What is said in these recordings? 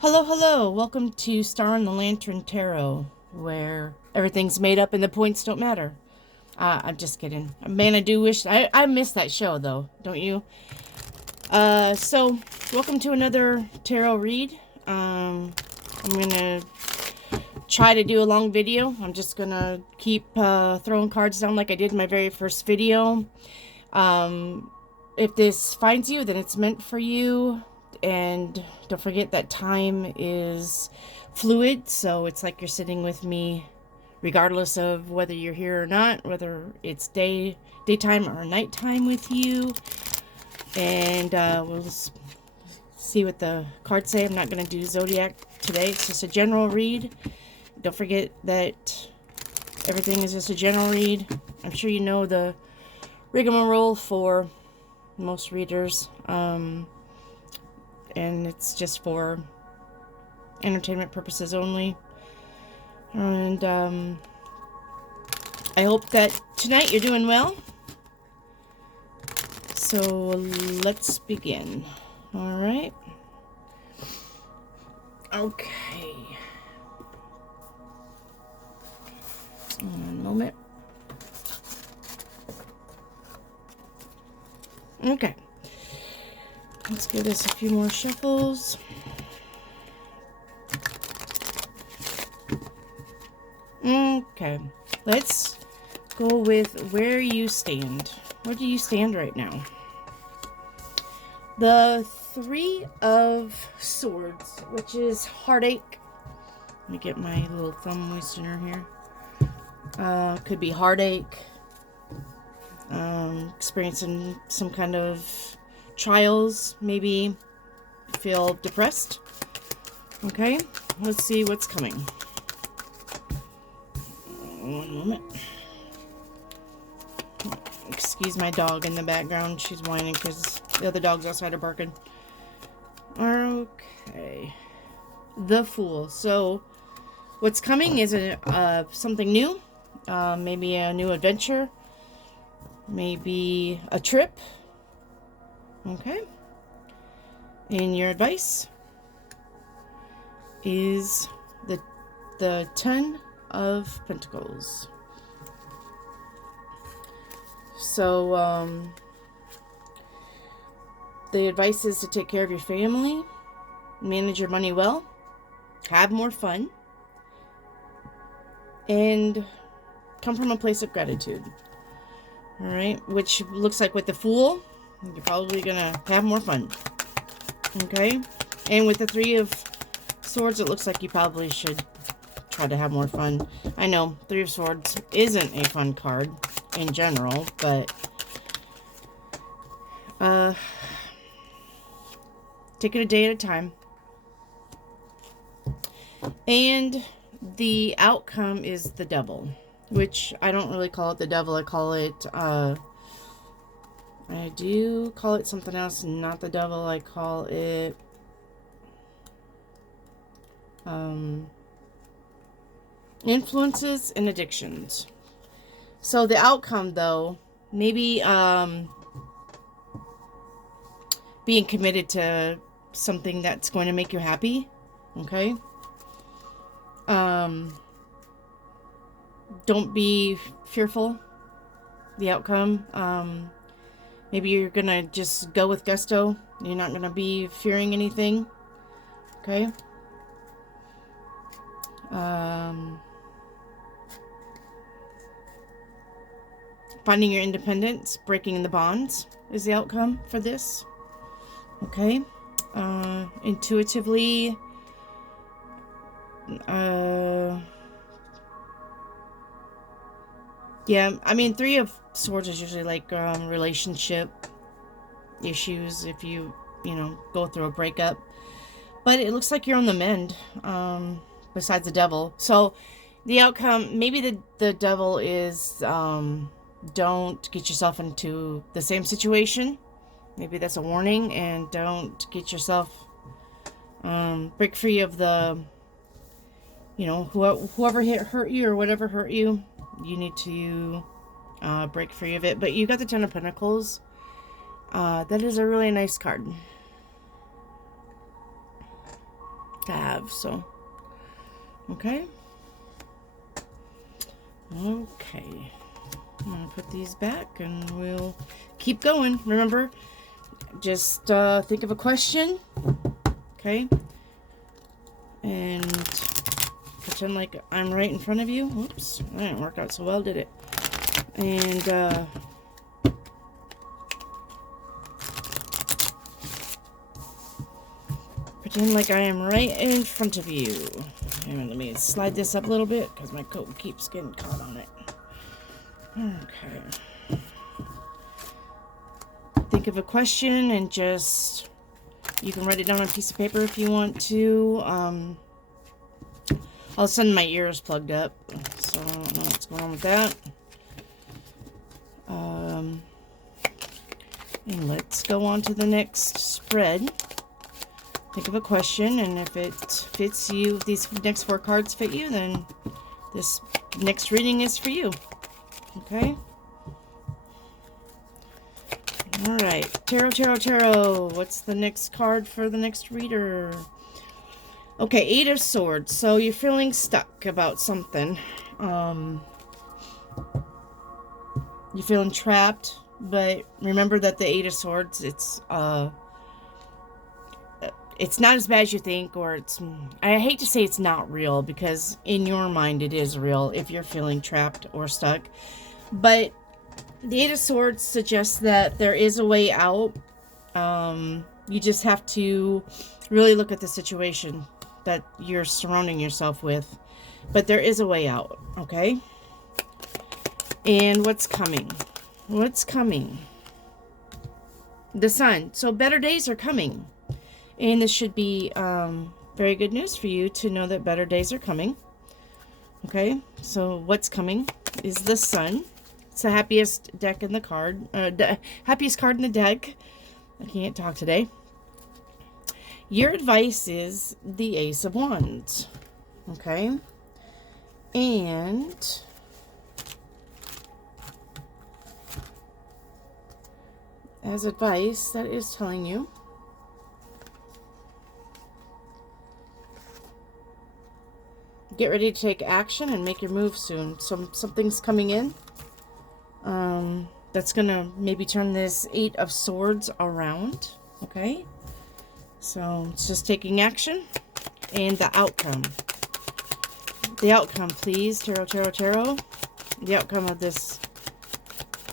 Hello, hello. Welcome to Star on the Lantern Tarot, where everything's made up and the points don't matter. I'm just kidding. Man, I do wish... I miss that show, though. Don't you? So, welcome to another tarot read. I'm gonna try to do a long video. I'm just gonna keep throwing cards down like I did in my very first video. If this finds you, then it's meant for you. And don't forget that time is fluid, so it's like you're sitting with me regardless of whether you're here or not, whether it's daytime or nighttime with you. And we'll just see what the cards say. I'm not going to do zodiac today. It's just a general read. Don't forget that everything is just a general read. I'm sure you know the rigmarole for most readers. And it's just for entertainment purposes only. And I hope that tonight you're doing well. So let's begin. All right. Okay. One moment. Okay. Let's give this a few more shuffles. Okay. Let's go with where you stand. Where do you stand right now? The Three of Swords, which is heartache. Let me get my little thumb moistener here. Could be heartache. Experiencing some kind of trials, maybe feel depressed. Okay, let's see what's coming. One moment. Excuse my dog in the background. She's whining because the other dogs outside are barking. Okay. The Fool. So what's coming is something new. Maybe a new adventure. Maybe a trip. Okay. And your advice is the Ten of Pentacles. So the advice is to take care of your family, manage your money well, have more fun, and come from a place of gratitude. All right, which looks like with the Fool, you're probably gonna have more fun. Okay, and with the Three of Swords, it looks like you probably should try to have more fun. I know Three of Swords isn't a fun card in general, but take it a day at a time. And the outcome is the Devil, which I don't really call it the Devil. I call it I do call it something else, not the Devil. I call it influences and addictions. So the outcome, though, maybe being committed to something that's going to make you happy. Okay. Don't be fearful. The outcome. Maybe you're gonna just go with gusto. You're not gonna be fearing anything. Okay. Finding your independence, breaking the bonds is the outcome for this. Okay. Intuitively, yeah, I mean, Three of Swords is usually like relationship issues if you go through a breakup. But it looks like you're on the mend, besides the Devil. So the outcome, maybe the Devil is don't get yourself into the same situation. Maybe that's a warning, and don't get yourself break free of the whoever hurt you or whatever hurt you. You need to break free of it. But you got the Ten of Pentacles. That is a really nice card. to have. So, okay. Okay. I'm going to put these back and we'll keep going. Remember, just think of a question. Okay. And pretend like I'm right in front of you. Oops, that didn't work out so well, did it? And pretend like I am right in front of you. And let me slide this up a little bit because my coat keeps getting caught on it. Okay. Think of a question and just, you can write it down on a piece of paper if you want to. All of a sudden my ear is plugged up, so I don't know what's going on with that. And let's go on to the next spread. Think of a question, and if it fits you, if these next 4 cards fit you, then this next reading is for you. Okay? Alright, Tarot, Tarot, Tarot. What's the next card for the next reader? Okay, 8 of Swords. So you're feeling stuck about something. You're feeling trapped, but remember that the 8 of Swords, it's not as bad as you think, or I hate to say it's not real, because in your mind it is real if you're feeling trapped or stuck. But the 8 of Swords suggests that there is a way out. You just have to really look at the situation that you're surrounding yourself with. But there is a way out, okay? And what's coming? What's coming? The Sun. So better days are coming. And this should be very good news for you to know that better days are coming. Okay, so what's coming is the Sun. It's the happiest deck in the card. Happiest card in the deck. I can't talk today. Your advice is the Ace of Wands. Okay. And as advice, that is telling you get ready to take action and make your move soon. Something's coming in that's gonna maybe turn this 8 of Swords around. Okay, so it's just taking action. And the outcome, please, Tarot, Tarot, Tarot. The outcome of this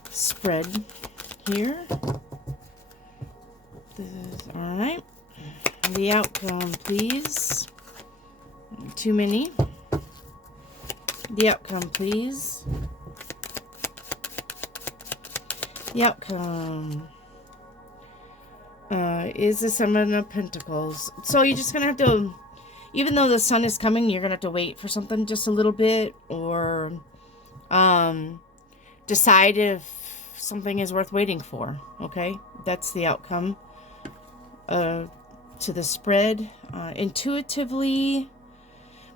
spread here. All right, the outcome, please. Too many. The outcome, please. The outcome is the Seven of Pentacles. So you're just gonna have to, even though the Sun is coming, you're gonna have to wait for something just a little bit, or decide if something is worth waiting for. Okay, that's the outcome to the spread. Intuitively,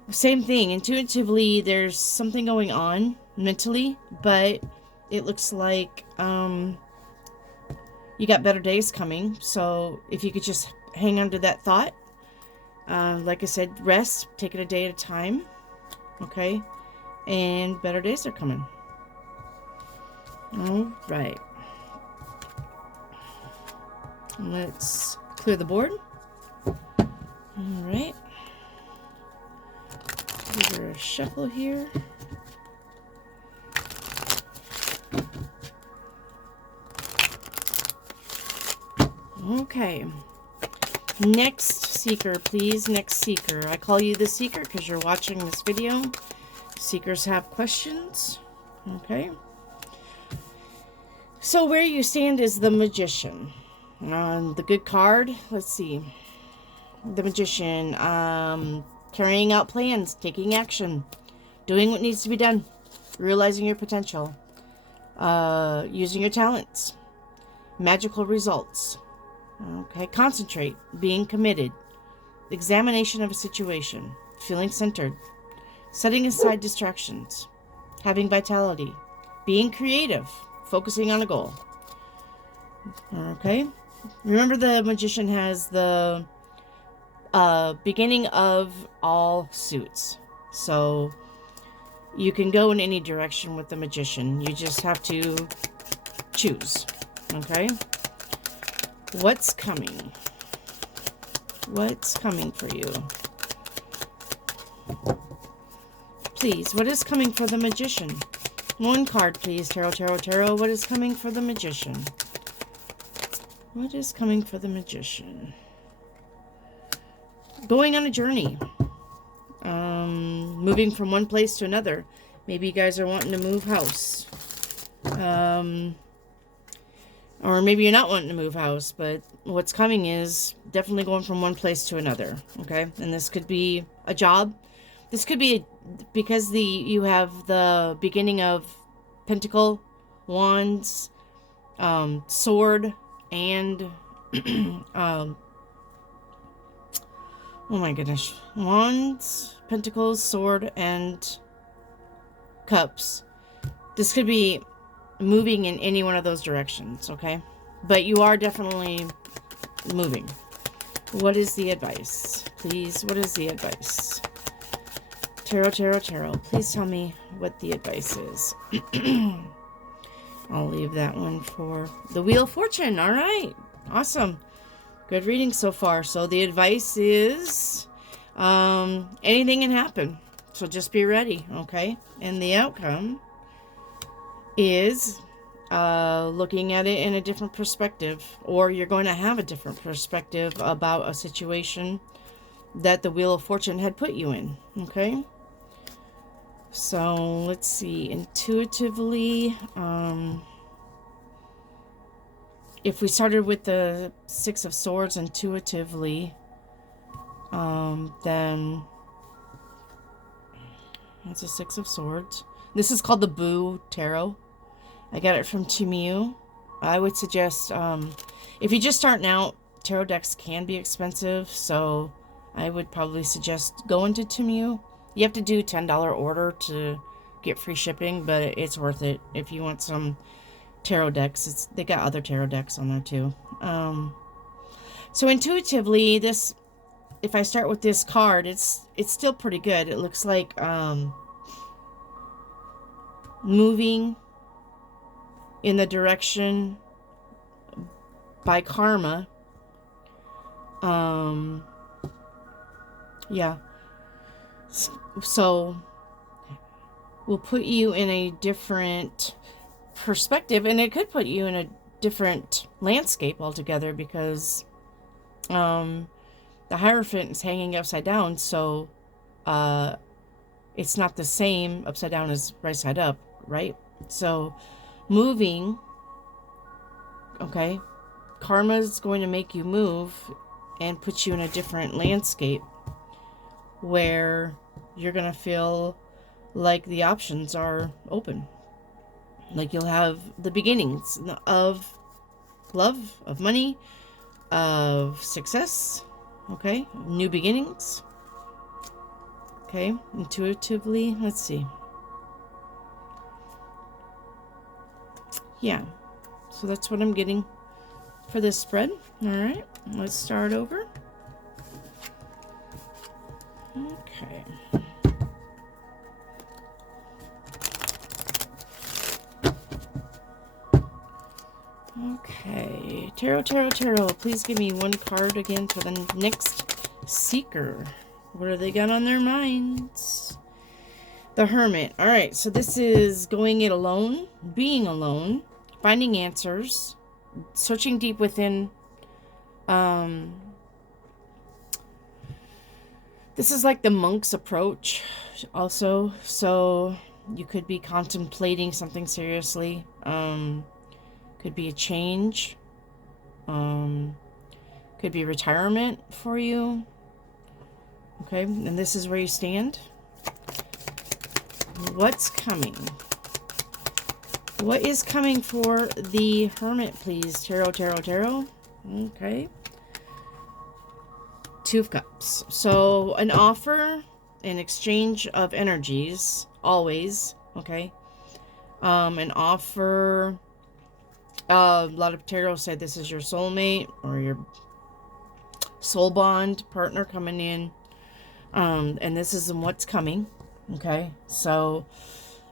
same thing. Intuitively, there's something going on mentally, but it looks like you got better days coming. So if you could just hang on to that thought, like I said, rest, take it a day at a time. Okay, and better days are coming. All right, let's clear the board. All right, give her a shuffle here. Okay, next seeker, please. Next seeker. I call you the seeker because you're watching this video. Seekers have questions. Okay, so where you stand is the Magician. The good card, let's see. The Magician, carrying out plans, taking action, doing what needs to be done, realizing your potential, using your talents, magical results. Okay, concentrate, being committed, examination of a situation, feeling centered, setting aside distractions, having vitality, being creative, focusing on a goal. Okay, remember the Magician has the beginning of all suits. So you can go in any direction with the Magician. You just have to choose. Okay? What's coming? What's coming for you? Please, what is coming for the Magician? One card, please. Tarot, tarot, tarot. What is coming for the Magician? What is coming for the Magician? Going on a journey. Moving from one place to another. Maybe you guys are wanting to move house. Or maybe you're not wanting to move house, but what's coming is definitely going from one place to another. Okay? And this could be a job. This could be because you have the beginning of Pentacle, Wands, Sword, and oh my goodness, Wands, Pentacles, Sword, and Cups. This could be moving in any one of those directions, okay? But you are definitely moving. What is the advice? Please, what is the advice? Tarot, tarot, tarot. Please tell me what the advice is. I'll leave that one for the Wheel of Fortune. All right. Awesome. Good reading so far. So the advice is anything can happen. So just be ready, okay? And the outcome is looking at it in a different perspective, or you're going to have a different perspective about a situation that the Wheel of Fortune had put you in, okay? So let's see, intuitively, if we started with the Six of Swords intuitively, then that's a Six of Swords. This is called the Boo Tarot. I got it from Temu. I would suggest, if you're just starting out, tarot decks can be expensive, so I would probably suggest going to Temu. You have to do $10 order to get free shipping, but it's worth it if you want some tarot decks. They got other tarot decks on there too. So intuitively, this, if I start with this card, it's still pretty good. It looks like moving in the direction by karma. Yeah. So we'll put you in a different perspective, and it could put you in a different landscape altogether, because the Hierophant is hanging upside down, so it's not the same upside down as right side up, right? So moving, okay, karma is going to make you move and put you in a different landscape where you're going to feel like the options are open. Like you'll have the beginnings of love, of money, of success, okay? New beginnings. Okay, intuitively, let's see. Yeah, so that's what I'm getting for this spread. All right, let's start over. Okay. Okay, tarot, tarot, tarot. Please give me one card again for the next seeker. What do they got on their minds? The Hermit. All right, so this is going it alone, being alone, finding answers, searching deep within. This is like the monk's approach also. So you could be contemplating something seriously. Could be a change. Could be retirement for you. Okay, and this is where you stand. What's coming? What is coming for the Hermit, please? Tarot, tarot, tarot. Okay. Two of Cups. So an offer, an exchange of energies, always. Okay. An offer. A lot of tarot said this is your soulmate or your soul bond partner coming in. And this is what's coming. Okay. So,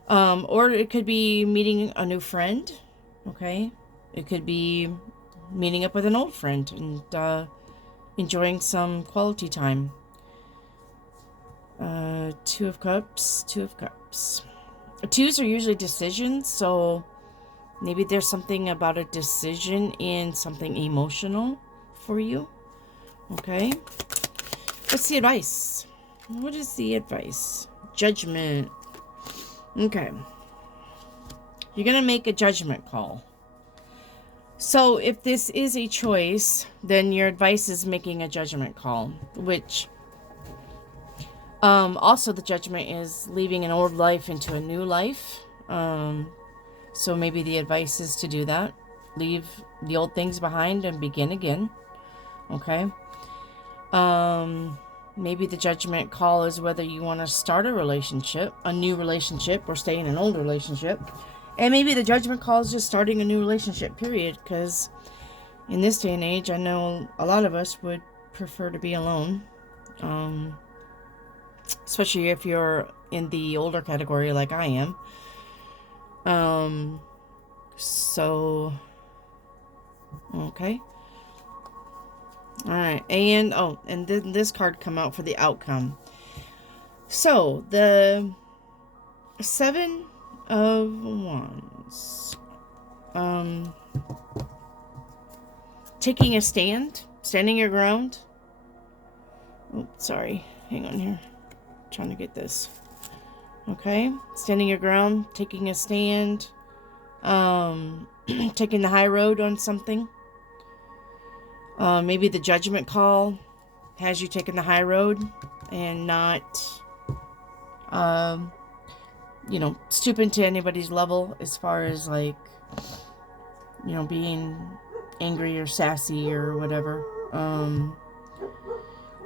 or it could be meeting a new friend. Okay. It could be meeting up with an old friend and enjoying some quality time. Two of Cups. Twos are usually decisions, so maybe there's something about a decision in something emotional for you. Okay. What's the advice? What is the advice? Judgment. Okay. You're going to make a judgment call. So if this is a choice, then your advice is making a judgment call, which also the judgment is leaving an old life into a new life. So maybe the advice is to do that. Leave the old things behind and begin again. Okay. Maybe the judgment call is whether you want to start a relationship, a new relationship, or stay in an old relationship. And maybe the judgment call is just starting a new relationship, period. Because in this day and age, I know a lot of us would prefer to be alone. Especially if you're in the older category like I am. So, okay. Alright, and then this card come out for the outcome. So, the 7 of Wands. Taking a stand, standing your ground. Oh, sorry, hang on here. Trying to get this. Okay, standing your ground, taking a stand, taking the high road on something. Maybe the judgment call has you taking the high road and not, stooping to anybody's level as far as like, being angry or sassy or whatever.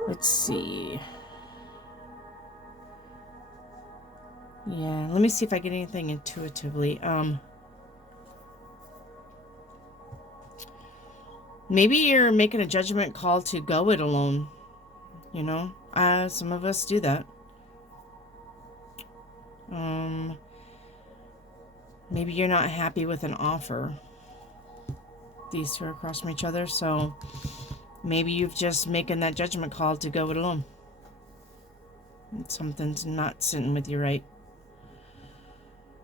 Let's see. Yeah, let me see if I get anything intuitively. Maybe you're making a judgment call to go it alone. Some of us do that. Maybe you're not happy with an offer. These two are across from each other, so maybe you've just making that judgment call to go it alone. Something's not sitting with you right.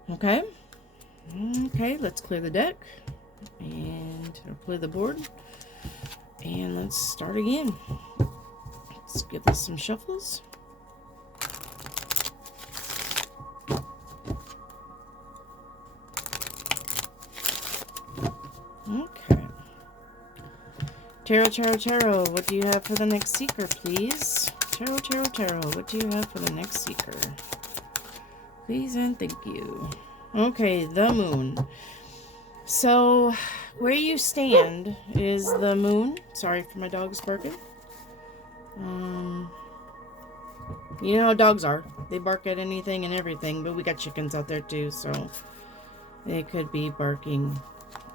Okay. Okay, let's clear the deck. And clear the board. And let's start again. Let's give this some shuffles. Okay. Tarot, what do you have for the next seeker, please? Tarot, what do you have for the next seeker? Please and thank you. Okay, the moon. So, where you stand is the moon. Sorry for my dogs barking. You know how dogs are. They bark at anything and everything, but we got chickens out there too, so they could be barking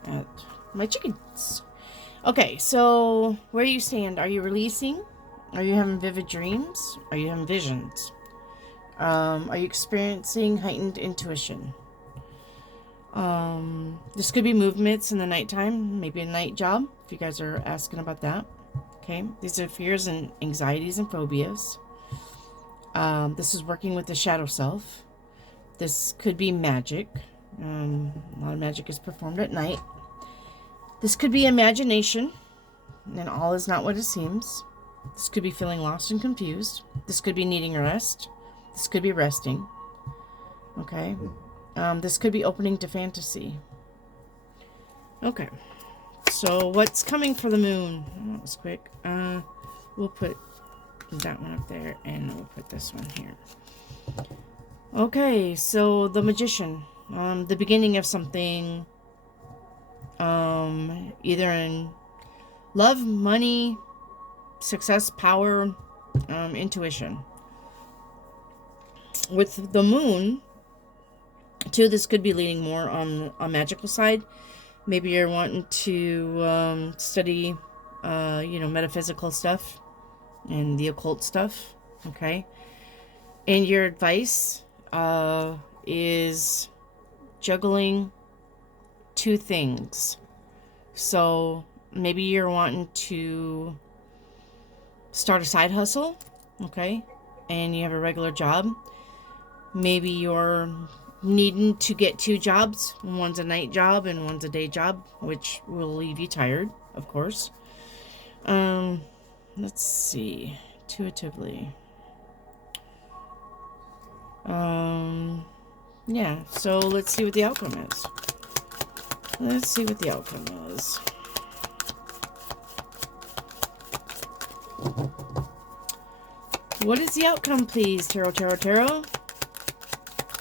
at my chickens. Okay, so where you stand, are you releasing? Are you having vivid dreams? Are you having visions? Are you experiencing heightened intuition? This could be movements in the nighttime, maybe a night job, if you guys are asking about that. Okay, these are fears and anxieties and phobias. This is working with the shadow self. This could be magic. A lot of magic is performed at night. This could be imagination, and all is not what it seems. This could be feeling lost and confused. This could be needing rest. This could be resting. Okay. This could be opening to fantasy. Okay. So what's coming for the moon? Oh, that was quick. We'll put that one up there, and we'll put this one here. Okay, so the magician. The beginning of something. Either in love, money, success, power, intuition. With the moon, too, this could be leaning more on a magical side. Maybe you're wanting to study, metaphysical stuff. and the occult stuff. Okay. And your advice is juggling two things. So maybe you're wanting to start a side hustle, okay, and you have a regular job. Maybe you're needing to get two jobs. One's a night job and one's a day job, which will leave you tired, of course. Let's see. Intuitively. Yeah, so let's see what the outcome is. Let's see what the outcome is. What is the outcome, please, Tarot, Tarot, Tarot?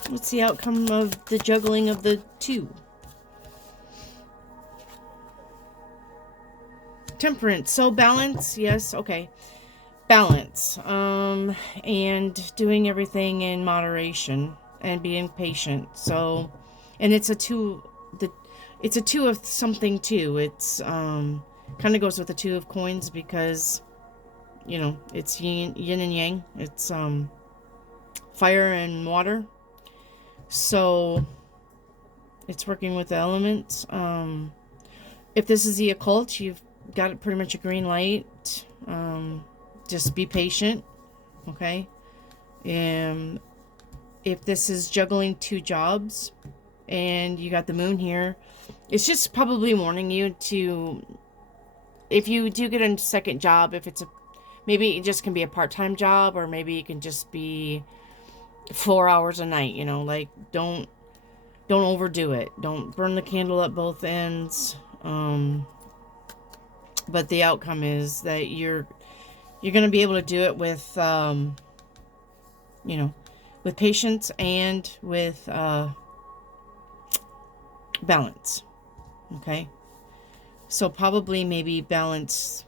What's the outcome of the juggling of the two? Temperance. So balance, yes, okay. Balance. And doing everything in moderation and being patient. So, and it's a two. It's a two of something too. It's kind of goes with the two of coins because, you know, it's yin and yang. It's fire and water. So it's working with the elements. If this is the occult, you've got pretty much a green light. Just be patient, okay? And if this is juggling two jobs and you got the moon here, it's just probably warning you to, if you do get a second job, if it's a, maybe it just can be a part-time job, or maybe it can just be 4 hours a night, you know, like don't overdo it. Don't burn the candle at both ends. But the outcome is that you're going to be able to do it with, you know, with patience and with balance. Okay. So probably maybe balance,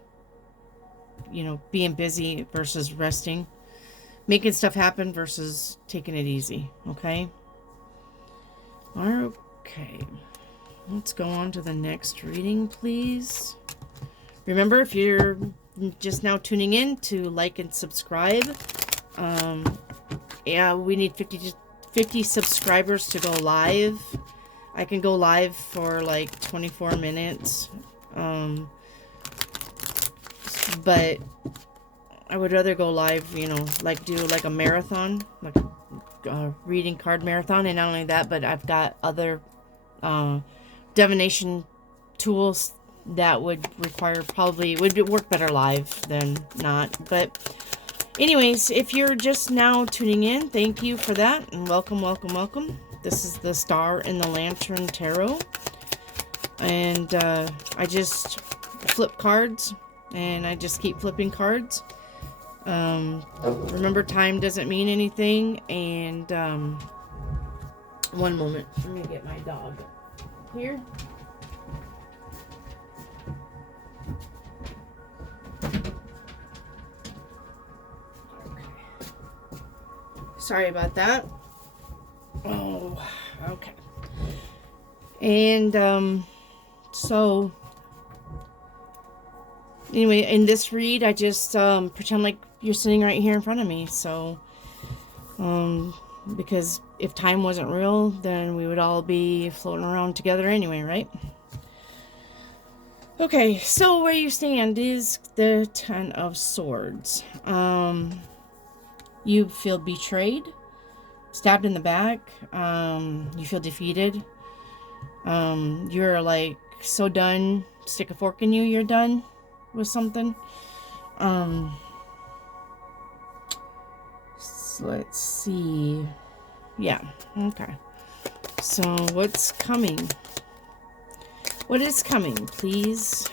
you know, being busy versus resting, making stuff happen versus taking it easy. Okay. Okay. Let's go on to the next reading, please. Remember, if you're just now tuning in, to like and subscribe. Yeah, we need 50 subscribers to go live. I can go live for like 24 minutes. But I would rather go live, you know, like do like a marathon, like a reading card marathon. And not only that, but I've got other divination tools that would require, probably would work better live than not. But anyways, if you're just now tuning in, thank you for that, and welcome, welcome, welcome. This is the Star and the Lantern Tarot, and I just flip cards, and I just keep flipping cards. Remember, time doesn't mean anything. And one moment, let me get my dog here. Sorry about that. Oh, okay. And so anyway, in this read, I just pretend like you're sitting right here in front of me. So because if time wasn't real, then we would all be floating around together anyway, right? Okay, so where you stand is the Ten of Swords. You feel betrayed, stabbed in the back. You feel defeated. You're like so done. Stick a fork in you, you're done with something. So let's see. Yeah, okay. So what's coming? What is coming, please?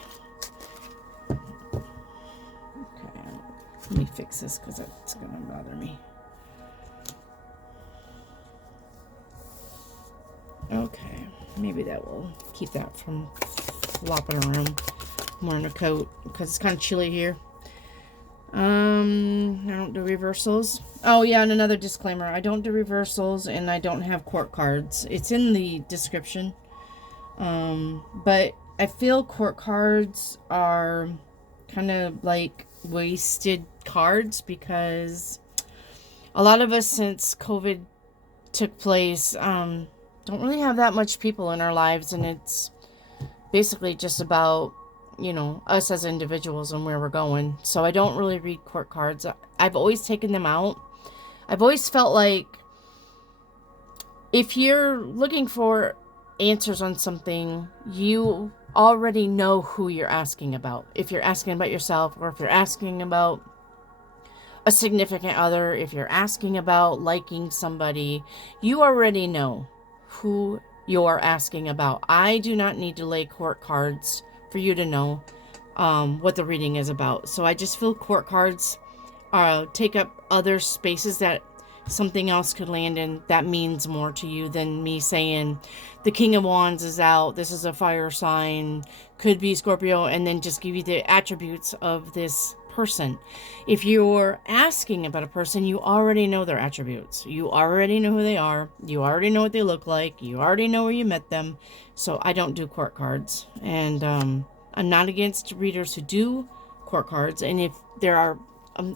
Okay, let me fix this because it's going to bother me. Okay, maybe that will keep that from flopping around. I'm wearing a coat because it's kind of chilly here. I don't do reversals. Oh yeah, and another disclaimer. I don't do reversals, and I don't have court cards. It's in the description. But I feel court cards are kind of like wasted cards, because a lot of us, since COVID took place, don't really have that much people in our lives, and it's basically just about, us as individuals and where we're going. So I don't really read court cards. I've always taken them out. I've always felt like if you're looking for answers on something, you already know who you're asking about. If you're asking about yourself, or if you're asking about a significant other, if you're asking about liking somebody, you already know who you're asking about. I do not need to lay court cards for you to know what the reading is about. So I just feel court cards take up other spaces that something else could land in that means more to you than me saying the King of Wands is out, this is a fire sign, could be Scorpio, and then just give you the attributes of this person. If you're asking about a person, you already know their attributes. You already know who they are. You already know what they look like. You already know where you met them. So I don't do court cards. And I'm not against readers who do court cards. And if there are,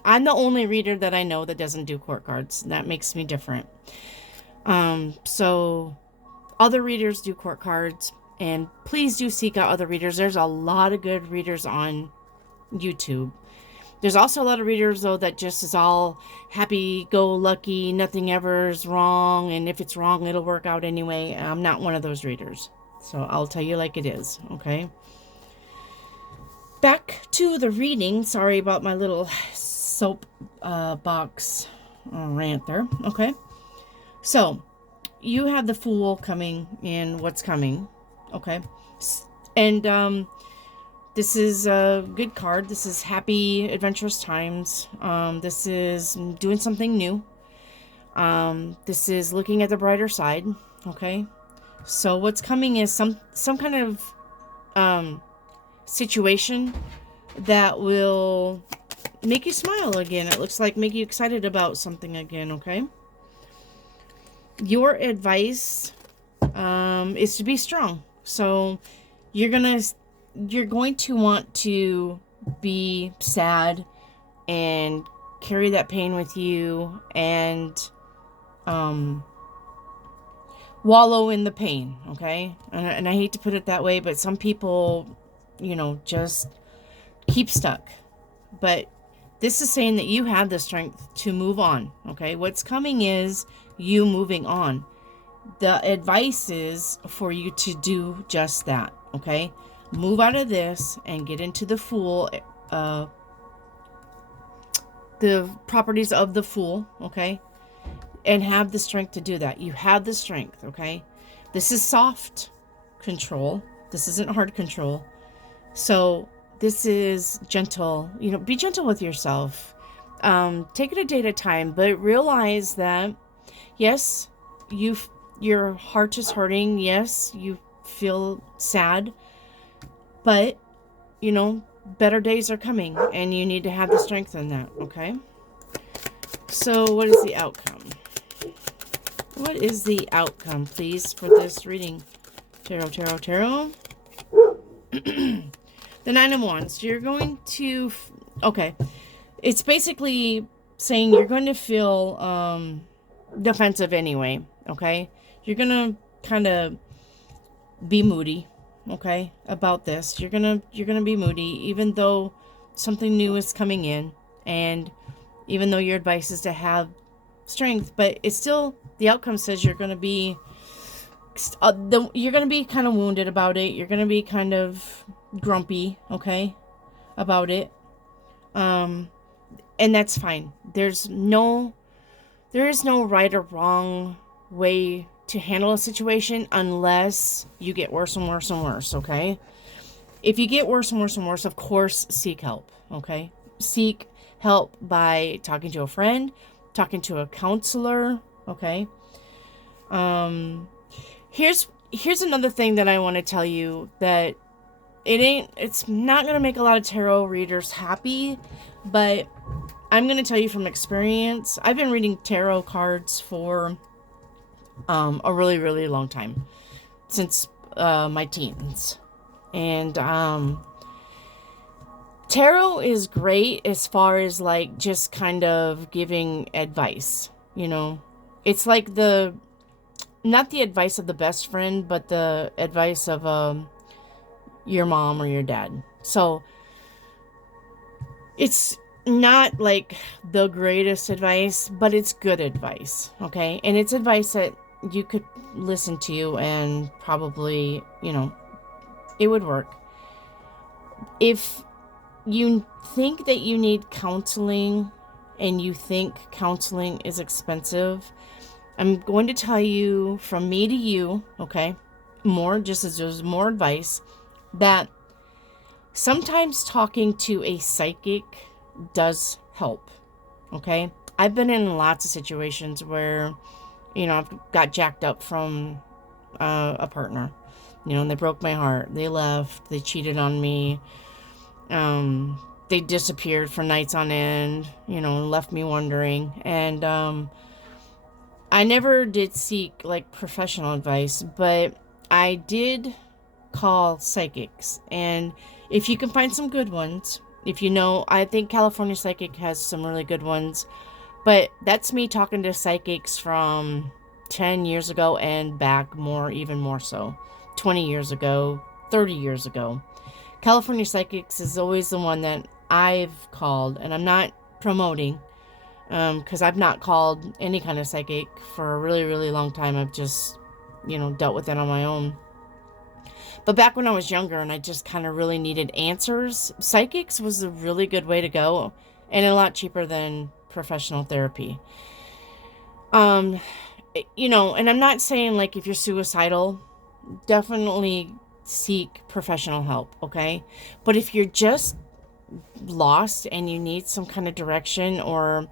I'm the only reader that I know that doesn't do court cards. That makes me different. So other readers do court cards. And please do seek out other readers. There's a lot of good readers on YouTube. There's also a lot of readers, though, that just is all happy-go-lucky, nothing ever is wrong, and if it's wrong, it'll work out anyway. I'm not one of those readers, so I'll tell you like it is, okay? Back to the reading. Sorry about my little soap box rant there, okay? So, you have the Fool coming in what's coming, okay? And, this is a good card. This is happy, adventurous times. This is doing something new. This is looking at the brighter side. Okay. So what's coming is some kind of situation that will make you smile again. It looks like make you excited about something again. Okay. Your advice is to be strong. So you're going to want to be sad and carry that pain with you and wallow in the pain, okay? And I hate to put it that way, but some people, just keep stuck. But this is saying that you have the strength to move on, okay? What's coming is you moving on. The advice is for you to do just that, okay? Move out of this and get into the Fool, the properties of the Fool, okay? And have the strength to do that. You have the strength, okay? This is soft control. This isn't hard control. So this is gentle. Be gentle with yourself. Take it a day at a time, but realize that, yes, your heart is hurting. Yes, you feel sad. But, better days are coming, and you need to have the strength in that, okay? So, what is the outcome? What is the outcome, please, for this reading? Tarot. The Nine of Wands. You're going to... Okay. It's basically saying you're going to feel defensive anyway, okay? You're going to kind of be moody. Okay, about this. You're gonna be moody, even though something new is coming in, and even though your advice is to have strength, but it's still, the outcome says you're gonna be kind of wounded about it. You're gonna be kind of grumpy, okay, about it. And that's fine. There is no right or wrong way to handle a situation unless you get worse and worse and worse, okay? If you get worse and worse and worse, of course, seek help, okay? Seek help by talking to a friend, talking to a counselor, okay? Here's another thing that I want to tell you, that it's not going to make a lot of tarot readers happy, but I'm going to tell you from experience. I've been reading tarot cards for a really, really long time, since my teens. And Tarot is great as far as like just kind of giving advice, you know. It's like not the advice of the best friend, but the advice of your mom or your dad. So it's not like the greatest advice, but it's good advice, okay? And it's advice that you could listen to and probably, you know, it would work. If you think that you need counseling and you think counseling is expensive, I'm going to tell you from me to you, okay, more just as there's more advice, that sometimes talking to a psychic does help, okay? I've been in lots of situations where, you know, I've got jacked up from a partner, you know, and they broke my heart. They left. They cheated on me. They disappeared for nights on end, you know, and left me wondering. And I never did seek like professional advice, but I did call psychics. And if you can find some good ones, if you know, I think California Psychic has some really good ones, but that's me talking to psychics from 10 years ago and back more, even more so, 20 years ago, 30 years ago. California Psychics is always the one that I've called, and I'm not promoting, because I've not called any kind of psychic for a really, really long time. I've just, you know, dealt with it on my own. But back when I was younger and I just kind of really needed answers, psychics was a really good way to go, and a lot cheaper than professional therapy. You know, and I'm not saying like if you're suicidal, definitely seek professional help, okay? But if you're just lost and you need some kind of direction, or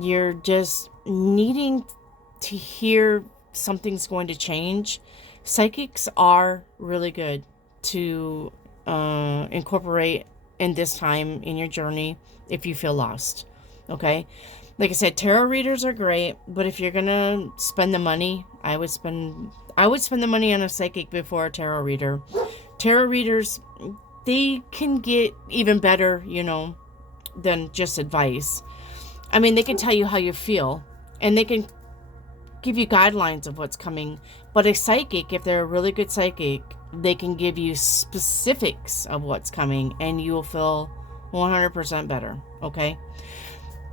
you're just needing to hear something's going to change, psychics are really good to incorporate in this time in your journey if you feel lost, okay? Like I said, tarot readers are great, but if you're gonna spend the money, I would spend the money on a psychic before a tarot reader. Tarot readers, they can get even better, you know, than just advice. I mean, they can tell you how you feel, and they can give you guidelines of what's coming. But a psychic, if they're a really good psychic, they can give you specifics of what's coming, and you will feel 100% better, okay?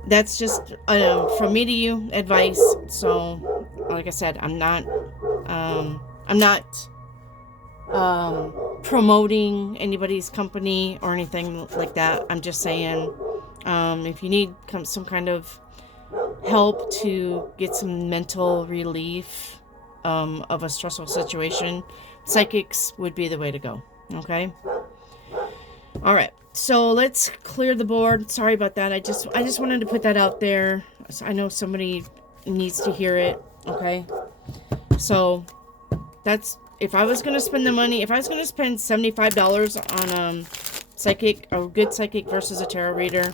That's just from me to you advice. So like I said, I'm not promoting anybody's company or anything like that. I'm just saying, if you need some kind of help to get some mental relief of a stressful situation, psychics would be the way to go, okay? All right, so let's clear the board. Sorry about that. I just wanted to put that out there. I know somebody needs to hear it, okay? So that's, if I was going to spend the money, if I was going to spend $75 on psychic, a good psychic versus a tarot reader,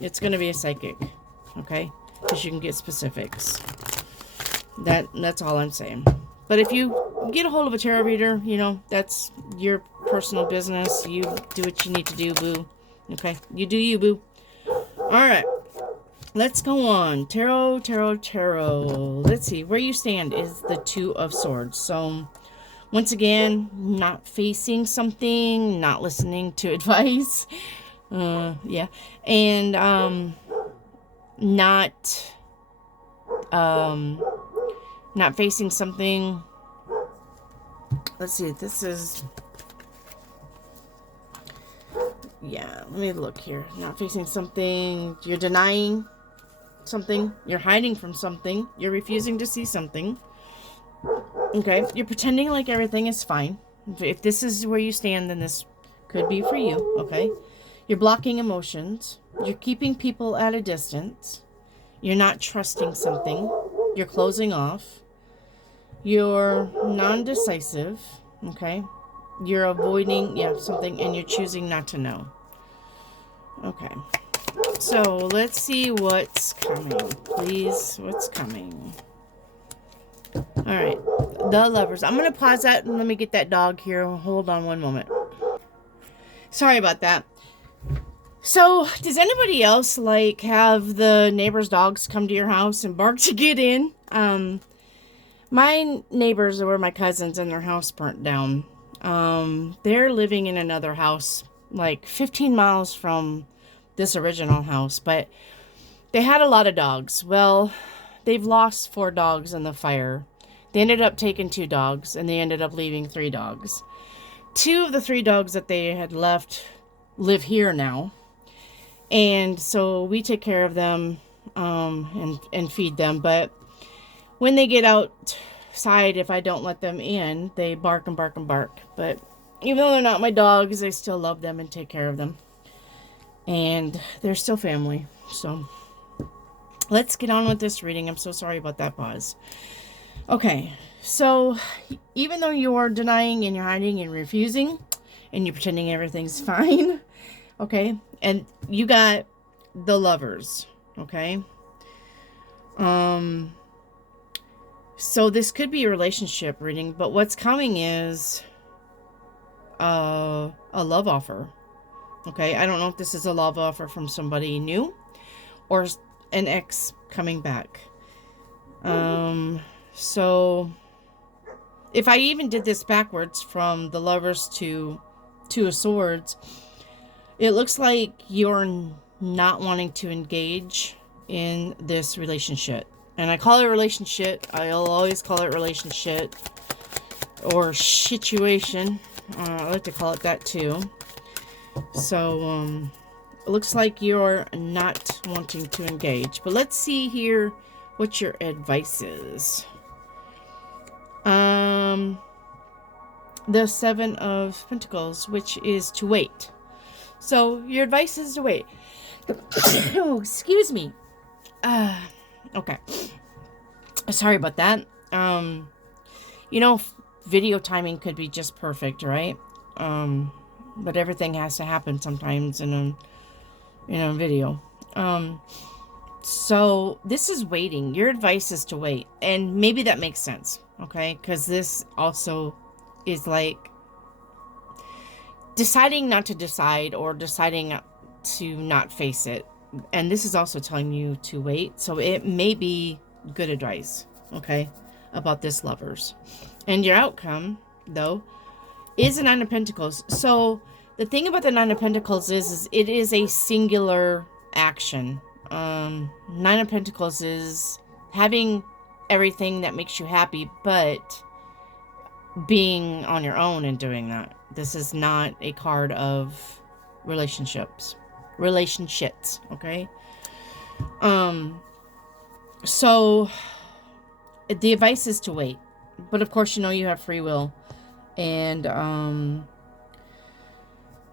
it's going to be a psychic, okay? Because you can get specifics. That's all I'm saying. But if you get a hold of a tarot reader, you know, that's your personal business. You do what you need to do, boo. Okay? You do you, boo. All right. Let's go on. Tarot. Let's see. Where you stand is the Two of Swords. So, once again, not facing something, not listening to advice. Yeah. And, not facing something. Let's see, this is, yeah, let me look here. Not facing something, you're denying something, you're hiding from something, you're refusing to see something, okay? You're pretending like everything is fine. If this is where you stand, then this could be for you, okay? You're blocking emotions, you're keeping people at a distance, you're not trusting something, you're closing off, you're non-decisive, okay? You're avoiding, something, and you're choosing not to know. Okay. So, let's see what's coming. Please, what's coming? Alright. The Lovers. I'm going to pause that and let me get that dog here. Hold on one moment. Sorry about that. So, does anybody else like have the neighbors' dogs come to your house and bark to get in? My neighbors were my cousins and their house burnt down. They're living in another house like 15 miles from this original house, but they had a lot of dogs. Well, they've lost 4 dogs in the fire. They ended up taking 2 dogs and they ended up leaving 3 dogs. 2 of the 3 dogs that they had left live here now. And so we take care of them and feed them. But when they get outside, if I don't let them in, they bark and bark and bark. But even though they're not my dogs, I still love them and take care of them. And they're still family. So let's get on with this reading. I'm so sorry about that pause. Okay, so even though you're denying and you're hiding and refusing and you're pretending everything's fine, okay, and you got the Lovers, okay? So this could be a relationship reading, but what's coming is a love offer, okay? I don't know if this is a love offer from somebody new or an ex coming back. So if I even did this backwards from the Lovers to 2 of Swords, it looks like you're not wanting to engage in this relationship. And I call it relationship. I'll always call it relationship or situation. I like to call it that too. So it looks like you're not wanting to engage. But let's see here what your advice is. The 7 of Pentacles, which is to wait. So your advice is to wait. Oh, excuse me. Okay. Sorry about that. Video timing could be just perfect, right? But everything has to happen sometimes in a video. So this is waiting. Your advice is to wait. And maybe that makes sense, okay? Because this also is like deciding not to decide or deciding to not face it. And this is also telling you to wait. So it may be good advice, okay, about this Lovers. And your outcome, though, is a 9 of Pentacles. So the thing about the 9 of Pentacles is it is a singular action. 9 of Pentacles is having everything that makes you happy, but being on your own and doing that. This is not a card of relationships, okay? So the advice is to wait, but of course, you have free will. And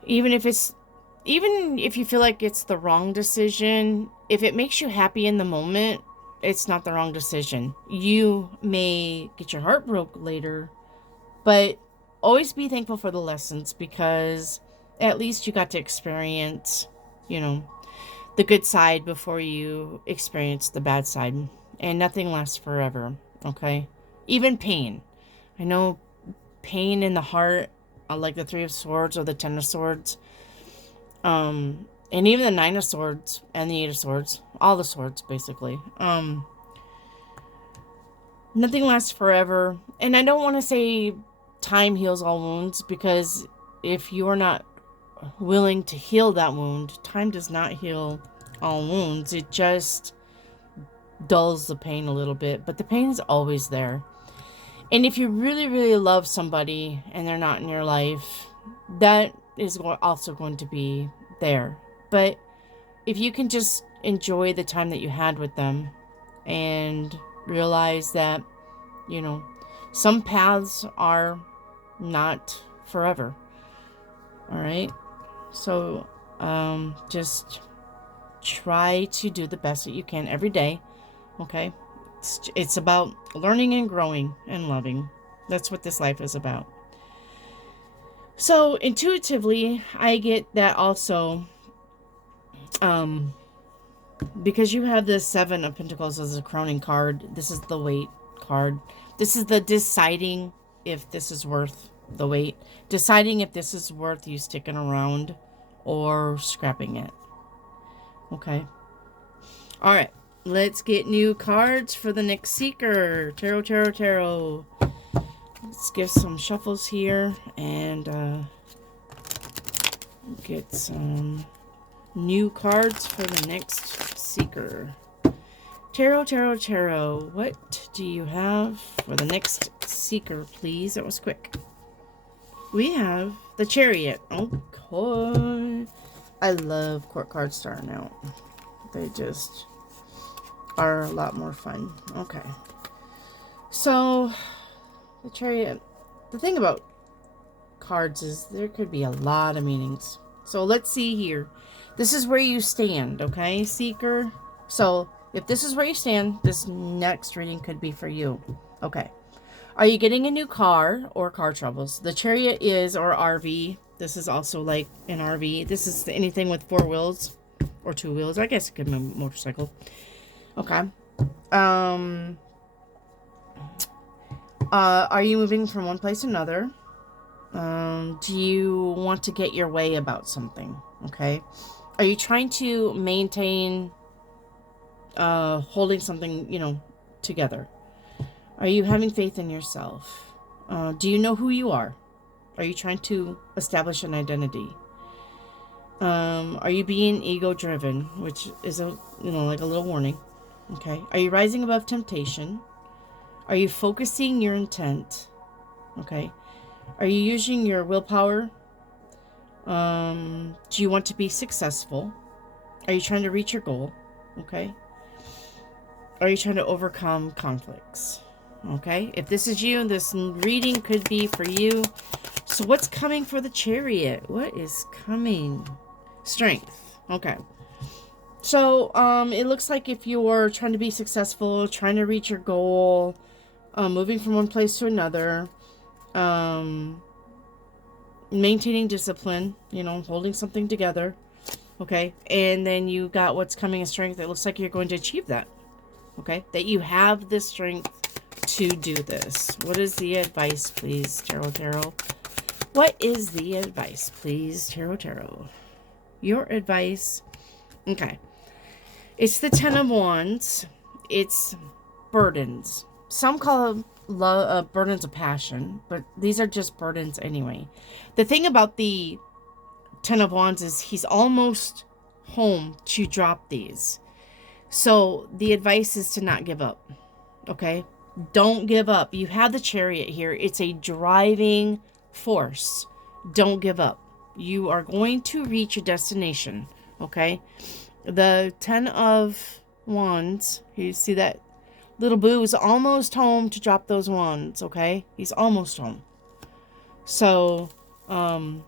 even if you feel like it's the wrong decision, if it makes you happy in the moment, it's not the wrong decision. You may get your heart broke later, but always be thankful for the lessons, because at least you got to experience, the good side before you experience the bad side. And nothing lasts forever, okay? Even pain. I know pain in the heart, like the 3 of Swords or the 10 of Swords, and even the 9 of Swords and the 8 of Swords, all the swords basically. Nothing lasts forever. And I don't want to say time heals all wounds, because if you're not willing to heal that wound, time does not heal all wounds. It just dulls the pain a little bit, but the pain's always there. And if you really, really love somebody and they're not in your life, that is also going to be there. But if you can just enjoy the time that you had with them and realize that, some paths are not forever. All right. So, just try to do the best that you can every day. Okay. It's about learning and growing and loving. That's what this life is about. So intuitively, I get that also, because you have the 7 of Pentacles as a crowning card. This is the wait card. This is the deciding if this is worth the wait. Deciding if this is worth you sticking around or scrapping it. Okay. All right. Let's get new cards for the next seeker. Tarot, tarot, tarot. Let's give some shuffles here and get some new cards for the next seeker. Tarot, tarot, tarot. What do you have for the next seeker, please? That was quick. We have the Chariot. Oh, court. I love court cards starting out. They just are a lot more fun. Okay. So, the Chariot. The thing about cards is there could be a lot of meanings. So, let's see here. This is where you stand, okay, Seeker? So, if this is where you stand, this next reading could be for you. Okay. Are you getting a new car or car troubles? The Chariot is, or RV. This is also like an RV. This is anything with 4 wheels or 2 wheels. I guess it could be a motorcycle. Okay. Are you moving from one place to another? Do you want to get your way about something? Okay. Are you trying to maintain holding something, together? Are you having faith in yourself? Do you know who you are? Are you trying to establish an identity? Are you being ego-driven, which is like a little warning? Okay. Are you rising above temptation? Are you focusing your intent? Okay. Are you using your willpower? Do you want to be successful? Are you trying to reach your goal? Okay. Are you trying to overcome conflicts? Okay. If this is you, this reading could be for you. So what's coming for the Chariot? What is coming? Strength. Okay. So, it looks like if you're trying to be successful, trying to reach your goal, moving from one place to another, maintaining discipline, holding something together, okay? And then you got what's coming in strength. It looks like you're going to achieve that, okay? That you have the strength to do this. What is the advice, please, Tarot, Tarot? What is the advice, please, Tarot, Tarot? Your advice. Okay. It's the 10 of Wands. It's burdens. Some call them burdens of passion, but these are just burdens anyway. The thing about the 10 of Wands is he's almost home to drop these. So the advice is to not give up. Okay? Don't give up. You have the Chariot here. It's a driving force. Don't give up. You are going to reach your destination. Okay? The 10 of Wands, you see that little boo is almost home to drop those wands, okay? He's almost home. So, don't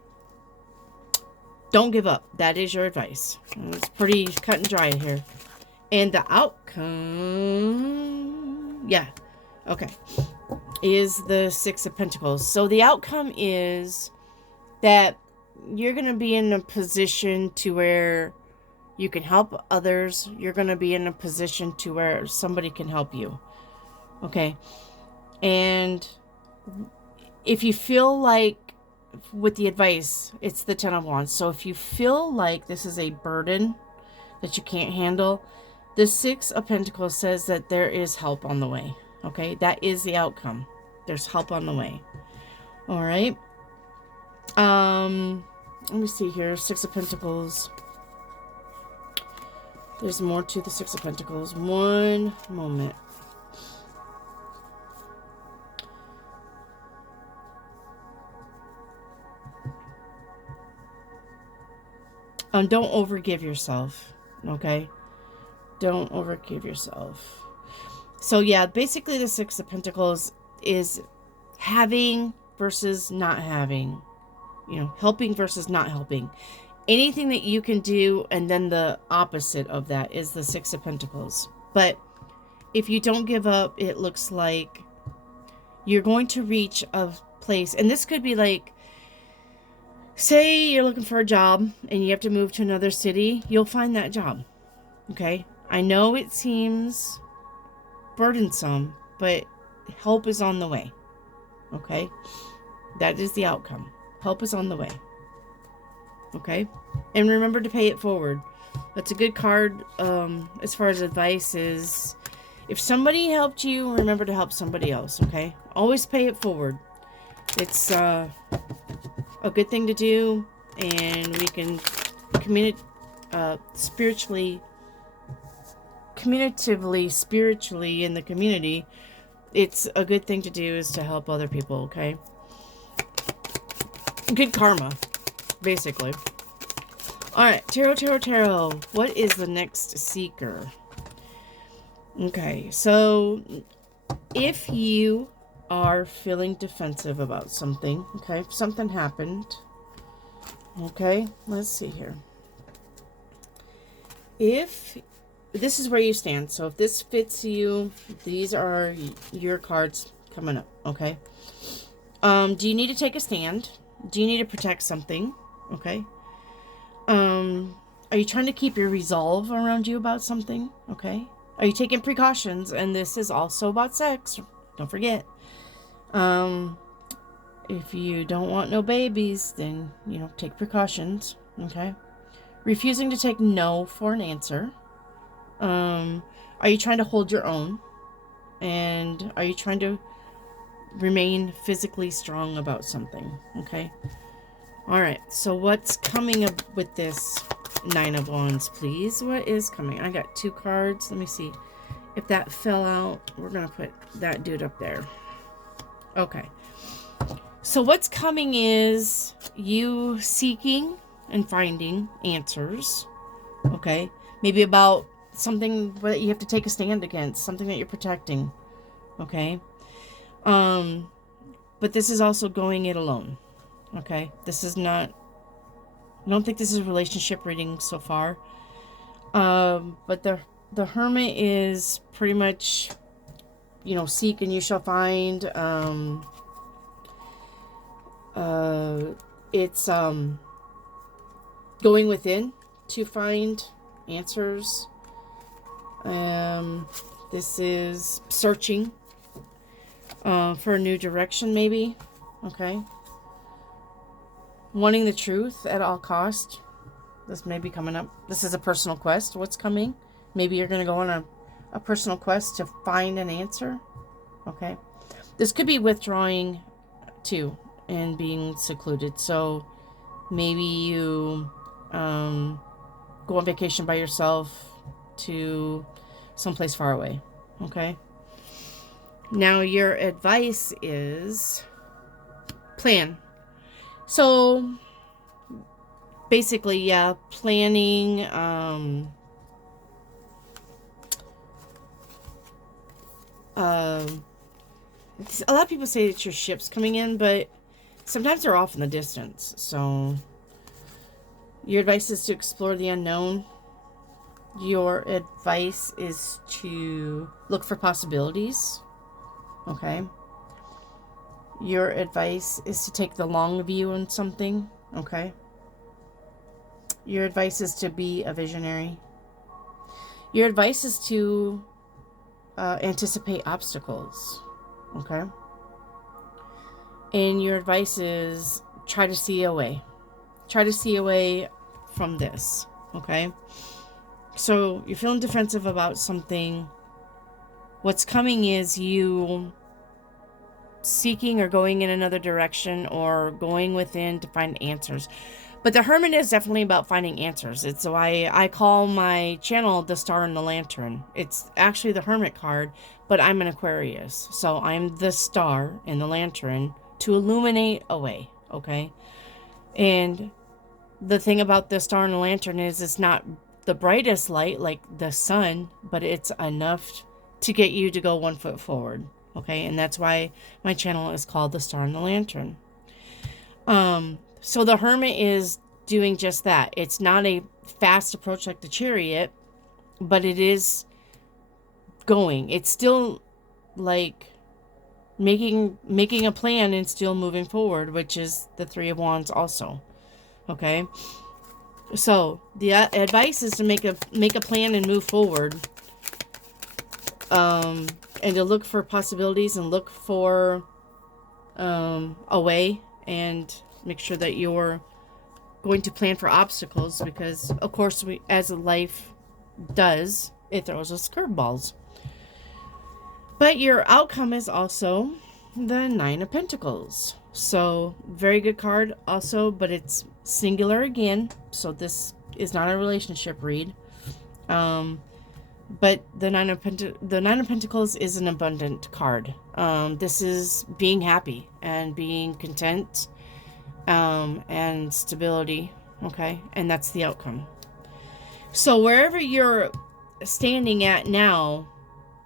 give up. That is your advice. It's pretty cut and dry here. And the outcome, yeah, okay, is the 6 of Pentacles. So the outcome is that you're going to be in a position to where you can help others. You're going to be in a position to where somebody can help you. Okay. And if you feel like, with the advice, it's the 10 of Wands. So if you feel like this is a burden that you can't handle, the 6 of Pentacles says that there is help on the way. Okay. That is the outcome. There's help on the way. All right. Let me see here. 6 of Pentacles. There's more to the 6 of Pentacles. One moment. Don't overgive yourself. Okay? Don't overgive yourself. So yeah, basically the 6 of Pentacles is having versus not having. Helping versus not helping. Anything that you can do, and then the opposite of that is the 6 of Pentacles. But if you don't give up, it looks like you're going to reach a place. And this could be like, say you're looking for a job and you have to move to another city. You'll find that job. Okay? I know it seems burdensome, but help is on the way. Okay? That is the outcome. Help is on the way. Okay? And remember to pay it forward. That's a good card. As far as advice is, if somebody helped you, remember to help somebody else, okay? Always pay it forward. It's a good thing to do, and we can communicate spiritually in the community. It's a good thing to do is to help other people, okay? Good karma, basically. Alright, tarot. What is the next seeker? Okay, so if you are feeling defensive about something, okay, if something happened, okay, let's see here. If this is where you stand, so if this fits you, these are your cards coming up, okay? Do you need to take a stand? Do you need to protect something? Okay. Are you trying to keep your resolve around you about something? Okay. Are you taking precautions? And this is also about sex. Don't forget. If you don't want no babies, then, you know, take precautions. Okay. Refusing to take no for an answer. Are you trying to hold your own? And are you trying to remain physically strong about something? Okay. All right. So what's coming up with this Nine of Wands, please? What is coming? I got 2 cards. Let me see. If that fell out, we're going to put that dude up there. Okay. So what's coming is you seeking and finding answers. Okay. Maybe about something that you have to take a stand against, something that you're protecting. Okay. But this is also going it alone. Okay. This is not, I don't think this is a relationship reading so far. But the Hermit is pretty much, you know, seek and you shall find. It's going within to find answers. This is searching for a new direction, maybe. Okay. Wanting the truth at all cost. This may be coming up. This is a personal quest. What's coming? Maybe you're going to go on a personal quest to find an answer. Okay. This could be withdrawing too and being secluded. So maybe you go on vacation by yourself to someplace far away. Okay. Now your advice is plan. So basically, yeah, planning, a lot of people say that your ship's coming in, but sometimes they're off in the distance. So your advice is to explore the unknown. Your advice is to look for possibilities. Okay. Your advice is to take the long view on something. Okay. Your advice is to be a visionary. Your advice is to anticipate obstacles. Okay. And your advice is try to see a way. Try to see a way from this. Okay. So you're feeling defensive about something. What's coming is you seeking or going in another direction or going within to find answers. But the Hermit is definitely about finding answers. It's why I call my channel The Star and the Lantern. It's actually the Hermit card, but I'm an Aquarius. So I'm the star and the lantern to illuminate a way. Okay. And the thing about the star and the lantern is it's not the brightest light like the sun, but it's enough to get you to go 1 foot forward. Okay. And that's why my channel is called The Star and the Lantern. So the Hermit is doing just that. It's not a fast approach like the Chariot, but it is going. It's still like making a plan and still moving forward, which is the Three of Wands also. Okay. So the advice is to make a plan and move forward. And to look for possibilities and look for a way and make sure that you're going to plan for obstacles because, of course, as life does, it throws us curveballs. But your outcome is also the Nine of Pentacles. So, very good card also, but it's singular again. So, this is not a relationship read. But the Nine of Pentacles is an abundant card. This is being happy and being content, and stability. Okay, and that's the outcome. So wherever you're standing at now,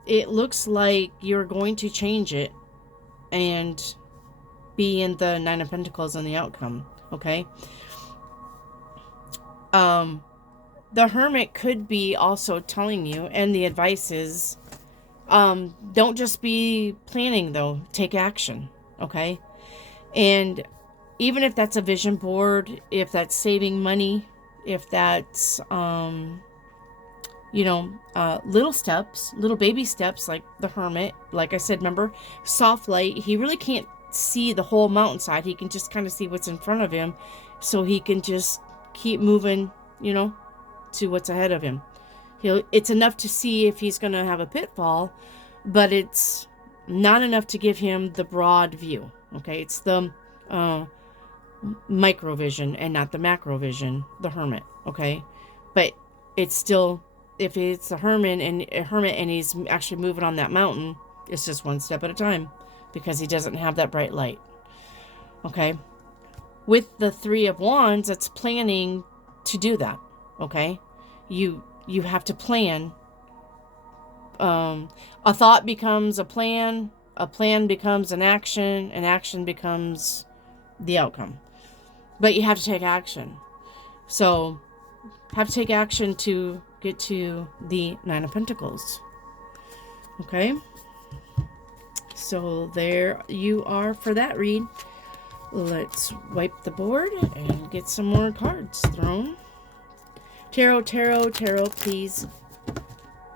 it looks like you're going to change it and be in the Nine of Pentacles on the outcome. Okay. The Hermit could be also telling you, and the advice is, don't just be planning though, take action. Okay. And even if that's a vision board, if that's saving money, if that's, little steps, little baby steps, like the Hermit, like I said, remember, soft light, he really can't see the whole mountainside. He can just kind of see what's in front of him, so he can just keep moving, to what's ahead of him. It's enough to see if he's going to have a pitfall, but it's not enough to give him the broad view. Okay, it's the micro vision and not the macro vision, the Hermit. Okay, but it's still, if it's a hermit and he's actually moving on that mountain, it's just one step at a time because he doesn't have that bright light. Okay, with the Three of Wands, it's planning to do that. Okay, you have to plan. A thought becomes a plan becomes an action becomes the outcome. But you have to take action. So, have to take action to get to the Nine of Pentacles. Okay? So, there you are for that read. Let's wipe the board and get some more cards thrown. Tarot, please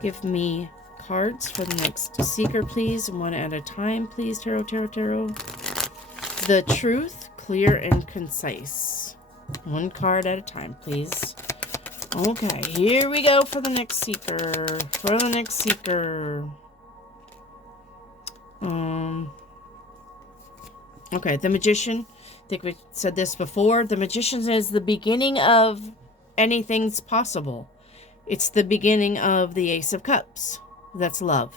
give me cards for the next seeker, please. One at a time, please. Tarot. The Truth, clear and concise. One card at a time, please. Okay, here we go for the next seeker. Okay, the Magician. I think we said this before. The Magician is the beginning of anything's possible. It's the beginning of the Ace of Cups. That's love.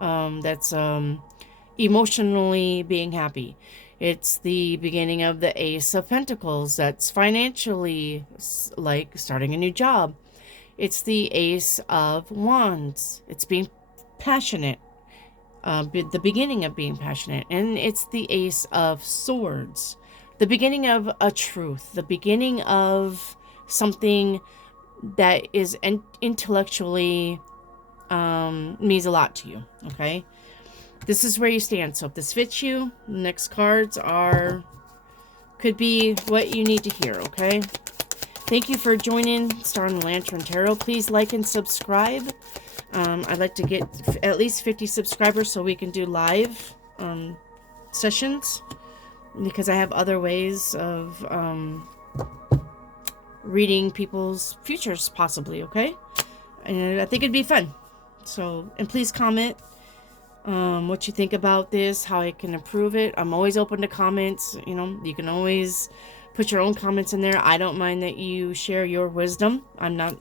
That's emotionally being happy. It's the beginning of the Ace of Pentacles. That's financially, like starting a new job. It's the Ace of Wands. It's being passionate. The beginning of being passionate. And it's the Ace of Swords. The beginning of a truth. The beginning of something that is intellectually means a lot to you. Okay, this is where you stand. So if this fits you, next cards could be what you need to hear. Okay, thank you for joining Star and Lantern Tarot. Please like and subscribe. I'd like to get at least 50 subscribers so we can do live sessions, because I have other ways of reading people's futures, possibly. Okay, and I think it'd be fun. So, and please comment what you think about this, how I can improve it. I'm always open to comments. You can always put your own comments in there. I don't mind that you share your wisdom. I'm not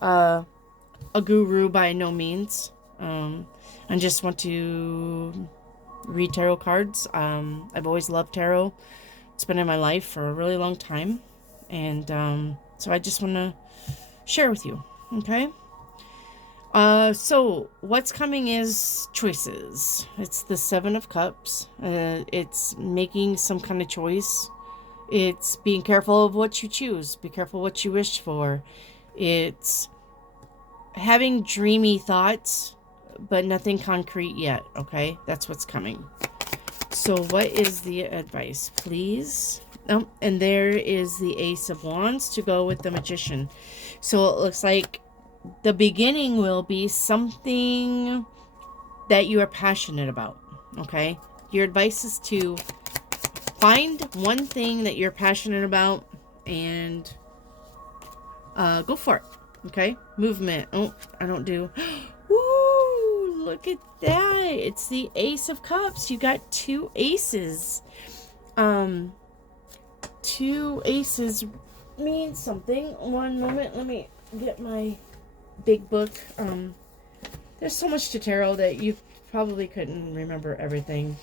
a guru by no means. I just want to read tarot cards. I've always loved tarot. It's been in my life for a really long time. And so I just want to share with you. Okay? So what's coming is choices. It's the Seven of Cups. It's making some kind of choice. It's being careful of what you choose. Be careful what you wish for. It's having dreamy thoughts, but nothing concrete yet. Okay? That's what's coming. So what is the advice, please? Oh, and there is the Ace of Wands to go with the Magician. So it looks like the beginning will be something that you are passionate about. Okay? Your advice is to find one thing that you're passionate about and go for it. Okay? Movement. Oh, I don't do... Woo! Look at that. It's the Ace of Cups. You got 2 aces. 2 aces means something. One moment. Let me get my big book. There's so much to tarot that you probably couldn't remember everything.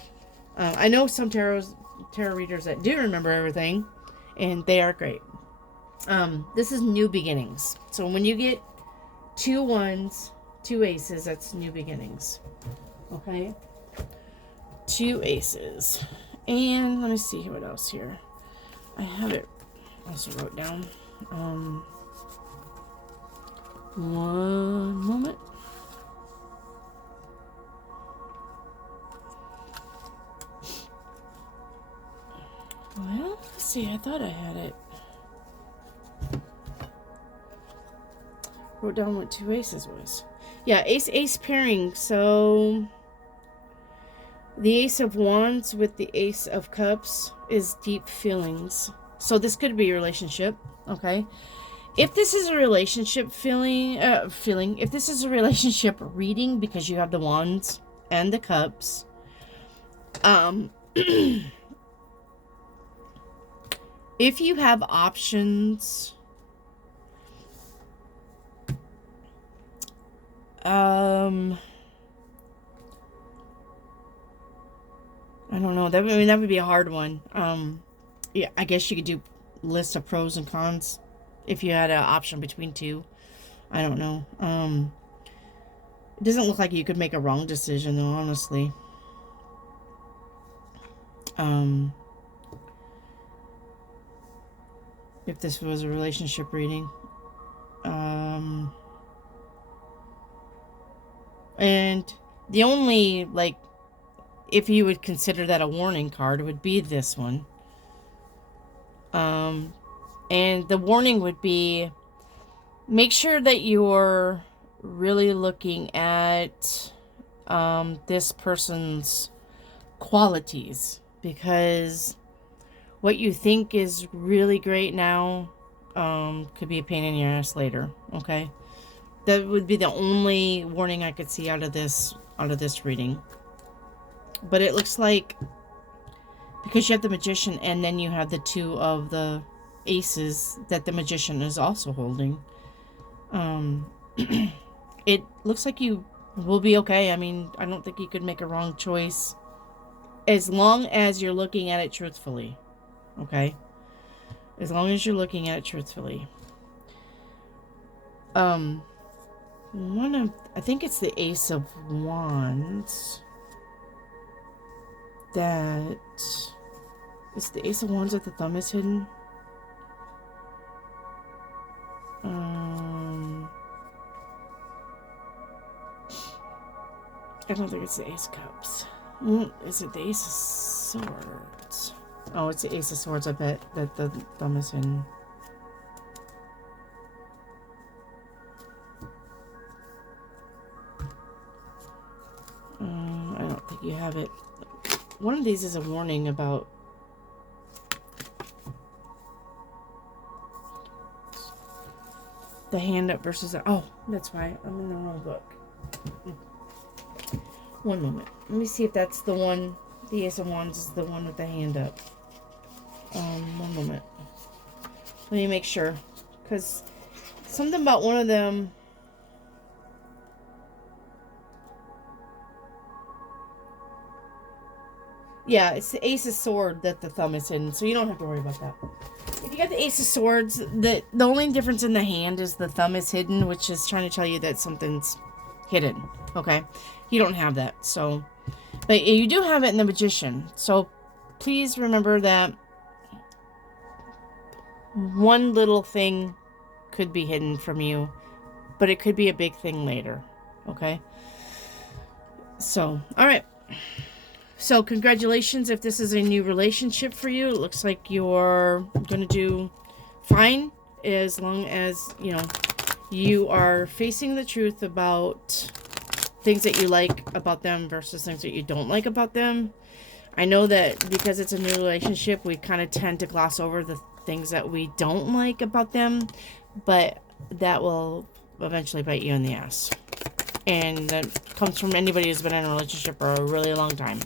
I know some tarot readers that do remember everything, and they are great. This is new beginnings. So when you get 2 1s, 2 aces, that's new beginnings. Okay? 2 aces. And let me see what else here. I have it also wrote down. One moment. Well, let's see. I thought I had it. Wrote down what 2 aces was. Yeah, ace pairing. So the Ace of Wands with the Ace of Cups is deep feelings. So this could be a relationship, okay? If this is a relationship if this is a relationship reading because you have the Wands and the Cups, if you have options, I don't know. That would be a hard one. Yeah, I guess you could do list of pros and cons if you had an option between 2. I don't know. It doesn't look like you could make a wrong decision though, honestly. If this was a relationship reading. And the only, like, if you would consider that a warning card, would be this one. And the warning would be, make sure that you're really looking at this person's qualities, because what you think is really great now could be a pain in your ass later. Okay, that would be the only warning I could see out of this reading. But it looks like, because you have the Magician and then you have the 2 of the aces that the Magician is also holding, it looks like you will be okay. I mean, I don't think you could make a wrong choice as long as you're looking at it truthfully. Okay? As long as you're looking at it truthfully. I think it's the Ace of Wands. That is the Ace of Wands that the thumb is hidden. I don't think it's the Ace of Cups. Is it the Ace of Swords? Oh, it's the Ace of Swords. I bet that the thumb is hidden. I don't think you have it. One of these is a warning about the hand up versus the... Oh, that's why I'm in the wrong book. One moment. Let me see if that's the one. The Ace of Wands is the one with the hand up. One moment. Let me make sure. Because something about one of them... Yeah, it's the Ace of Swords that the thumb is in, so you don't have to worry about that. If you got the Ace of Swords, the only difference in the hand is the thumb is hidden, which is trying to tell you that something's hidden, okay? You don't have that, so... But you do have it in the Magician, so please remember that one little thing could be hidden from you, but it could be a big thing later, okay? So, alright. So, congratulations if this is a new relationship for you. It looks like you're going to do fine as long as, you know, you are facing the truth about things that you like about them versus things that you don't like about them. I know that because it's a new relationship, we kind of tend to gloss over the things that we don't like about them, but that will eventually bite you in the ass. And that comes from anybody who's been in a relationship for a really long time.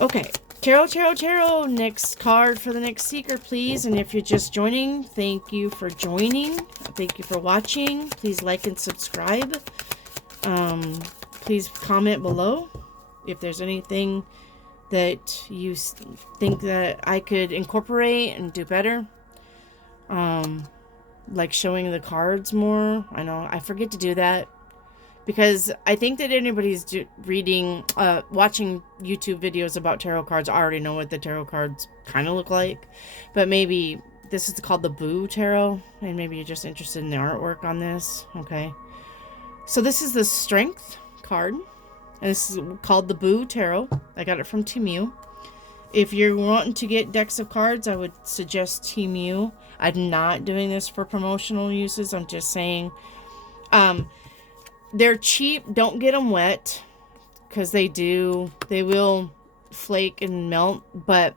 Okay. Tarot. Next card for the next seeker, please. And if you're just joining, thank you for joining. Thank you for watching. Please like and subscribe. Please comment below if there's anything that you think that I could incorporate and do better. Like showing the cards more. I know I forget to do that, because I think that anybody's watching YouTube videos about tarot cards already know what the tarot cards kind of look like. But maybe this is called the Boo Tarot, and maybe you're just interested in the artwork on this. Okay. So this is the Strength card, and this is called the Boo Tarot. I got it from Temu. If you're wanting to get decks of cards, I would suggest Temu. I'm not doing this for promotional uses. I'm just saying, they're cheap. Don't get them wet, because they will flake and melt. But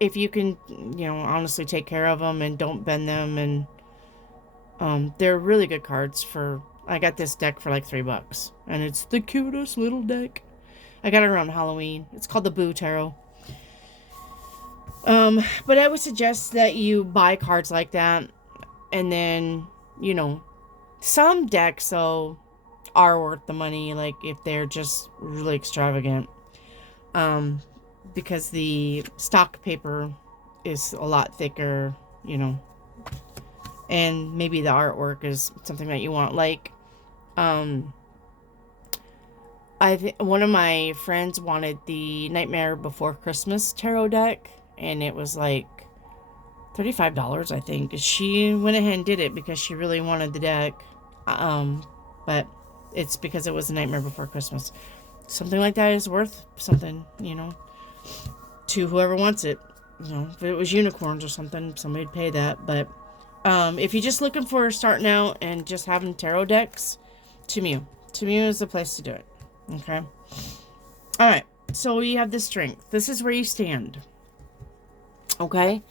if you can, honestly take care of them and don't bend them, and they're really good cards for. I got this deck for like $3, and it's the cutest little deck. I got it around Halloween. It's called the Boo Tarot. But I would suggest that you buy cards like that, and then, some decks, though, are worth the money, like if they're just really extravagant, because the stock paper is a lot thicker, and maybe the artwork is something that you want. Like, one of my friends wanted the Nightmare Before Christmas tarot deck, and it was like $35, I think. She went ahead and did it because she really wanted the deck, but it's because it was a Nightmare Before Christmas. Something like that is worth something, to whoever wants it. If it was unicorns or something, somebody'd pay that. But if you're just looking for starting out and just having tarot decks, Temu is the place to do it. Okay. All right. So you have the Strength. This is where you stand. Okay.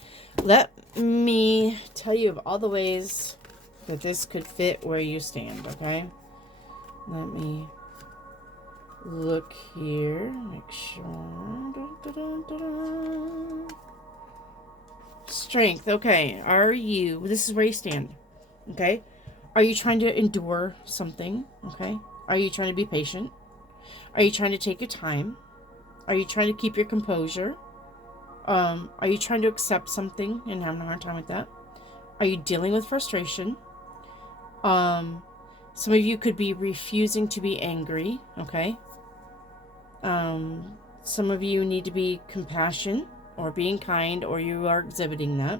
Let me tell you of all the ways that this could fit where you stand. Okay. Let me look here. Make sure. Dun, dun, dun, dun. Strength. Okay. This is where you stand. Okay. Are you trying to endure something? Okay. Are you trying to be patient? Are you trying to take your time? Are you trying to keep your composure? Are you trying to accept something and having a hard time with that? Are you dealing with frustration? Some of you could be refusing to be angry. Okay. Some of you need to be compassionate or being kind, or you are exhibiting that.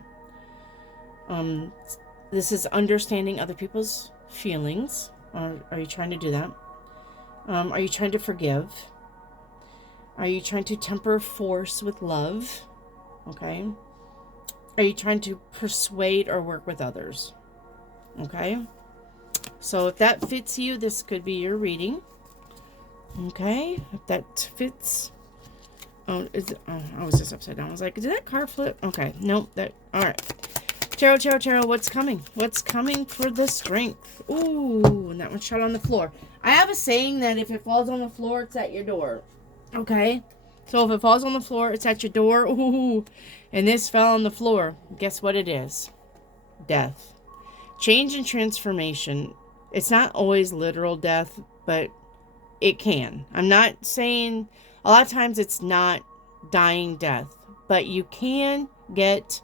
This is understanding other people's feelings. Are you trying to do that? Are you trying to forgive? Are you trying to temper force with love? Okay. Are you trying to persuade or work with others? Okay. So if that fits you, this could be your reading. Okay. If that fits. I was just upside down. I was like, did that card flip? Okay. Nope. All right. Tarot, what's coming? What's coming for the Strength? Ooh, and that one shot on the floor. I have a saying that if it falls on the floor, it's at your door. Okay? So if it falls on the floor, it's at your door. Ooh, and this fell on the floor. Guess what it is? Death. Change and transformation. It's not always literal death, but it can. I'm not saying... A lot of times it's not dying death, but you can get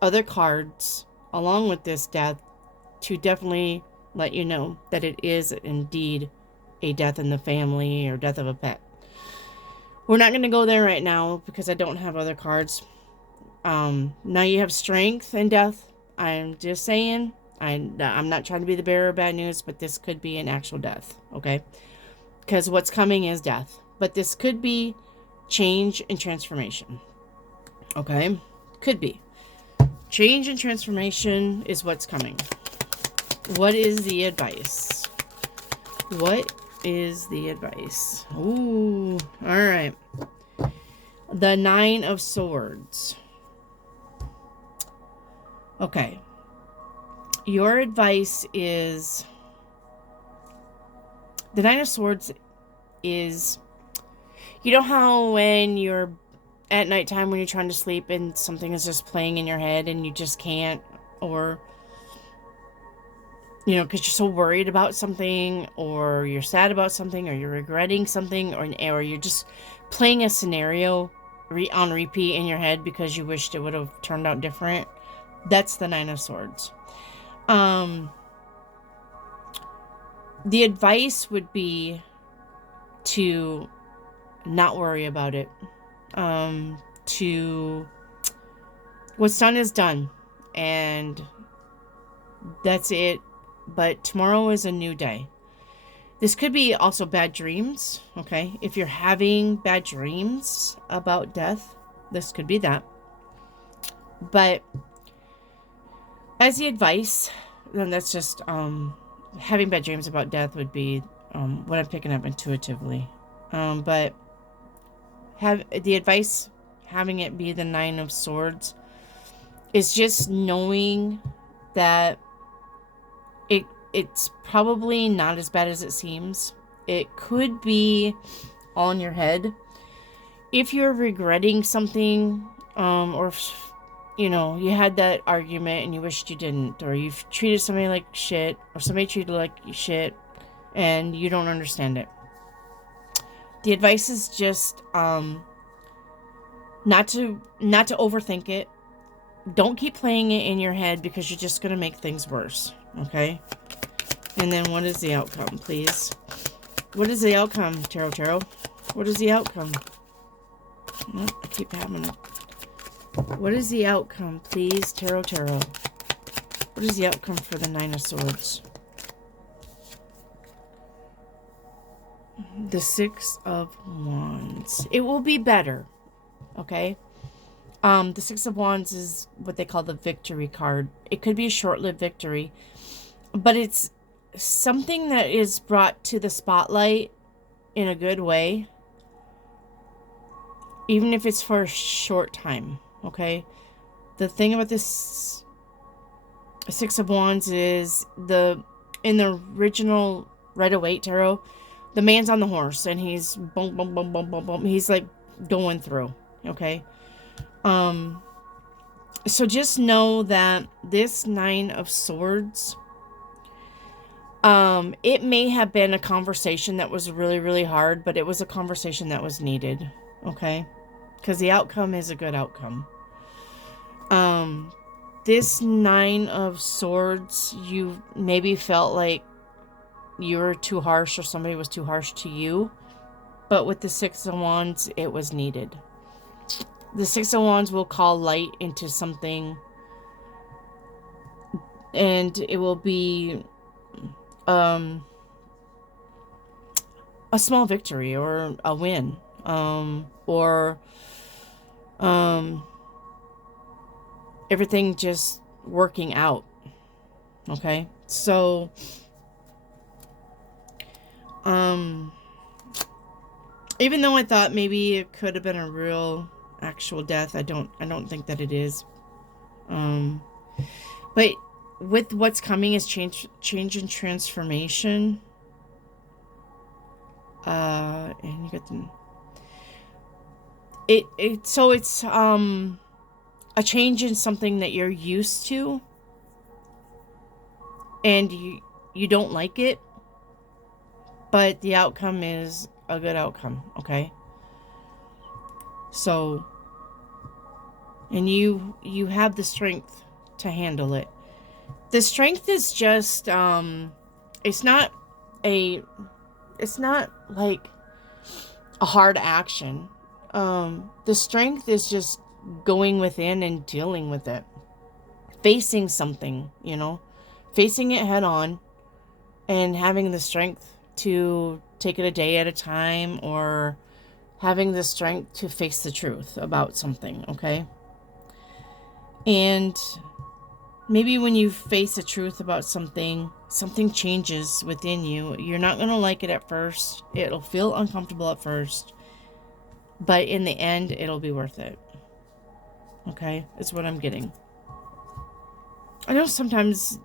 other cards along with this death to definitely let you know that it is indeed a death in the family or death of a pet. We're not going to go there right now because I don't have other cards. Now you have Strength and death. I'm just saying, I'm not trying to be the bearer of bad news, but this could be an actual death, okay? Because what's coming is death. But this could be change and transformation, okay? Could be. Change and transformation is what's coming. What is the advice? What is the advice? Ooh, all right. The Nine of Swords. Okay. Your advice is... The Nine of Swords is... You know how when you're at nighttime when you're trying to sleep and something is just playing in your head and you just can't, or... You know, because you're so worried about something, or you're sad about something, or you're regretting something, or you're just playing a scenario on repeat in your head because you wished it would have turned out different. That's the Nine of Swords. The advice would be to not worry about it. To what's done is done, and that's it. But tomorrow is a new day. This could be also bad dreams, okay? If you're having bad dreams about death, this could be that. But as the advice, then that's just having bad dreams about death would be what I'm picking up intuitively. But have the advice, having it be the Nine of Swords, is just knowing that it's probably not as bad as it seems. It could be all in your head. If you're regretting something, or you know, you had that argument and you wished you didn't, or you've treated somebody like shit, or somebody treated like shit, and you don't understand it. The advice is just not to overthink it. Don't keep playing it in your head because you're just gonna make things worse. Okay. And then what is the outcome, please? What is the outcome, Tarot? What is the outcome? No, I keep having it. What is the outcome, please, Tarot? What is the outcome for the Nine of Swords? The Six of Wands. It will be better. Okay? The Six of Wands is what they call the victory card. It could be a short-lived victory, but it's something that is brought to the spotlight in a good way, even if it's for a short time. Okay? The thing about this Six of Wands is in the original Rider-Waite tarot, the man's on the horse and he's boom, boom, boom, boom, boom, boom. He's like going through. Okay? So just know that this Nine of Swords, it may have been a conversation that was really, really hard, but it was a conversation that was needed. Okay? Because the outcome is a good outcome. This Nine of Swords, you maybe felt like you were too harsh or somebody was too harsh to you. But with the Six of Wands, it was needed. The Six of Wands will call light into something. And it will be a small victory or a win. Or everything just working out. Okay? So even though I thought maybe it could have been a real actual death, I don't think that it is. But with what's coming is change and transformation. And you got so it's a change in something that you're used to, and you don't like it, but the outcome is a good outcome. Okay? So, and you have the strength to handle it. The strength is just it's not like a hard action. The strength is just going within and dealing with it, facing something, you know, facing it head on, and having the strength to take it a day at a time, or having the strength to face the truth about something. Okay? And maybe when you face the truth about something changes within you. You're not going to like it at first. It'll feel uncomfortable at first. but in the end, it'll be worth it. Okay, is what I'm getting. I know sometimes,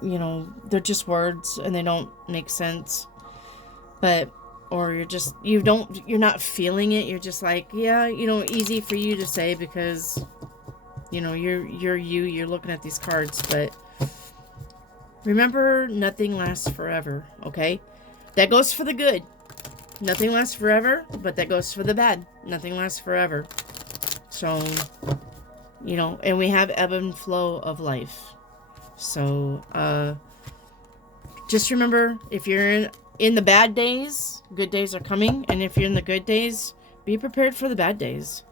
they're just words and they don't make sense, but, or you're not feeling it. You're just like, yeah, easy for you to say because, you're looking at these cards, but remember, nothing lasts forever, okay? That goes for the good. Nothing lasts forever, but that goes for the bad. Nothing lasts forever. So, and we have ebb and flow of life. So, just remember, if you're in the bad days, good days are coming. And if you're in the good days, be prepared for the bad days.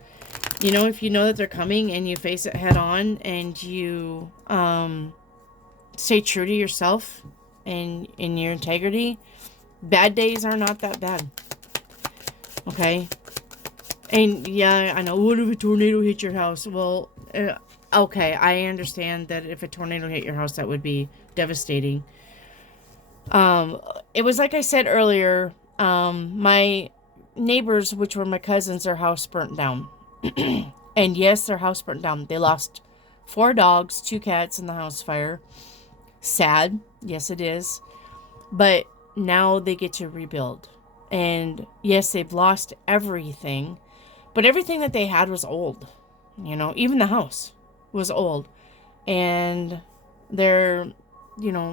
If you know that they're coming and you face it head on and you stay true to yourself and in your integrity, bad days are not that bad. Okay? And yeah, I know, what if a tornado hit your house? Well, okay, I understand that if a tornado hit your house, that would be devastating. It was like I said earlier, my neighbors, which were my cousins, their house burnt down. And yes, their house burnt down. They lost 4 dogs, 2 cats in the house fire. Sad. Yes, it is. But now they get to rebuild. And yes, they've lost everything. But everything that they had was old. Even the house was old. And their,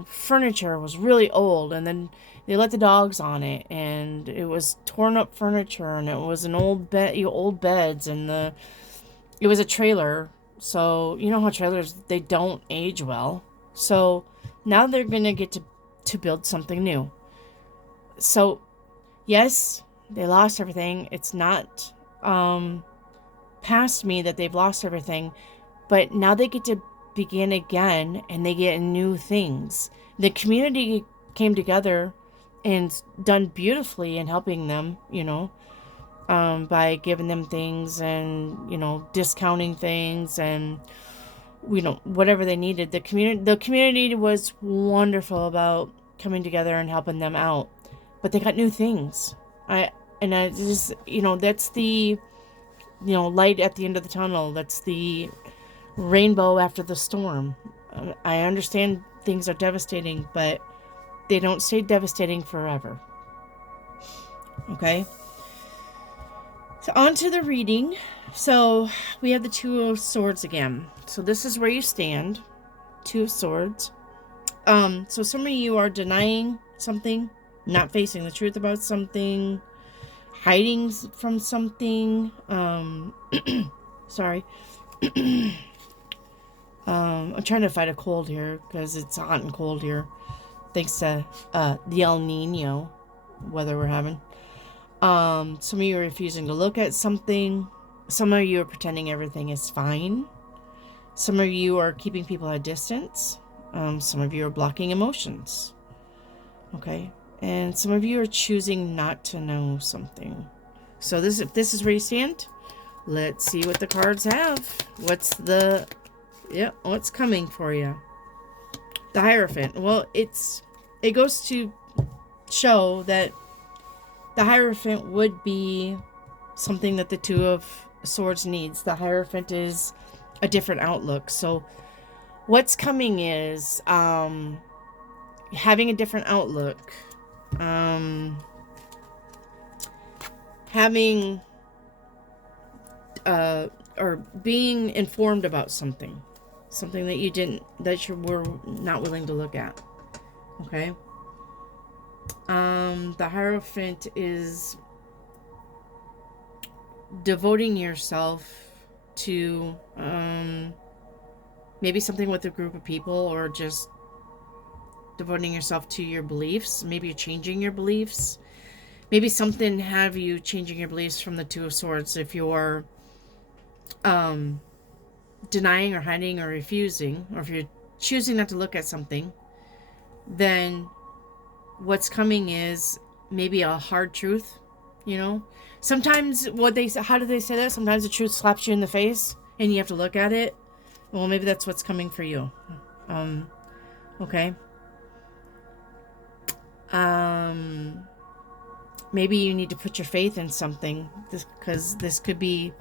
furniture was really old. And then they let the dogs on it. And it was torn up furniture. And it was an old beds. And it was a trailer. So, how trailers, they don't age well. So now they're going to get to build something new. So, yes, they lost everything. It's not past me that they've lost everything, but now they get to begin again and they get new things. The community came together and done beautifully in helping them, by giving them things and, discounting things and, whatever they needed. The community was wonderful about coming together and helping them out, but they got new things. I just, that's the, light at the end of the tunnel. That's the rainbow after the storm. I understand things are devastating, but they don't stay devastating forever. Okay? So on to the reading. So we have the 2 of Swords again. So this is where you stand. 2 of Swords. So some of you are denying something, not facing the truth about something, hiding from something. Sorry. I'm trying to fight a cold here because it's hot and cold here. Thanks to the El Nino weather we're having. Some of you are refusing to look at something. Some of you are pretending everything is fine. Some of you are keeping people at a distance. Some of you are blocking emotions. Okay? And some of you are choosing not to know something. So if this is where you stand, let's see what the cards have. What's coming for you? The Hierophant. Well, it goes to show that the Hierophant would be something that the 2 of Swords needs. The Hierophant is a different outlook. So what's coming is having a different outlook. Having or being informed about something that you were not willing to look at. Okay. The Hierophant is devoting yourself to maybe something with a group of people, or just devoting yourself to your beliefs. Maybe you're changing your beliefs. Maybe something have you changing your beliefs from the 2 of Swords. If you're denying or hiding or refusing, or if you're choosing not to look at something, then what's coming is maybe a hard truth. Sometimes how do they say that? Sometimes the truth slaps you in the face and you have to look at it. Well, maybe that's what's coming for you. Okay. maybe you need to put your faith in something, because this could be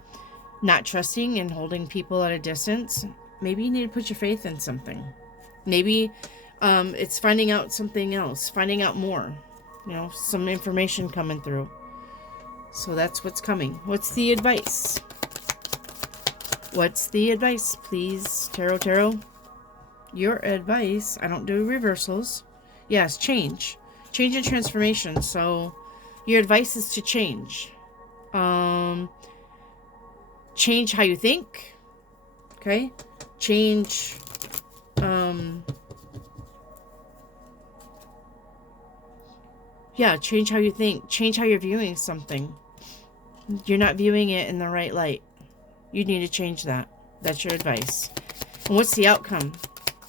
not trusting and holding people at a distance. Maybe you need to put your faith in something. Maybe it's finding out something else, finding out more, some information coming through. So that's what's coming. What's the advice? What's the advice, please, Tarot? Your advice. I don't do reversals. Yes, change and transformation. So your advice is to change. Change how you think. Okay? Change change how you think. Change how you're viewing something. You're not viewing it in the right light. You need to change that. That's your advice. And what's the outcome?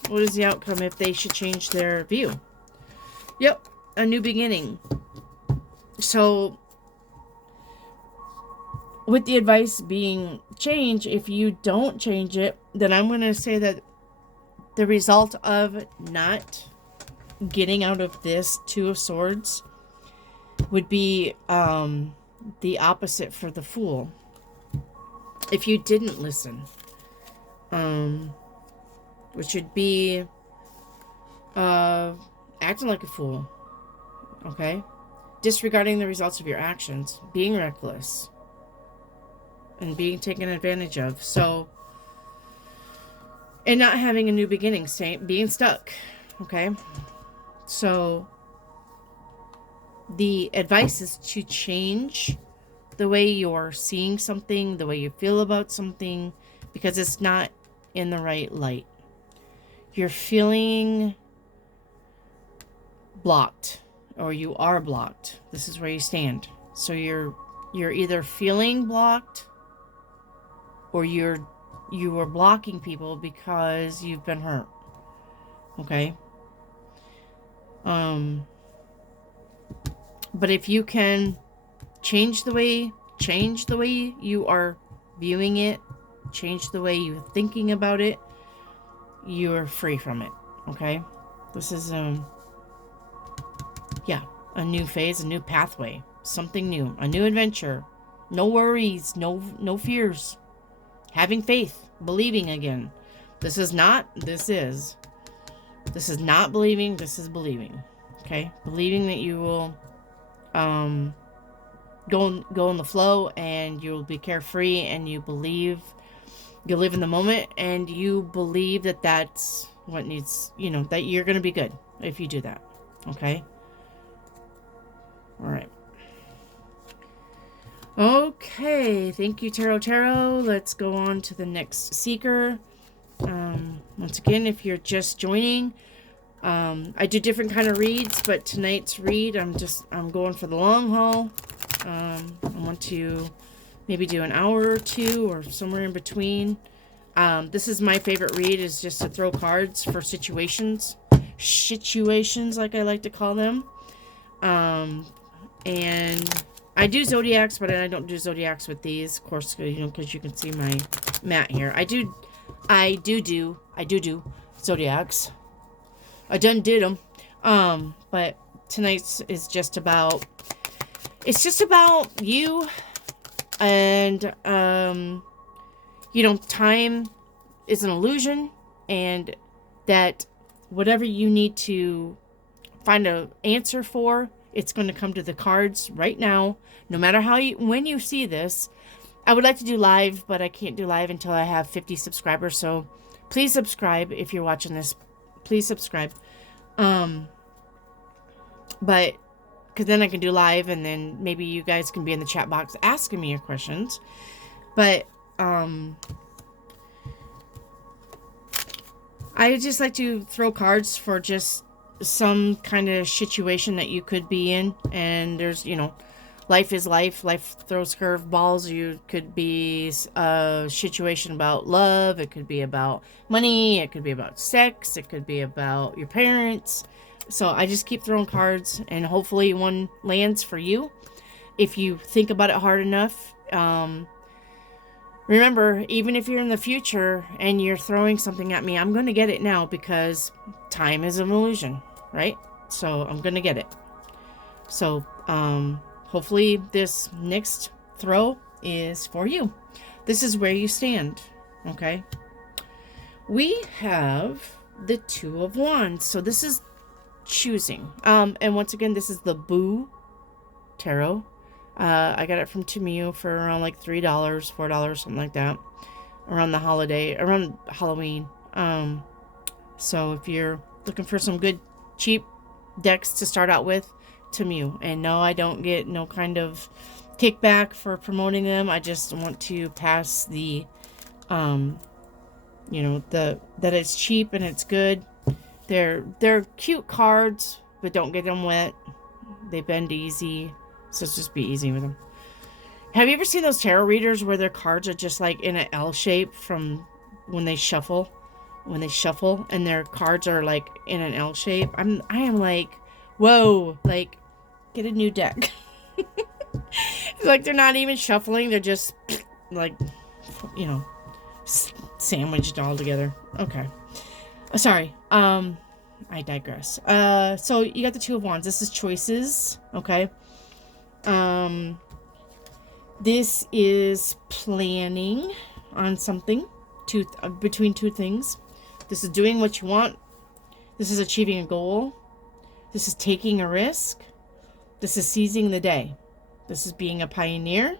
What is the outcome if they should change their view? Yep, a new beginning. So, with the advice being change, if you don't change it, then I'm going to say that the result of not getting out of this Two of Swords would be the opposite for the Fool. If you didn't listen, which would be acting like a fool, okay? Disregarding the results of your actions, being reckless, and being taken advantage of. So, and not having a new beginning, being stuck, okay? So, the advice is to change the way you're seeing something, the way you feel about something, because it's not in the right light. You're feeling blocked, or you are blocked. This is where you stand. So you're either feeling blocked, or you are blocking people because you've been hurt. Okay? But if you can change the way you are viewing it, change the way you're thinking about it, you're free from it. Okay? This is a new phase, a new pathway, something new, a new adventure. No worries, no fears. Having faith, believing again. This is not believing, this is believing. Okay? Believing that you will go in the flow, and you'll be carefree, and you believe you live in the moment, and you believe that that's what needs, that you're going to be good if you do that. Okay? All right. Okay. Thank you, Tarot. Let's go on to the next seeker. Once again, if you're just joining, I do different kind of reads, but tonight's read, I'm going for the long haul. I want to maybe do an hour or two, or somewhere in between. This is my favorite read, is just to throw cards for situations like I like to call them. And I do zodiacs, but I don't do zodiacs with these, of course, because you can see my mat here. I do zodiacs. I done did them. But tonight's is just about, it's just about you, and time is an illusion, and that whatever you need to find an answer for, it's going to come to the cards right now, no matter when you see this. I would like to do live, but I can't do live until I have 50 subscribers, so please subscribe if you're watching this. Please subscribe. But, because then I can do live, and then maybe you guys can be in the chat box asking me your questions. But, I just like to throw cards for just some kind of situation that you could be in. And there's, life is life. Life throws curveballs. You could be a situation about love. It could be about money. It could be about sex. It could be about your parents. So I just keep throwing cards, and hopefully one lands for you if you think about it hard enough. Remember, even if you're in the future and you're throwing something at me, I'm going to get it now, because time is an illusion, right? So I'm going to get it. So hopefully this next throw is for you. This is where you stand. Okay. We have the Two of Wands. So this is choosing. And once again, this is the Boo Tarot. I got it from Tamiyo for around like $3, $4, something like that. Around Halloween. So if you're looking for some good, cheap decks to start out with, Tamiyo. And no, I don't get no kind of kickback for promoting them. I just want to pass the, you know, that it's cheap and it's good. They're cute cards, but don't get them wet. They bend easy, so just be easy with them. Have you ever seen those tarot readers where their cards are just like in an L shape from when they shuffle? When they shuffle and their cards are like in an L shape. I am like, whoa, like, get a new deck. It's like they're not even shuffling, they're just like, you know, sandwiched all together. Okay. Sorry. I digress. So you got the Two of Wands. This is choices. Okay. This is planning on something between two things. This is doing what you want. This is achieving a goal. This is taking a risk. This is seizing the day. This is being a pioneer,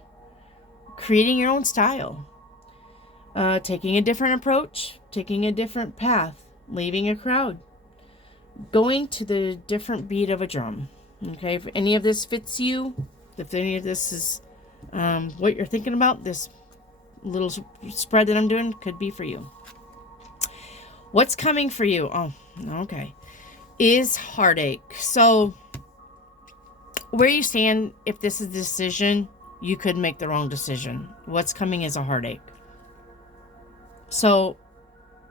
creating your own style, taking a different approach, taking a different path, leaving a crowd, going to the different beat of a drum. Okay, if any of this fits you, if any of this is what you're thinking about, this little spread that I'm doing could be for you. What's coming for you? Oh, okay. Is heartache. So where you stand, if this is a decision, you could make the wrong decision. What's coming is a heartache. So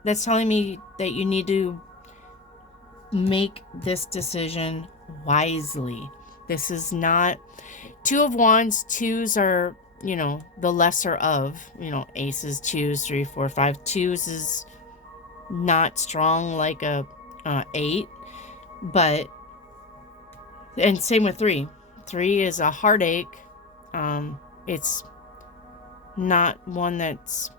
that's telling me that you need to make this decision wisely. This is not Two of Wands. Twos are, you know, the lesser of, you know, aces, twos, 3, 4, 5. Twos is not strong like a 8, but, and same with 3. 3 is a heartache. It's not one that's,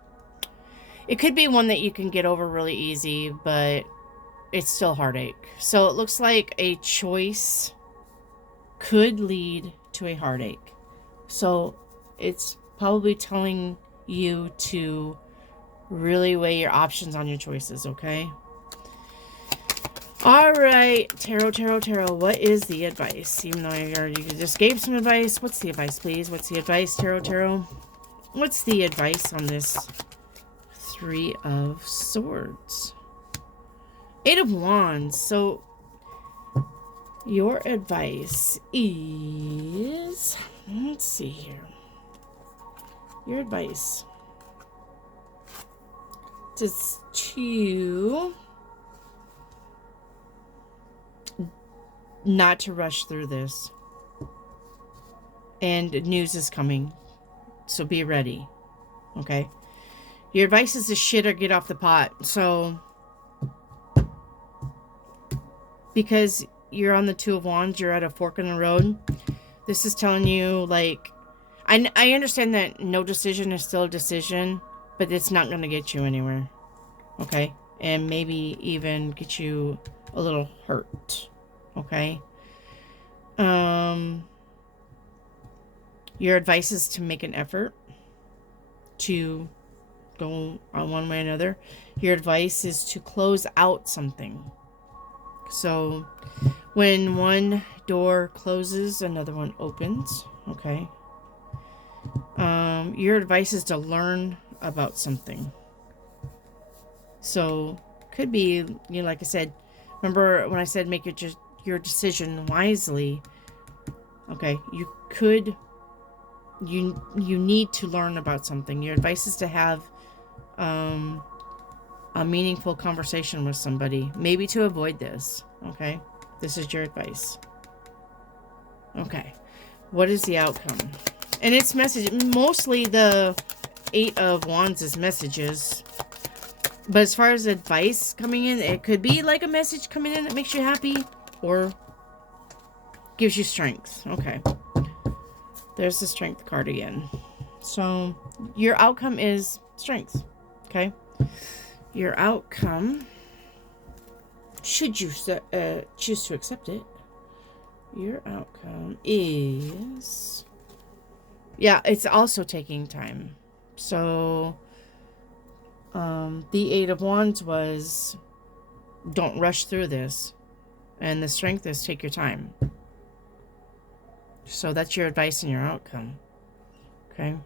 it could be one that you can get over really easy, but it's still heartache. So it looks like a choice could lead to a heartache. So it's probably telling you to really weigh your options on your choices, okay? All right, tarot. What is the advice? Even though you just gave some advice, what's the advice, please? What's the advice, tarot? What's the advice on this Three of Swords? 8 of Wands. So your advice is, let's see here. Your advice is to not to rush through this. And news is coming. So be ready. Okay? Your advice is to shit or get off the pot. So because you're on the Two of Wands, you're at a fork in the road. This is telling you, like, I understand that no decision is still a decision, but it's not going to get you anywhere. Okay? And maybe even get you a little hurt. Okay? Your advice is to make an effort to go on one way or another. Your advice is to close out something. So when one door closes, another one opens. Okay. Your advice is to learn about something. So could be, you know, like I said, remember when I said make your decision wisely? Okay, you need to learn about something. Your advice is to have a meaningful conversation with somebody, maybe to avoid this. Okay, this is your advice. Okay, what is the outcome? And it's message. Mostly the 8 of Wands is messages. But as far as advice coming in, it could be like a message coming in that makes you happy or gives you strength. Okay. There's the strength card again. So your outcome is strength. Okay. Your outcome, should you choose to accept it, your outcome is, yeah, it's also taking time. So the Eight of Wands was, don't rush through this. And the strength is, take your time. So that's your advice and your outcome. Okay.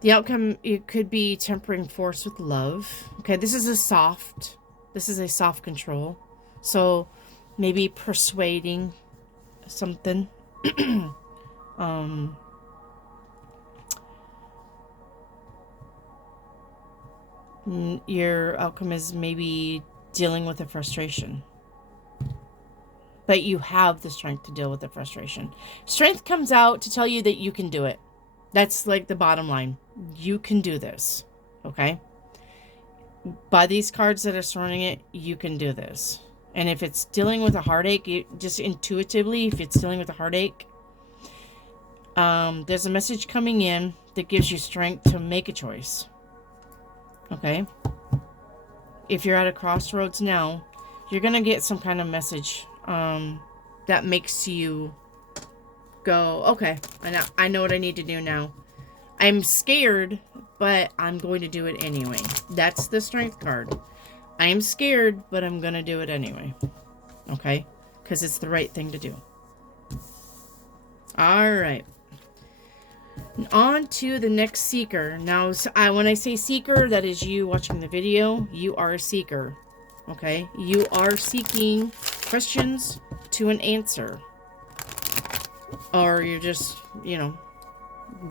The outcome, it could be tempering force with love. Okay, this is a soft control. So maybe persuading something. Your outcome is maybe dealing with a frustration. But you have the strength to deal with the frustration. Strength comes out to tell you that you can do it. That's like the bottom line. You can do this. Okay? By these cards that are surrounding it, you can do this. And if it's dealing with a heartache, just intuitively, if it's dealing with a heartache, there's a message coming in that gives you strength to make a choice. Okay? If you're at a crossroads now, you're going to get some kind of message that makes you go, okay, I know what I need to do now. I'm scared, but I'm going to do it anyway. That's the strength card. I'm scared, but I'm going to do it anyway. Okay? Because it's the right thing to do. All right. On to the next seeker. Now, when I say seeker, that is you watching the video. You are a seeker. Okay? You are seeking questions to an answer. Or you're just,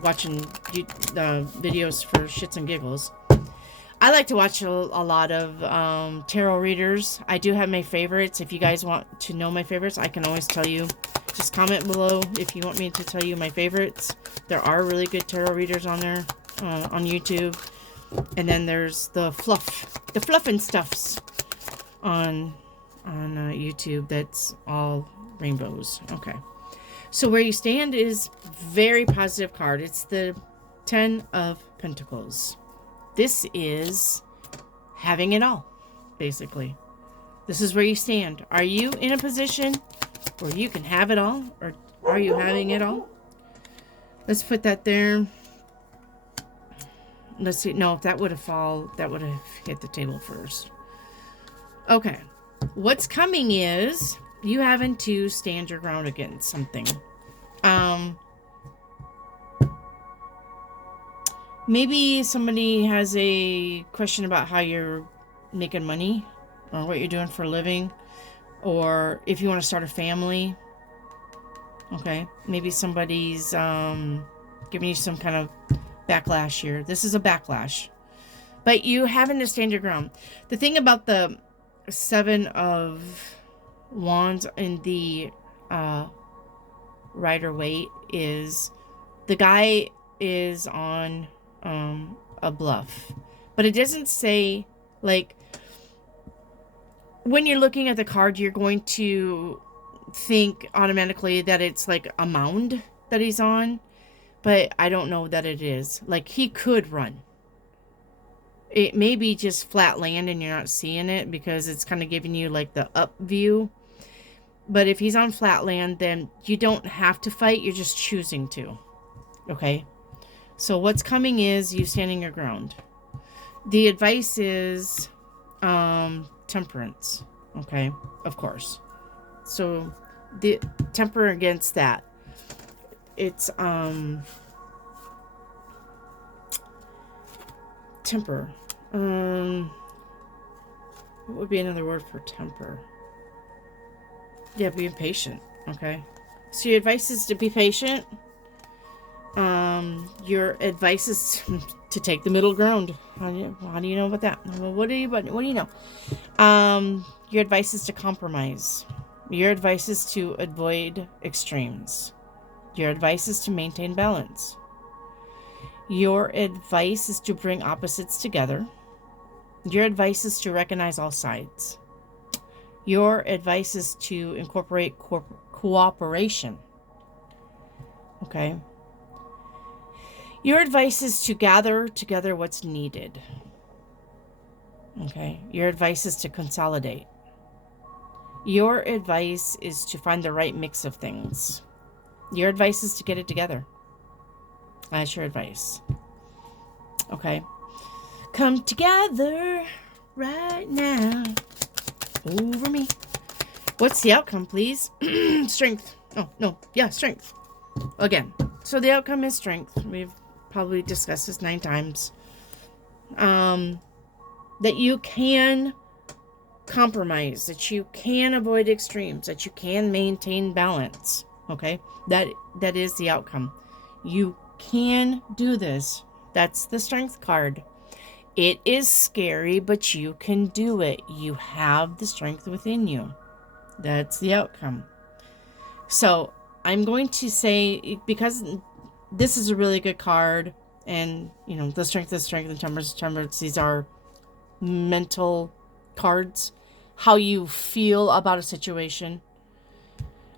watching videos for shits and giggles. I like to watch a lot of tarot readers. I do have my favorites. If you guys want to know my favorites, I can always tell you. Just comment below if you want me to tell you my favorites. There are really good tarot readers on there, on YouTube. And then there's the fluff and stuffs on YouTube. That's all rainbows. Okay. So where you stand is very positive card. It's the 10 of Pentacles. This is having it all, basically. This is where you stand. Are you in a position where you can have it all? Or are you having it all? Let's put that there. Let's see. No, if that would have hit the table first. Okay. What's coming is you having to stand your ground against something. Maybe somebody has a question about how you're making money or what you're doing for a living, or if you want to start a family. Okay. Maybe somebody's giving you some kind of backlash here. This is a backlash. But you having to stand your ground. The thing about the 7 of Wands in the Rider-Waite is the guy is on a bluff. But it doesn't say, like, when you're looking at the card, you're going to think automatically that it's like a mound that he's on. But I don't know that it is. Like, he could run. It may be just flat land and you're not seeing it because it's kind of giving you like the up view. But if he's on flat land, then you don't have to fight. You're just choosing to. Okay? So what's coming is you standing your ground. The advice is temperance. Okay? Of course. So the temper against that. It's temper. What would be another word for temper? Yeah, being patient. Okay. So your advice is to be patient. Your advice is to take the middle ground. How do you know about that? Well, what do you know? Your advice is to compromise. Your advice is to avoid extremes. Your advice is to maintain balance. Your advice is to bring opposites together. Your advice is to recognize all sides. Your advice is to incorporate cooperation. Okay? Your advice is to gather together what's needed. Okay? Your advice is to consolidate. Your advice is to find the right mix of things. Your advice is to get it together. That's your advice. Okay? Come together right now over me. What's the outcome, please? Strength. Oh, no. Yeah, strength. Again. So the outcome is strength. We've probably discussed this 9 times. That you can compromise, that you can avoid extremes, that you can maintain balance. Okay? That is the outcome. You can do this. That's the strength card. It is scary, but you can do it. You have the strength within you. That's the outcome. So I'm going to say, because this is a really good card, and you know, the strength and temperance, these are mental cards, how you feel about a situation.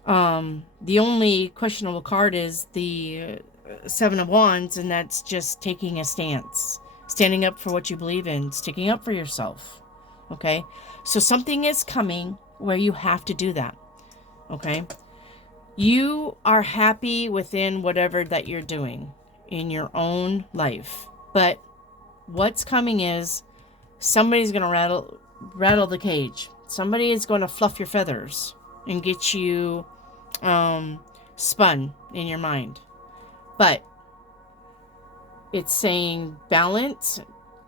The only questionable card is the 7 of Wands, and that's just taking a stance, standing up for what you believe in, sticking up for yourself. Okay? So something is coming where you have to do that. Okay? You are happy within whatever that you're doing in your own life. But what's coming is somebody's going to rattle the cage. Somebody is going to fluff your feathers and get you spun in your mind. But it's saying balance,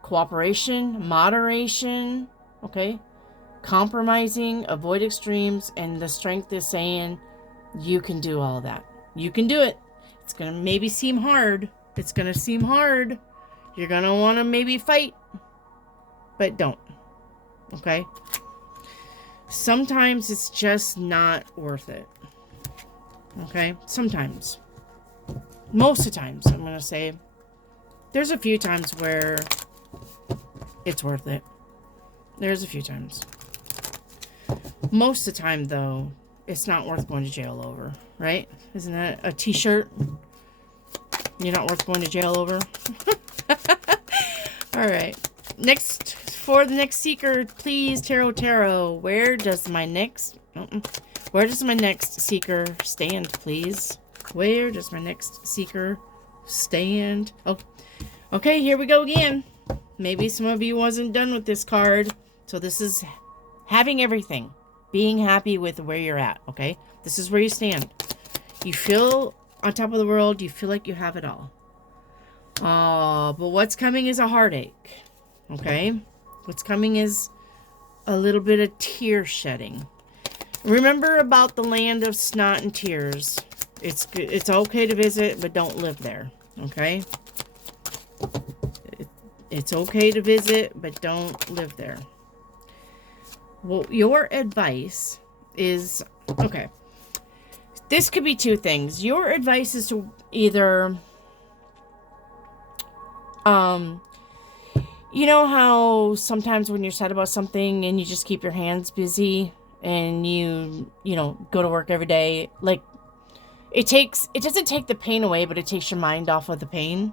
cooperation, moderation, okay? Compromising, avoid extremes, and the strength is saying you can do all that. You can do it. It's going to maybe seem hard. It's going to seem hard. You're going to want to maybe fight, but don't. Okay? Sometimes it's just not worth it. Okay? Sometimes. Most of the times, I'm going to say. There's a few times where it's worth it. There's a few times. Most of the time, though, it's not worth going to jail over. Right? Isn't that a t-shirt? You're not worth going to jail over? Alright. Next, for the next seeker, please, Tarot. Where does my next seeker stand, please? Where does my next seeker stand? Oh, okay, here we go again. Maybe some of you wasn't done with this card. So this is having everything. Being happy with where you're at, okay? This is where you stand. You feel on top of the world. You feel like you have it all. But what's coming is a heartache, okay? What's coming is a little bit of tear shedding. Remember about the land of snot and tears. It's okay to visit, but don't live there, okay? It's okay to visit, but don't live there. Well, your advice is, okay, this could be 2 things. Your advice is to either, you know how sometimes when you're sad about something and you just keep your hands busy and you know, go to work every day, like, it doesn't take the pain away, but it takes your mind off of the pain.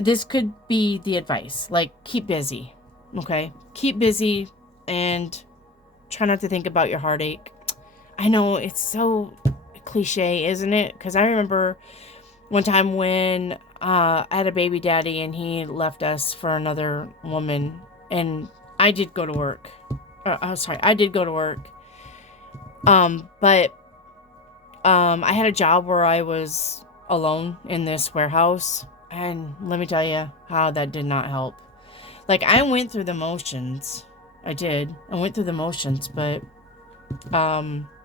This could be the advice, like, keep busy, okay? Keep busy and try not to think about your heartache. I know it's so cliche, isn't it? Because I remember one time when I had a baby daddy and he left us for another woman, and I did go to work. I did go to work. But I had a job where I was alone in this warehouse, and let me tell you how that did not help. Like, I went through the motions. I did. I went through the motions, but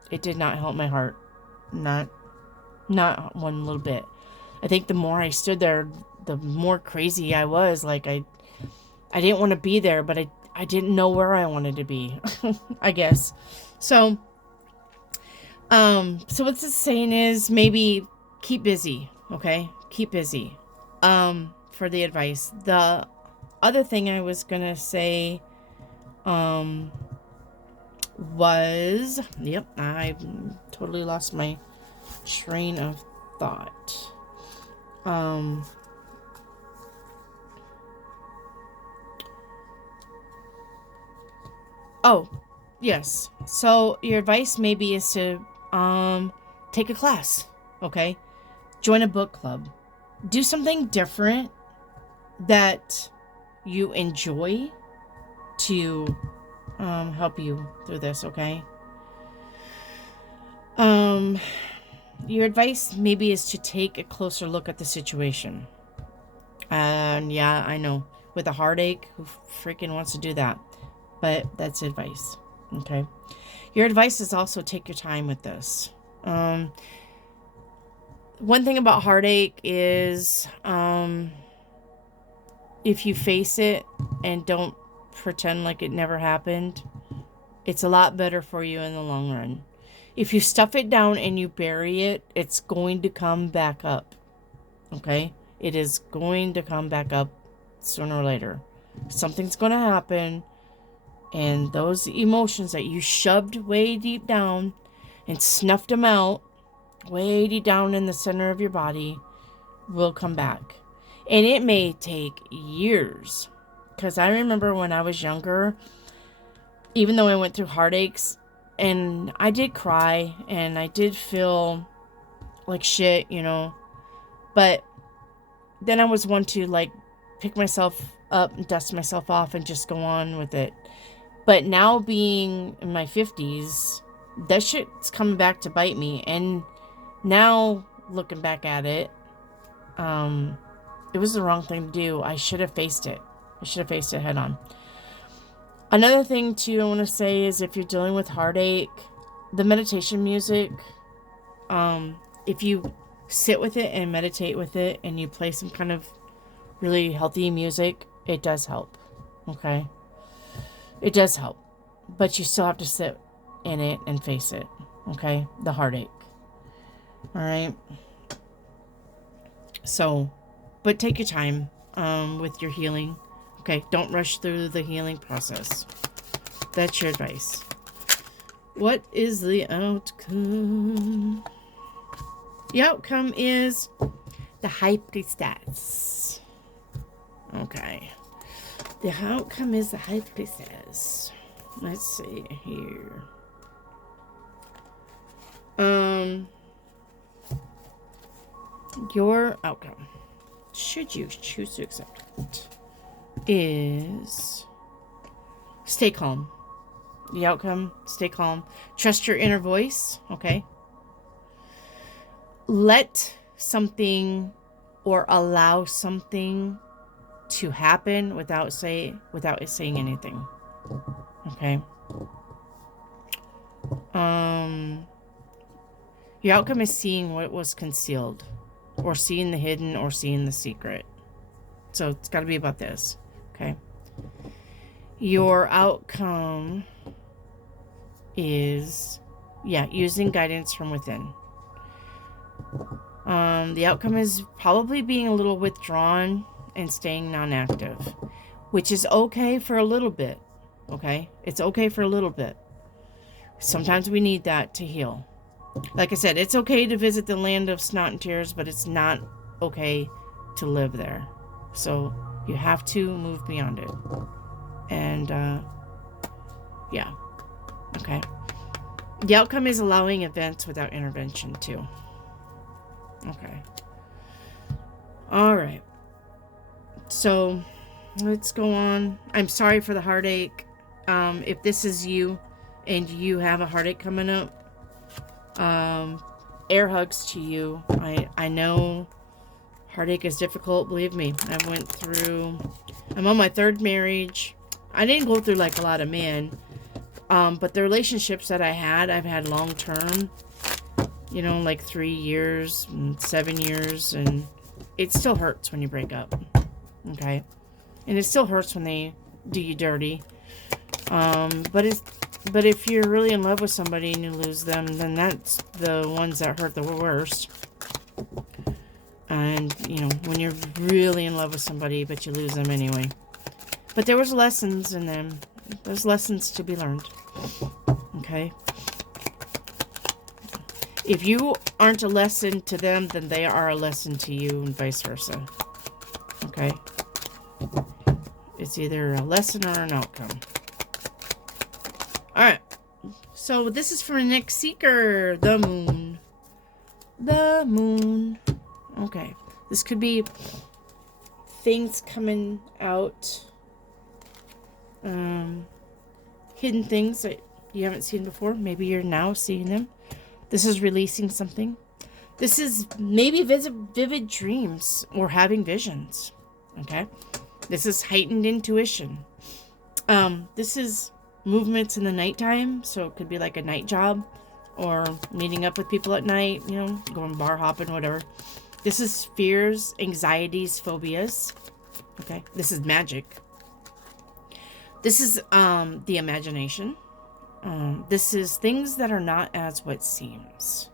it did not help my heart. Not one little bit. I think the more I stood there, the more crazy I was. Like, I didn't want to be there, but I didn't know where I wanted to be, I guess. So what this is saying is maybe keep busy, okay? Keep busy, for the advice. The other thing I was gonna say, was, yep, I totally lost my train of thought. Oh, yes. So your advice maybe is to take a class, okay? Join a book club. Do something different that you enjoy to help you through this, okay? Your advice maybe is to take a closer look at the situation. And yeah, I know, with a heartache, who freaking wants to do that? But that's advice, okay? Your advice is also take your time with this. One thing about heartache is if you face it and don't pretend like it never happened, it's a lot better for you in the long run. If you stuff it down and you bury it, it's going to come back up. Okay? It is going to come back up sooner or later. Something's going to happen, and those emotions that you shoved way deep down and snuffed them out way deep down in the center of your body will come back. And it may take years. Because I remember when I was younger, even though I went through heartaches, and I did cry, and I did feel like shit, you know. But then I was one to, like, pick myself up and dust myself off and just go on with it. But now being in my 50s, that shit's coming back to bite me. And now, looking back at it, it was the wrong thing to do. I should have faced it. I should have faced it head on. Another thing, too, I want to say is if you're dealing with heartache, the meditation music, if you sit with it and meditate with it and you play some kind of really healthy music, it does help, okay? It does help, but you still have to sit in it and face it, okay? The heartache, all right? So, but take your time with your healing. Okay, don't rush through the healing process. That's your advice. What is the outcome? The outcome is the High Priestess. Okay. The outcome is the High Priestess. Let's see here. Your outcome, should you choose to accept it, is stay calm. The outcome, stay calm. Trust your inner voice, okay? Let something or allow something to happen without saying anything. Okay? Your outcome is seeing what was concealed, or seeing the hidden, or seeing the secret. So it's got to be about this, okay? Your outcome is, using guidance from within. The outcome is probably being a little withdrawn and staying non-active, which is okay for a little bit, okay? It's okay for a little bit. Sometimes we need that to heal. Like I said, it's okay to visit the land of snot and tears, but it's not okay to live there. So you have to move beyond it. And, okay. The outcome is allowing events without intervention, too. Okay. All right. So, let's go on. I'm sorry for the heartache. If this is you and you have a heartache coming up, air hugs to you. I know heartache is difficult, believe me. I'm on my third marriage. I didn't go through like a lot of men, but the relationships that I've had long term, you know, like 3 years and 7 years, and it still hurts when you break up, okay? And it still hurts when they do you dirty, but if you're really in love with somebody and you lose them, then that's the ones that hurt the worst. And, you know, when you're really in love with somebody, but you lose them anyway. But there was lessons in them. There's lessons to be learned. Okay? If you aren't a lesson to them, then they are a lesson to you, and vice versa. Okay? It's either a lesson or an outcome. Alright. So this is for Nick Seeker. The moon. The moon. Okay. This could be things coming out. Hidden things that you haven't seen before. Maybe you're now seeing them. This is releasing something. This is maybe vivid dreams or having visions. Okay. This is heightened intuition. This is movements in the nighttime. So it could be like a night job or meeting up with people at night, you know, going bar hopping, whatever. This is fears, anxieties, phobias. Okay. This is magic. This is the imagination. This is things that are not as what seems.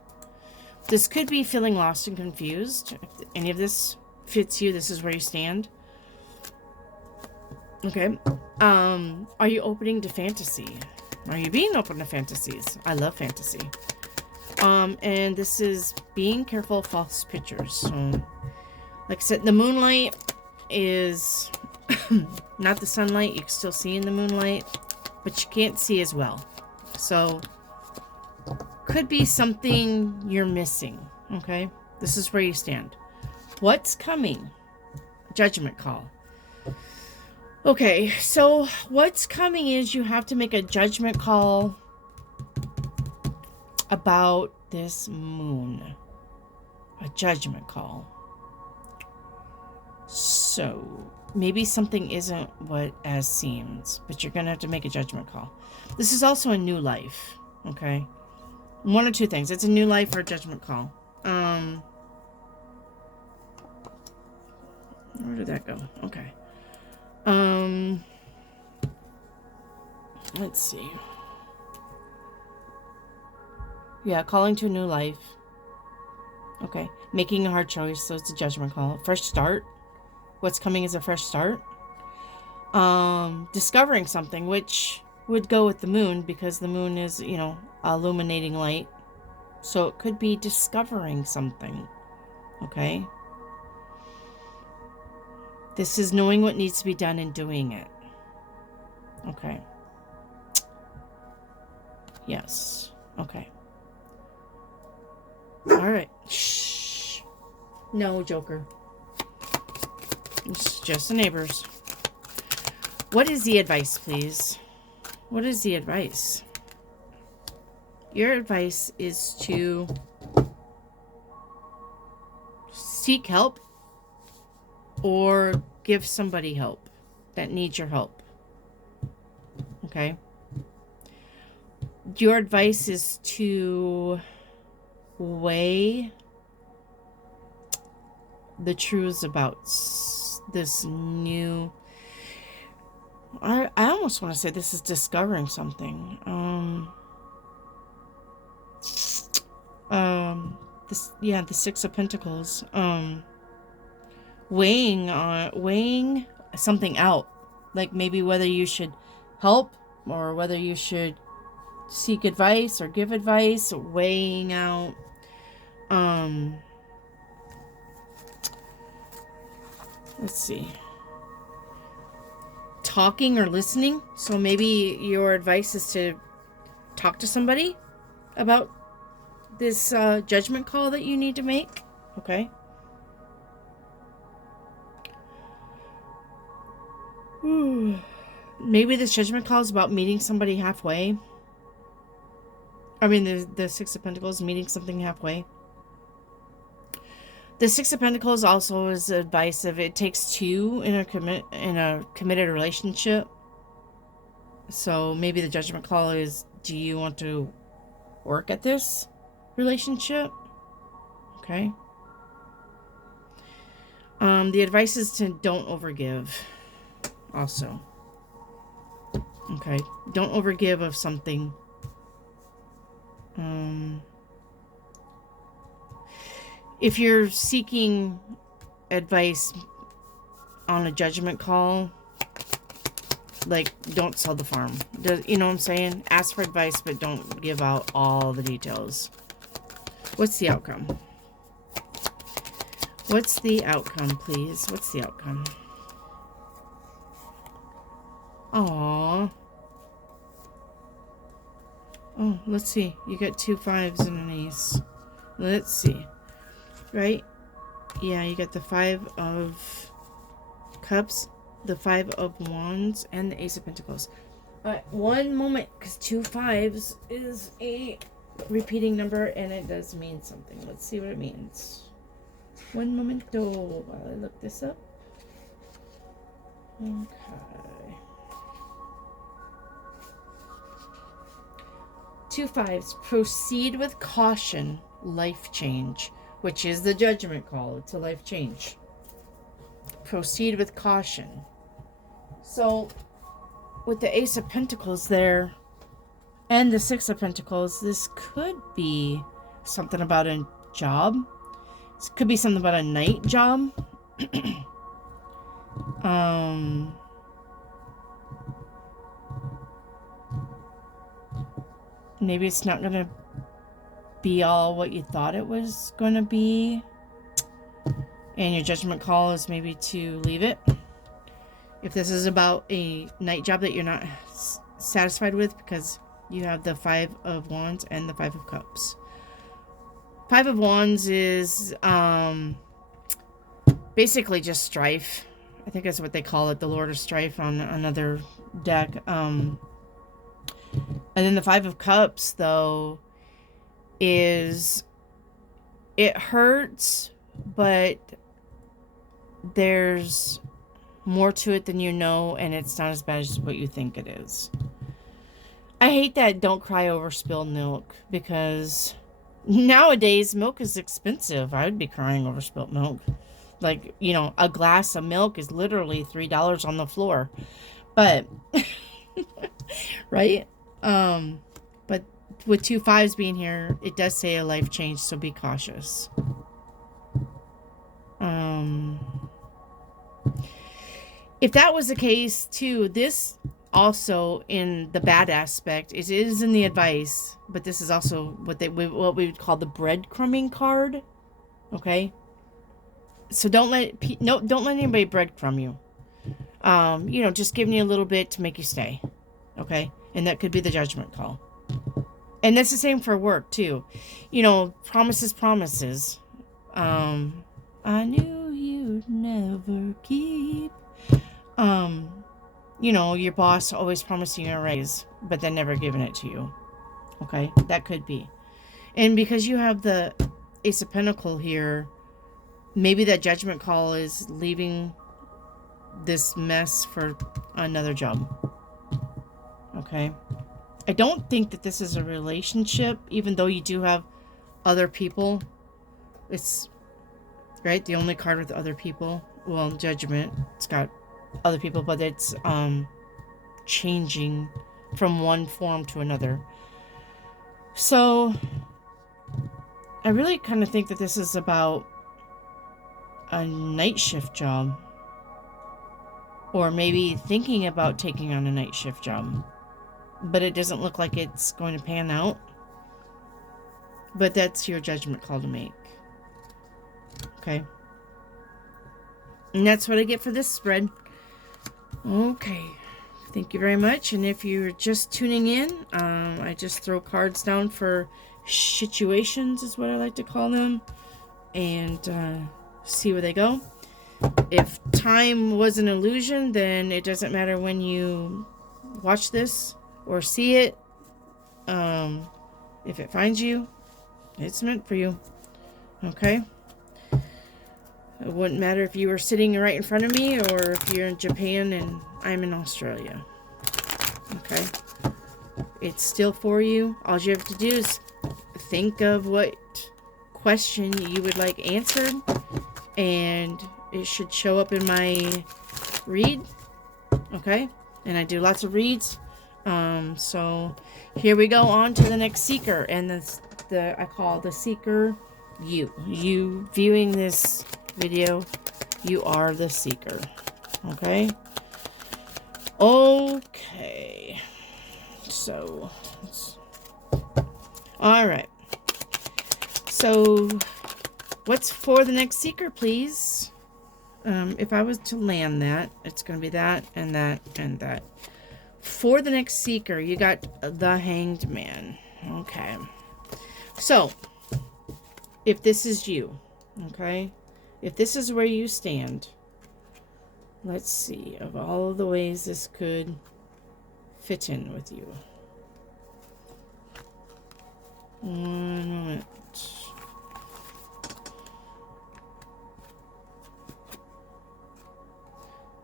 This could be feeling lost and confused. If any of this fits you, this is where you stand. Okay. Are you opening to fantasy? Are you being open to fantasies? I love fantasy. And this is being careful of false pictures. So, like I said, the moonlight is not the sunlight. You can still see in the moonlight, but you can't see as well. So, could be something you're missing. Okay? This is where you stand. What's coming? Judgment call. Okay, so what's coming is you have to make a judgment call about this moon. A judgment call. So, maybe something isn't what as seems, but you're going to have to make a judgment call. This is also a new life, okay? One or two things. It's a new life or a judgment call. Where did that go? Okay. Let's see. Yeah, calling to a new life. Okay. Making a hard choice, so it's a judgment call. Fresh start. What's coming is a fresh start. Discovering something, which would go with the moon, because the moon is, you know, illuminating light. So it could be discovering something. Okay. This is knowing what needs to be done and doing it. Okay. Yes. Okay. All right. Shh. No, Joker. It's just the neighbors. What is the advice, please? What is the advice? Your advice is to seek help or give somebody help that needs your help. Okay? Your advice is to weigh the truths about this new... I almost want to say this is discovering something. The Six of Pentacles. Weighing something out, like maybe whether you should help or whether you should seek advice or give advice. Weighing out. Let's see. Talking or listening. So maybe your advice is to talk to somebody about this judgment call that you need to make. Okay. Maybe this judgment call is about meeting somebody halfway. I mean, the Six of Pentacles, meeting something halfway. The Six of Pentacles also is advice of it takes two in a committed relationship. So maybe the judgment call is, do you want to work at this relationship? Okay. The advice is to don't overgive. Also. Okay. Don't overgive of something. If you're seeking advice on a judgment call, like, don't sell the farm. You know what I'm saying? Ask for advice, but don't give out all the details. What's the outcome? What's the outcome, please? What's the outcome? Aww. Oh, let's see. You got 2 5s and an ace. Let's see. Right? Yeah, you got the 5 of cups, the 5 of wands, and the ace of pentacles. Alright, one moment, because 2 5s is a repeating number, and it does mean something. Let's see what it means. One momento while I look this up. Okay. 2 5s. Proceed with caution. Life change. Which is the judgment call. It's a life change. Proceed with caution. So, with the Ace of Pentacles there, and the 6 of Pentacles, this could be something about a job. This could be something about a night job. Maybe it's not gonna be all what you thought it was gonna be, and your judgment call is maybe to leave it. If this is about a night job that you're not satisfied with, because you have the 5 of Wands and the 5 of Cups. 5 of Wands is basically just strife. I think that's what they call it, the Lord of Strife on another deck. And then the 5 of Cups, though, is it hurts, but there's more to it than you know, and it's not as bad as what you think it is. I hate that don't cry over spilled milk, because nowadays milk is expensive. I would be crying over spilled milk. Like, you know, a glass of milk is literally $3 on the floor. But right? But with 2 5s being here, it does say a life change, so be cautious. If that was the case too, this also in the bad aspect, it is in the advice, but this is also what we would call the breadcrumbing card. Okay? So don't let anybody breadcrumb you. You know, just giving you a little bit to make you stay. Okay? And that could be the judgment call. And that's the same for work too. You know, promises. I knew you'd never keep. You know, your boss always promising you a raise, but then never giving it to you. Okay? That could be. And because you have the Ace of Pentacles here, maybe that judgment call is leaving this mess for another job. Okay? I don't think that this is a relationship, even though you do have other people. It's, right, the only card with other people. Well, Judgment, it's got other people, but it's changing from one form to another. So, I really kind of think that this is about a night shift job. Or maybe thinking about taking on a night shift job. But it doesn't look like it's going to pan out. But that's your judgment call to make. Okay. And that's what I get for this spread. Okay. Thank you very much. And if you're just tuning in, I just throw cards down for situations, is what I like to call them. And see where they go. If time was an illusion, then it doesn't matter when you watch this or see it. If it finds you, it's meant for you. Okay? It wouldn't matter if you were sitting right in front of me or if you're in Japan and I'm in Australia. Okay? It's still for you. All you have to do is think of what question you would like answered, and it should show up in my read. Okay? And I do lots of reads. So here we go on to the next seeker, and I call the seeker you. You viewing this video, you are the seeker. Okay? Okay. So, all right. So, what's for the next seeker, please? If I was to land that, it's going to be that and that and that. For the next seeker, you got the Hanged Man. Okay. So, if this is you, okay? If this is where you stand, let's see, of all of the ways this could fit in with you. One moment.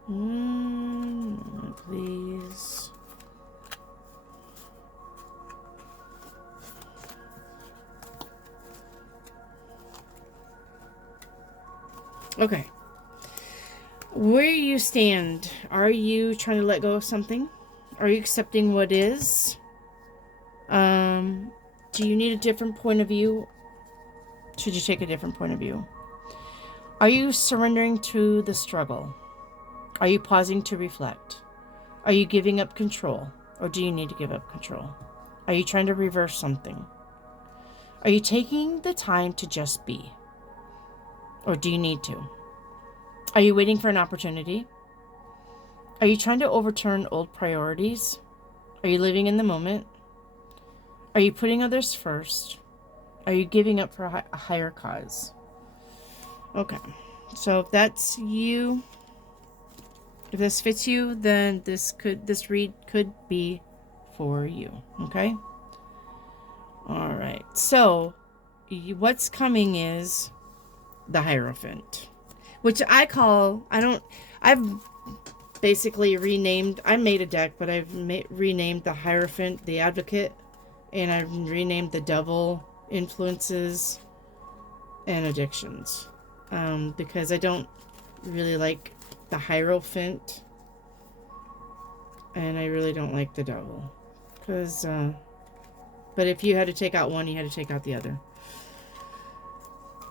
One moment, please. Okay. Where you stand, are you trying to let go of something? Are you accepting what is? Do you need a different point of view? Should you take a different point of view? Are you surrendering to the struggle? Are you pausing to reflect? Are you giving up control? Or do you need to give up control? Are you trying to reverse something? Are you taking the time to just be? Or do you need to? Are you waiting for an opportunity? Are you trying to overturn old priorities? Are you living in the moment? Are you putting others first? Are you giving up for a higher cause? Okay, so if that's you, if this fits you, then this read could be for you. Okay. All right. So what's coming is the Hierophant, which I've basically renamed. I made a deck, but I've renamed the Hierophant the Advocate, and I've renamed the Devil Influences and Addictions, because I don't really like the Hierophant, and I really don't like the Devil, because but if you had to take out one, you had to take out the other.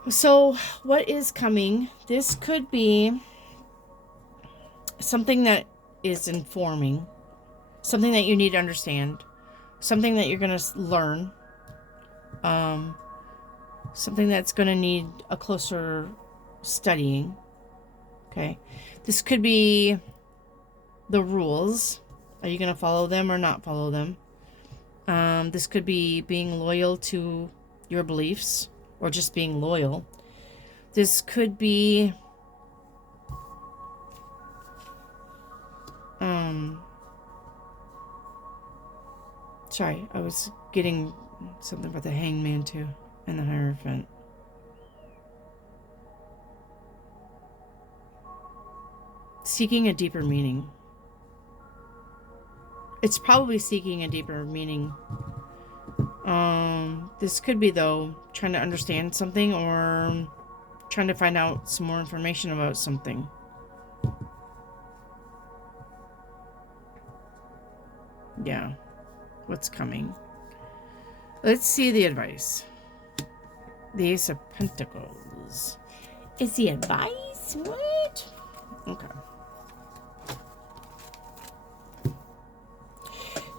So what is coming? This could be something that is informing, something that you need to understand, something that you're going to learn, something that's going to need a closer studying. Okay. This could be the rules. Are you going to follow them or not follow them? This could be being loyal to your beliefs or just being loyal. This could be sorry, I was getting something about the Hangman too and the Hierophant. Seeking a deeper meaning. It's probably seeking a deeper meaning. This could be, though, trying to understand something or trying to find out some more information about something. Yeah. What's coming? Let's see the advice. The Ace of Pentacles. Is the advice? What? Okay.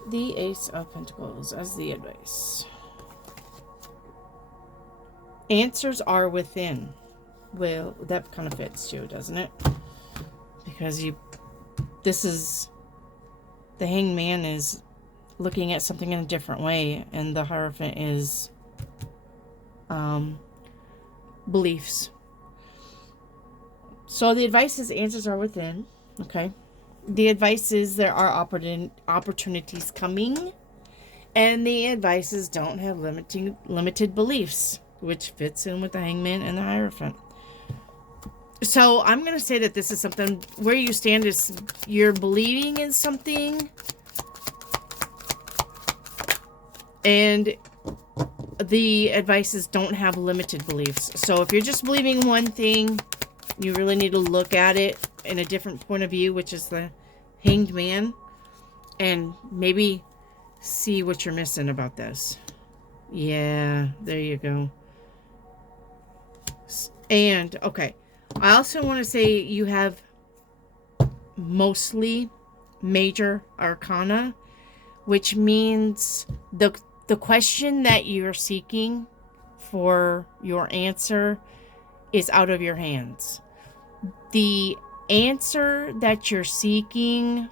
The Ace of Pentacles as the advice. Answers are within. Well, that kind of fits too, doesn't it? Because this is, the Hanged Man is looking at something in a different way, and the Hierophant is beliefs. So the advice is answers are within. Okay. The advice is there are opportunities coming, and the advice is don't have limited beliefs, which fits in with the Hangman and the Hierophant. So I'm going to say that this is something where you stand is you're believing in something, and the advice is don't have limited beliefs. So if you're just believing one thing, you really need to look at it in a different point of view, which is the Hanged Man, and maybe see what you're missing about this. Yeah, there you go. And okay, I also want to say you have mostly major arcana, which means the question that you're seeking for your answer is out of your hands. The answer that you're seeking,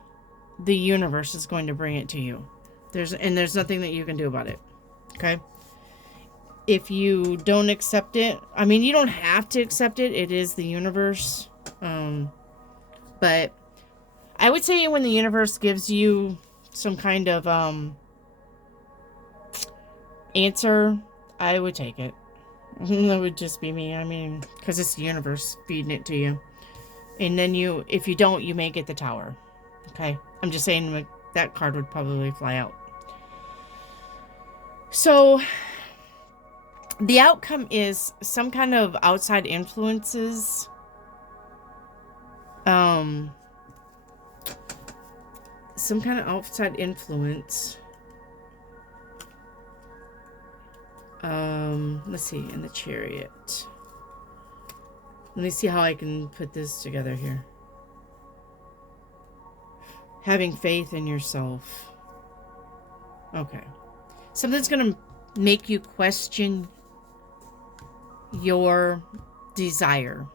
the universe is going to bring it to you. There's nothing that you can do about it. Okay? If you don't accept it, I mean, you don't have to accept it. It is the universe. But I would say when the universe gives you some kind of answer, I would take it. That would just be me. I mean, because it's the universe feeding it to you. And then if you don't, you may get the tower. Okay? I'm just saying that card would probably fly out. So the outcome is some kind of outside influences. Some kind of outside influence. Let's see, in the Chariot. Let me see how I can put this together here. Having faith in yourself. Okay. Something's going to make you question your desire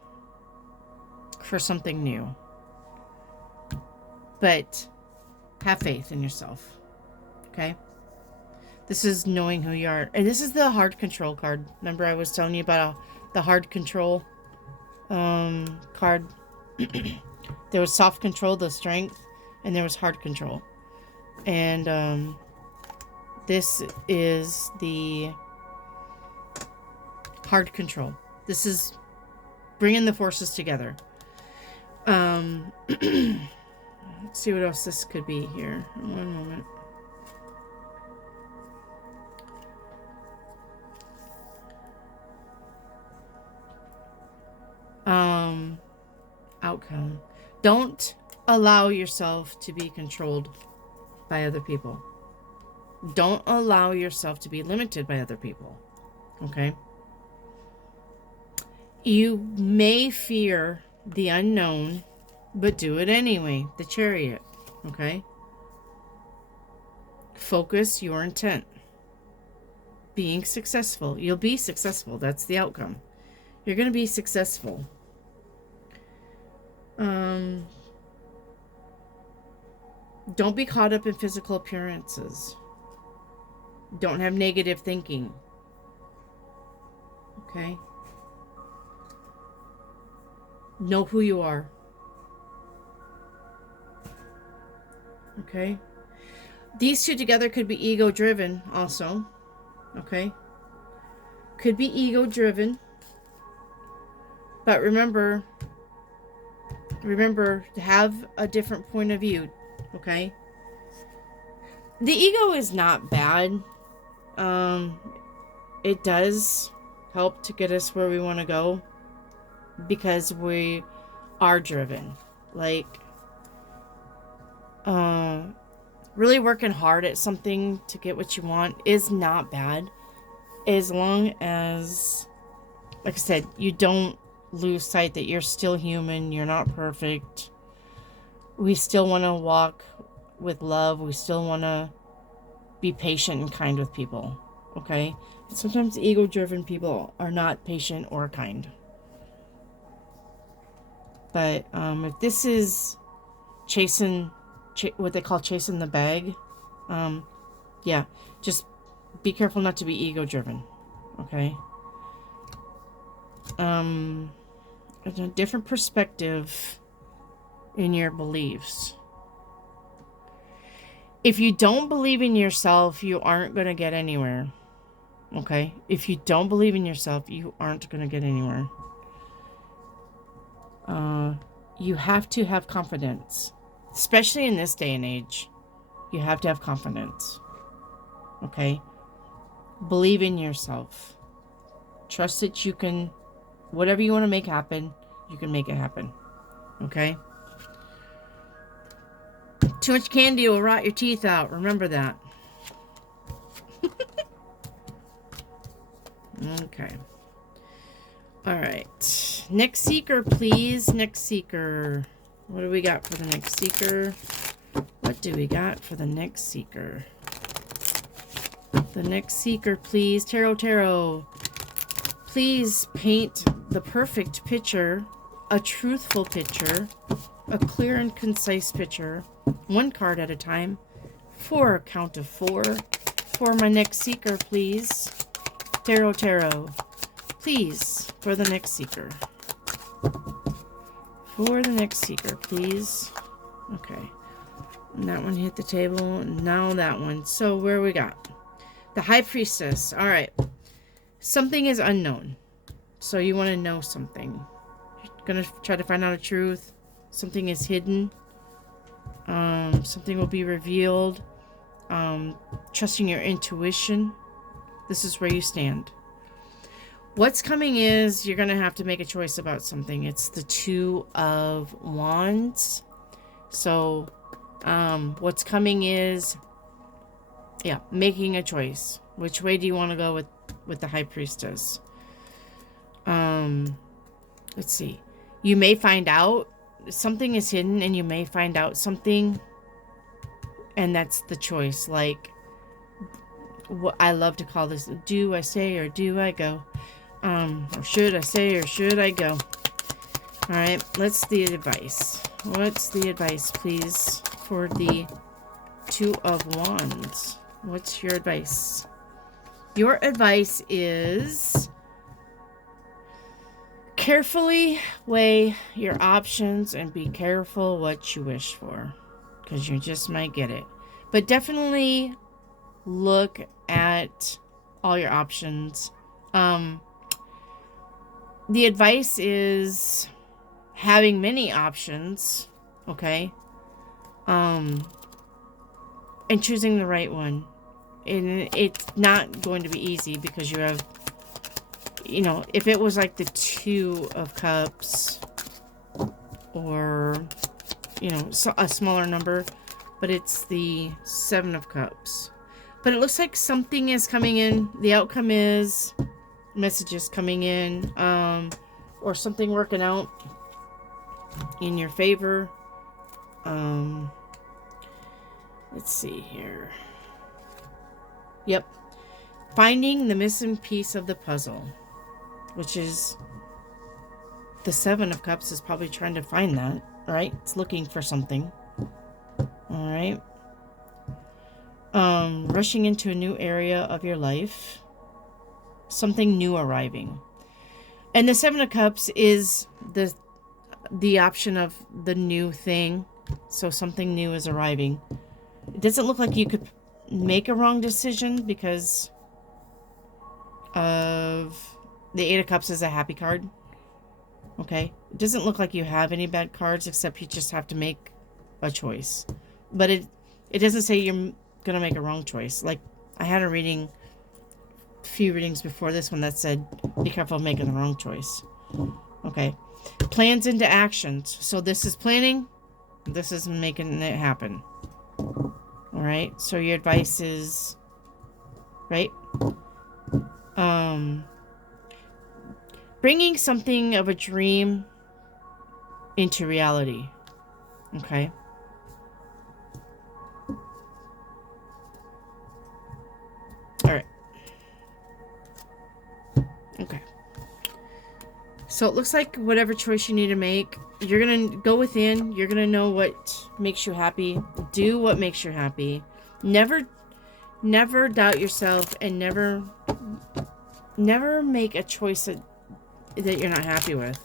for something new. But have faith in yourself. Okay? This is knowing who you are. And this is the hard control card. Remember I was telling you about the hard control card? There was soft control, the strength, and there was hard control. And this is the hard control. This is bringing the forces together. Let's see what else this could be here. One moment. Outcome. Don't allow yourself to be controlled by other people. Don't allow yourself to be limited by other people. Okay? You may fear the unknown, but do it anyway. The Chariot. Okay? Focus your intent. Being successful. You'll be successful. That's the outcome. You're going to be successful. Don't be caught up in physical appearances. Don't have negative thinking. Okay? Know who you are. Okay? These two together could be ego-driven also. Okay? Could be ego-driven. But remember to have a different point of view. Okay? The ego is not bad. It does help to get us where we want to go because we are driven. Like, really working hard at something to get what you want is not bad, as long as, like I said, you don't lose sight that you're still human. You're not perfect. We still want to walk with love. We still want to be patient and kind with people. Okay? Sometimes ego-driven people are not patient or kind. But if this is what they call chasing the bag, yeah, just be careful not to be ego-driven. Okay? A different perspective in your beliefs. If you don't believe in yourself, you aren't going to get anywhere. Okay? If you don't believe in yourself, you aren't going to get anywhere. You have to have confidence. Especially in this day and age. You have to have confidence. Okay? Believe in yourself. Trust that you can, whatever you want to make happen, you can make it happen. Okay? Too much candy will rot your teeth out. Remember that. Okay. Alright. Next seeker, please. Next seeker. What do we got for the next seeker? What do we got for the next seeker? The next seeker, please. Tarot. Please paint the perfect picture, a truthful picture, a clear and concise picture, one card at a time, for a count of 4. For my next seeker, please. Tarot, please, for the next seeker. For the next seeker, please. Okay. And that one hit the table. Now that one. So where we got? The High Priestess. All right. Something is unknown. So you want to know something. You're going to try to find out a truth. Something is hidden. Something will be revealed. Trusting your intuition. This is where you stand. What's coming is you're going to have to make a choice about something. It's the Two of Wands. So, what's coming is, yeah, making a choice. Which way do you want to go with the High Priestess? Let's see. You may find out something is hidden, and you may find out something, and that's the choice. Like, what I love to call this, do I stay or do I go? Or should I stay or should I go? All right, let's the advice. What's the advice, please, for the Two of Wands? What's your advice? Your advice is carefully weigh your options and be careful what you wish for, because you just might get it. But definitely look at all your options. The advice is having many options, okay? And choosing the right one. And it's not going to be easy because you have, you know, if it was like the Two of Cups or, you know, a smaller number, but it's the Seven of Cups. But it looks like something is coming in. The outcome is messages coming in, or something working out in your favor. Let's see here. Yep. Finding the missing piece of the puzzle, which is the Seven of Cups is probably trying to find that, right? It's looking for something. All right. Rushing into a new area of your life. Something new arriving. And the Seven of Cups is the option of the new thing. So something new is arriving. It doesn't look like you could make a wrong decision because of the Eight of Cups is a happy card. Okay. It doesn't look like you have any bad cards, except you just have to make a choice. But it doesn't say you're going to make a wrong choice. Like, I had a few readings before this one that said, be careful of making the wrong choice. Okay. Plans into actions. So this is planning. This is making it happen. All right. So your advice is, right? Bringing something of a dream into reality. Okay. All right. Okay. So it looks like whatever choice you need to make, you're going to go within. You're going to know what makes you happy. Do what makes you happy. Never doubt yourself, and never make a choice that you're not happy with.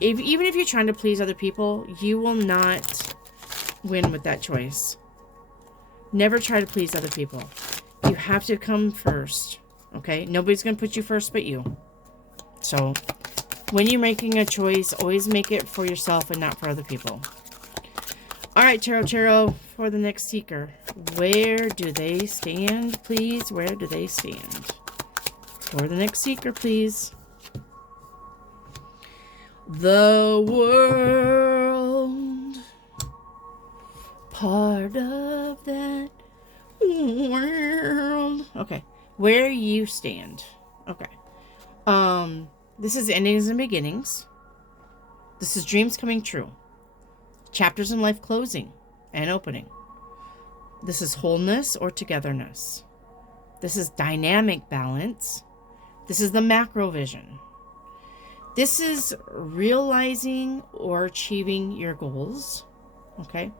Even if you're trying to please other people, you will not win with that choice. Never try to please other people. You have to come first. Okay? Nobody's going to put you first but you. So, when you're making a choice, always make it for yourself and not for other people. Alright, Tarot, for the next seeker. Where do they stand, please? Where do they stand? For the next seeker, please. The world. Part of that world. Okay. Where you stand. Okay. This is endings and beginnings. This is dreams coming true. Chapters in life closing and opening. This is wholeness or togetherness. This is dynamic balance. This is the macro vision. This is realizing or achieving your goals. Okay?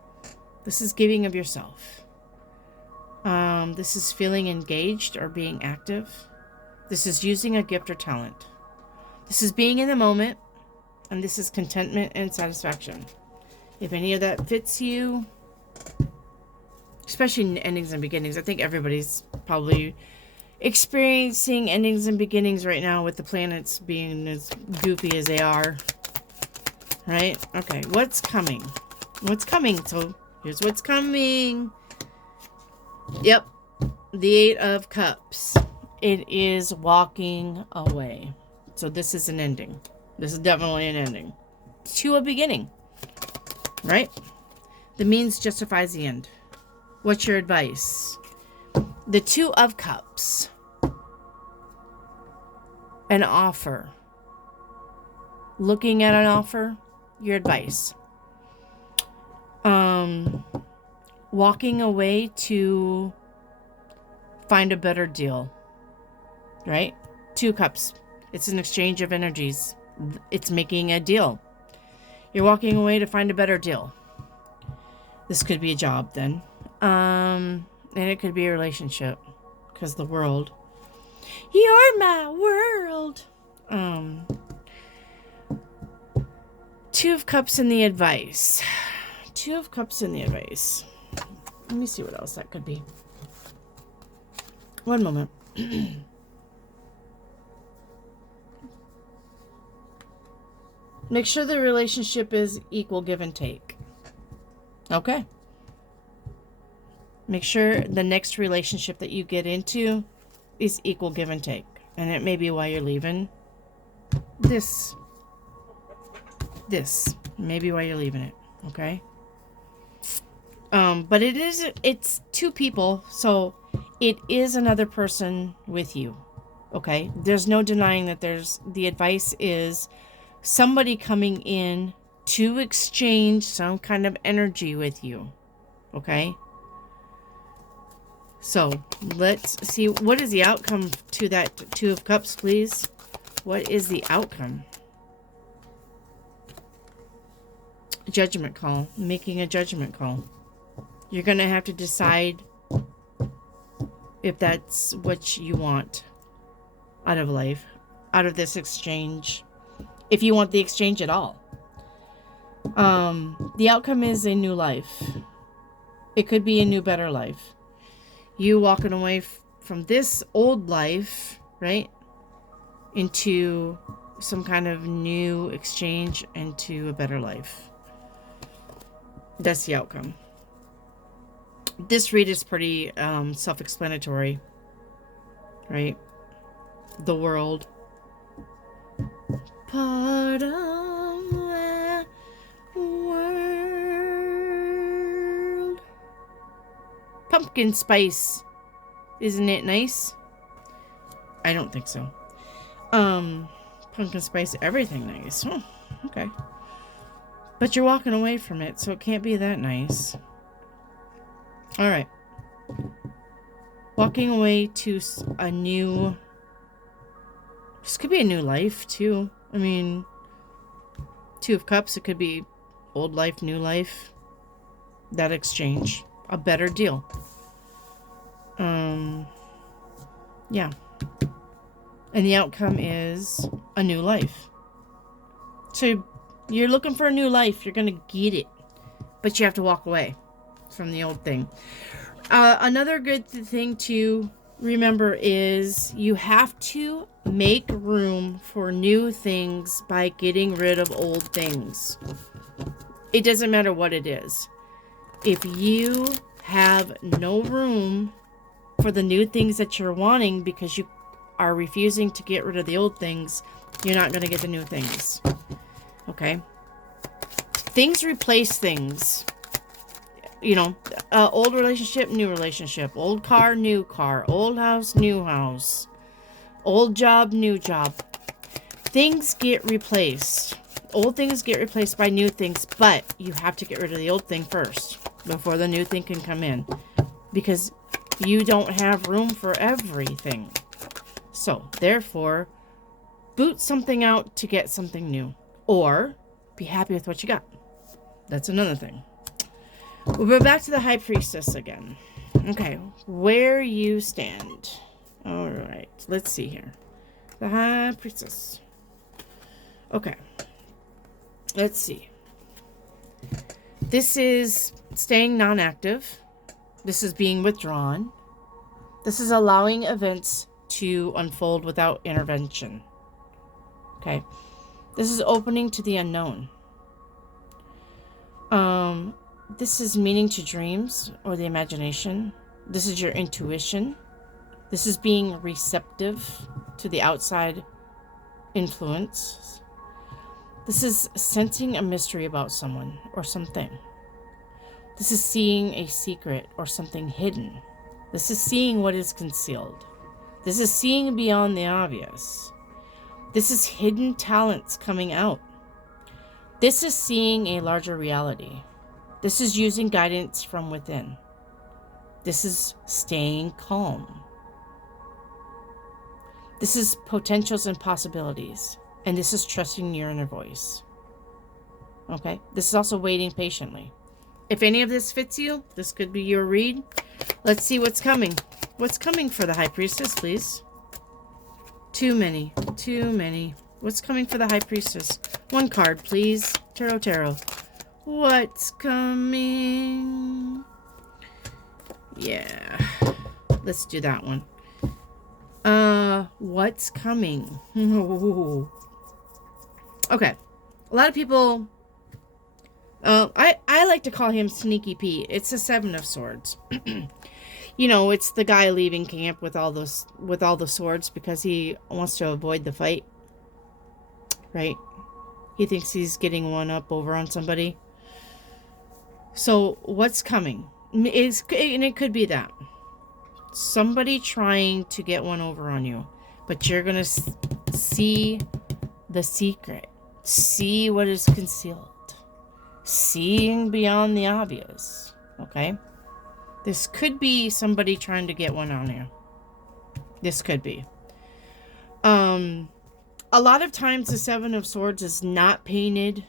This is giving of yourself. This is feeling engaged or being active. This is using a gift or talent. This is being in the moment. And this is contentment and satisfaction. If any of that fits you, especially in endings and beginnings, I think everybody's probably experiencing endings and beginnings right now with the planets being as goofy as they are. Right? Okay, what's coming? What's coming? So here's what's coming. Yep, the Eight of Cups. It is walking away. So this is an ending. This is definitely an ending to a beginning, right? The means justifies the end. What's your advice? The Two of Cups. An offer. Looking at an offer. Your advice. Walking away to find a better deal, right? Two Cups. It's an exchange of energies. It's making a deal. You're walking away to find a better deal. This could be a job then. And it could be a relationship. Because the world. You're my world. Two of Cups in the advice. Two of Cups in the advice. Let me see what else that could be. One moment. Make sure the relationship is equal give and take. Okay. Make sure the next relationship that you get into is equal give and take. And it may be why you're leaving. This. Maybe why you're leaving it. Okay. But it's two people. So it is another person with you. Okay. There's no denying that the advice is somebody coming in to exchange some kind of energy with you. Okay? So, let's see. What is the outcome to that Two of Cups, please? What is the outcome? Judgment call. Making a judgment call. You're going to have to decide if that's what you want out of life. Out of this exchange. If you want the exchange at all. The outcome is a new life. It could be a new, better life. You walking away from this old life, right? Into some kind of new exchange into a better life. That's the outcome. This read is pretty self-explanatory. Right? The world. Part of the world. Pumpkin spice. Isn't it nice? I don't think so. Pumpkin spice, everything nice. Oh, okay. But you're walking away from it, so it can't be that nice. Alright. Walking away to a new... This could be a new life, too. I mean, Two of Cups, it could be old life, new life. That exchange. A better deal. Yeah. And the outcome is a new life. So you're looking for a new life. You're going to get it. But you have to walk away from the old thing. Another good thing to remember is you have to make room for new things by getting rid of old things. It doesn't matter what it is. If you have no room for the new things that you're wanting because you are refusing to get rid of the old things, you're not going to get the new things. Okay? Things replace things. You know, old relationship, new relationship. Old car, new car. Old house, new house. Old job, new job. Things get replaced. Old things get replaced by new things, but you have to get rid of the old thing first before the new thing can come in. Because you don't have room for everything. So, therefore, boot something out to get something new. Or be happy with what you got. That's another thing. We'll go back to the High Priestess again. Okay, where you stand. All right, let's see here. The High Priestess. Okay. Let's see. This is staying non-active. This is being withdrawn. This is allowing events to unfold without intervention. Okay. This is opening to the unknown. This is meaning to dreams or the imagination. This is your intuition. This is being receptive to the outside influence. This is sensing a mystery about someone or something. This is seeing a secret or something hidden. This is seeing what is concealed. This is seeing beyond the obvious. This is hidden talents coming out. This is seeing a larger reality. This is using guidance from within. This is staying calm. This is potentials and possibilities. And this is trusting your inner voice. Okay? This is also waiting patiently. If any of this fits you, this could be your read. Let's see what's coming. What's coming for the High Priestess, please? Too many. Too many. What's coming for the High Priestess? One card, please. Tarot. What's coming? Yeah. Let's do that one. What's coming? Okay. A lot of people... I like to call him Sneaky Pete. It's a Seven of Swords. You know, it's the guy leaving camp with all the swords because he wants to avoid the fight. Right? He thinks he's getting one up over on somebody. So, what's coming? And it could be that. Somebody trying to get one over on you. But you're going to see the secret. See what is concealed. Seeing beyond the obvious. Okay? This could be somebody trying to get one on you. This could be. A lot of times the Seven of Swords is not painted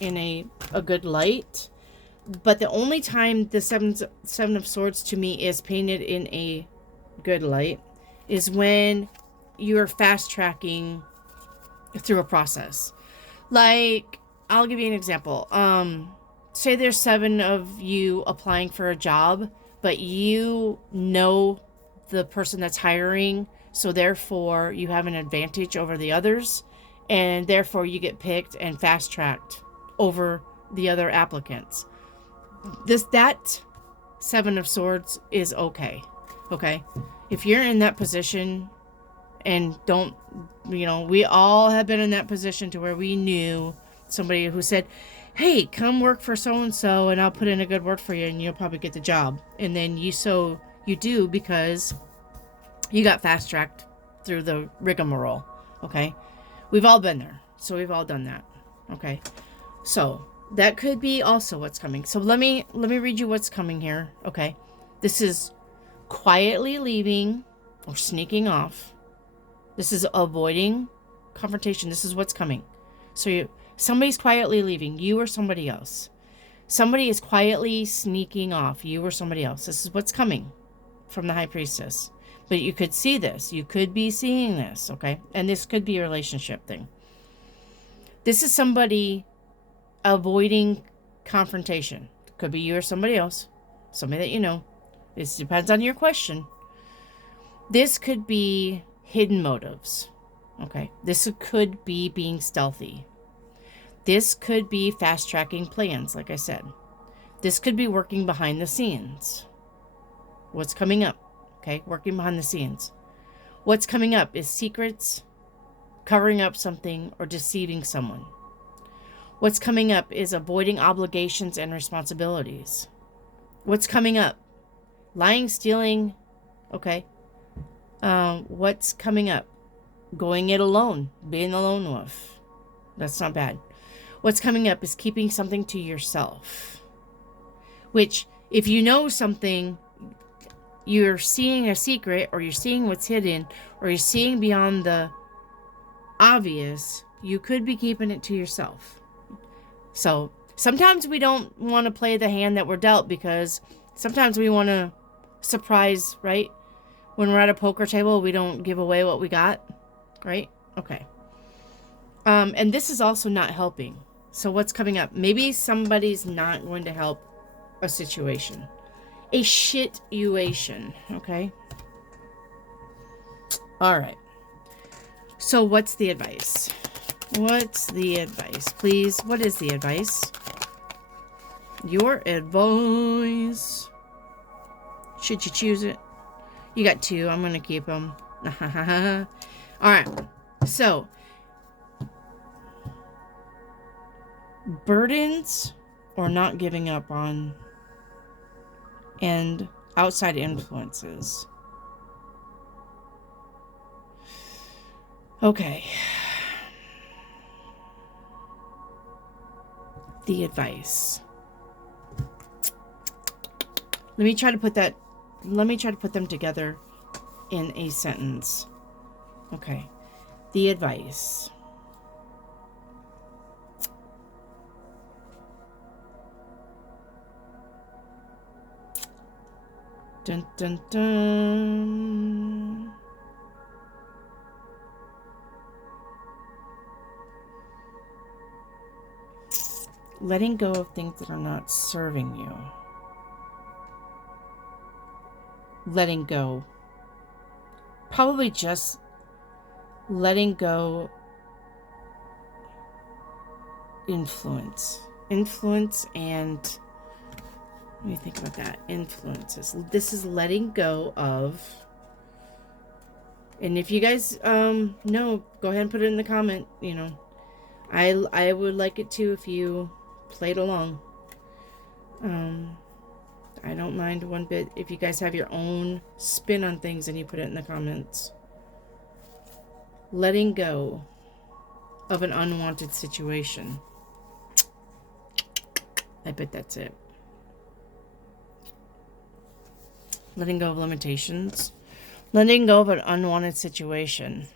in a good light. But the only time the Seven of Swords to me is painted in a good light is when you're fast tracking through a process. Like, I'll give you an example. Say there's 7 of you applying for a job, but you know the person that's hiring, so therefore you have an advantage over the others, and therefore you get picked and fast tracked over the other applicants. That 7 of Swords is okay. Okay? If you're in that position and don't, we all have been in that position to where we knew somebody who said, hey, come work for so-and-so and I'll put in a good word for you and you'll probably get the job. And then you do because you got fast-tracked through the rigmarole. Okay? We've all been there. So we've all done that. Okay? So that could be also what's coming. So let me read you what's coming here. Okay? This is quietly leaving or sneaking off. This is avoiding confrontation. This is what's coming. So somebody's quietly leaving, you or somebody else. Somebody is quietly sneaking off, you or somebody else. This is what's coming from the High Priestess. But you could see this. You could be seeing this, okay? And this could be a relationship thing. This is somebody avoiding confrontation. Could be you or somebody else. Somebody that you know. This depends on your question. This could be hidden motives. Okay? This could be being stealthy. This could be fast-tracking plans, like I said. This could be working behind the scenes. What's coming up? Okay? Working behind the scenes. What's coming up is secrets, covering up something, or deceiving someone. What's coming up is avoiding obligations and responsibilities. What's coming up? Lying, stealing. Okay. What's coming up? Going it alone. Being the lone wolf. That's not bad. What's coming up is keeping something to yourself. Which, if you know something, you're seeing a secret, or you're seeing what's hidden, or you're seeing beyond the obvious, you could be keeping it to yourself. So sometimes we don't want to play the hand that we're dealt, because sometimes we want to surprise, right? When we're at a poker table, we don't give away what we got, right? Okay. And this is also not helping. So what's coming up? Maybe somebody's not going to help a situation. A shit-uation, okay? All right. So what's the advice? What's the advice? Please, what is the advice? Your advice. Should you choose it? You got 2. I'm going to keep them. All right. So, burdens or not giving up on, and outside influences. Okay. The advice. Let me try to put them together in a sentence. Okay. The advice. Dun dun dun. Letting go of things that are not serving you. Letting go. Probably just letting go. Influence and let me think about that. Influences. This is letting go of, and if you guys know, go ahead and put it in the comment. You know, I would like it too if you played along. I don't mind one bit if you guys have your own spin on things and you put it in the comments. Letting go of an unwanted situation. I bet that's it. Letting go of limitations. Letting go of an unwanted situation.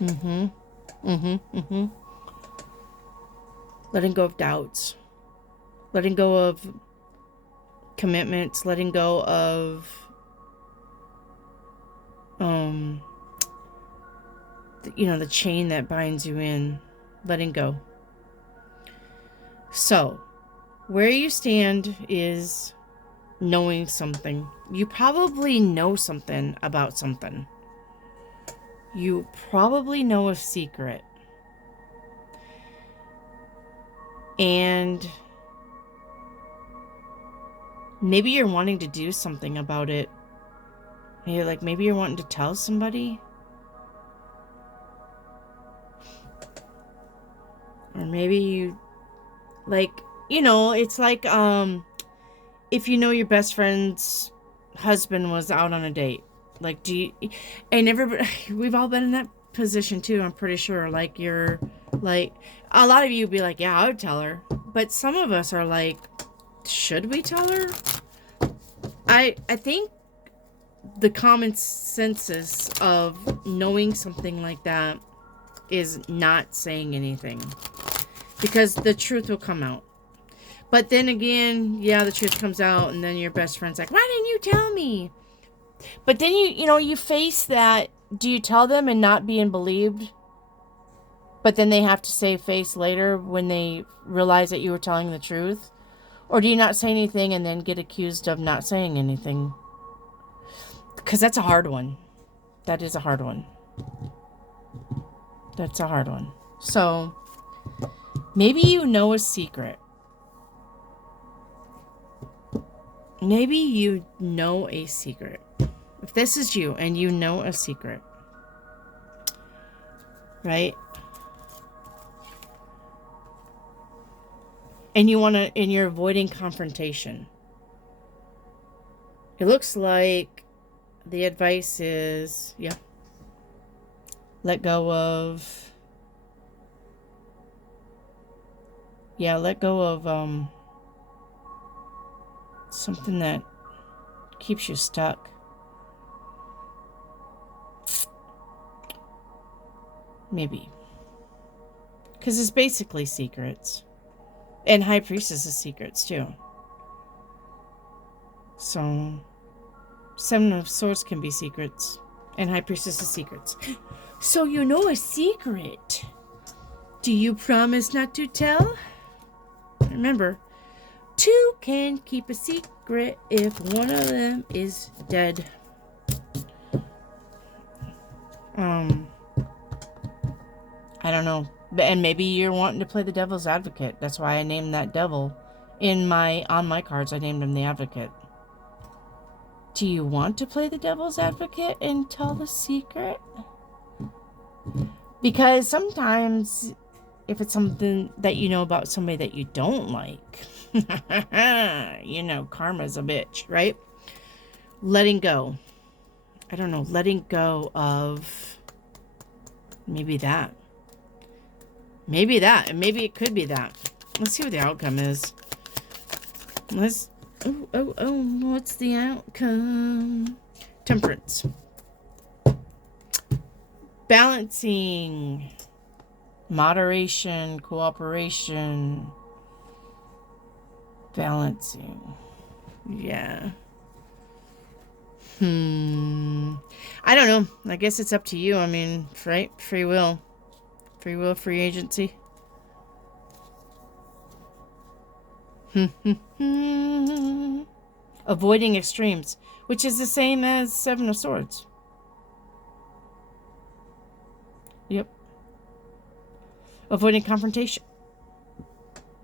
Letting go of doubts. Letting go of commitments. Letting go of the chain that binds you in. Letting go. So, where you stand is knowing something. You probably know something about something. You probably know a secret. And maybe you're wanting to do something about it. Maybe you're wanting to tell somebody. Or maybe you, it's like, if you know your best friend's husband was out on a date. And everybody, we've all been in that position too, I'm pretty sure. You're like, a lot of you would be like, yeah, I would tell her. But some of us are like, should we tell her? I think the common census of knowing something like that is not saying anything, because the truth will come out. But then again, yeah, the truth comes out, and then your best friend's like, why didn't you tell me? But then you face that. Do you tell them and not being believed? But then they have to save face later when they realize that you were telling the truth? Or do you not say anything and then get accused of not saying anything? Because that's a hard one. That is a hard one. That's a hard one. So, maybe you know a secret. Maybe you know a secret. If this is you and you know a secret, right? And you're avoiding confrontation. It looks like the advice is, let go of something that keeps you stuck. Maybe. Because it's basically secrets. And High Priestess is secrets, too. So, Seven of Swords can be secrets. And High Priestess is secrets. So you know a secret. Do you promise not to tell? Remember, two can keep a secret if one of them is dead. I don't know. And maybe you're wanting to play the devil's advocate. That's why I named that devil. On my cards, I named him the advocate. Do you want to play the devil's advocate and tell the secret? Because sometimes, if it's something that you know about somebody that you don't like, you know, karma's a bitch, right? Letting go. I don't know, letting go of maybe that. Maybe that, and maybe it could be that. Let's see what the outcome is. What's the outcome? Temperance. Balancing. Moderation, cooperation. Balancing. Yeah. I don't know. I guess it's up to you. I mean, right? Free will. Free will, free agency. Avoiding extremes, which is the same as Seven of Swords. Yep. Avoiding confrontation.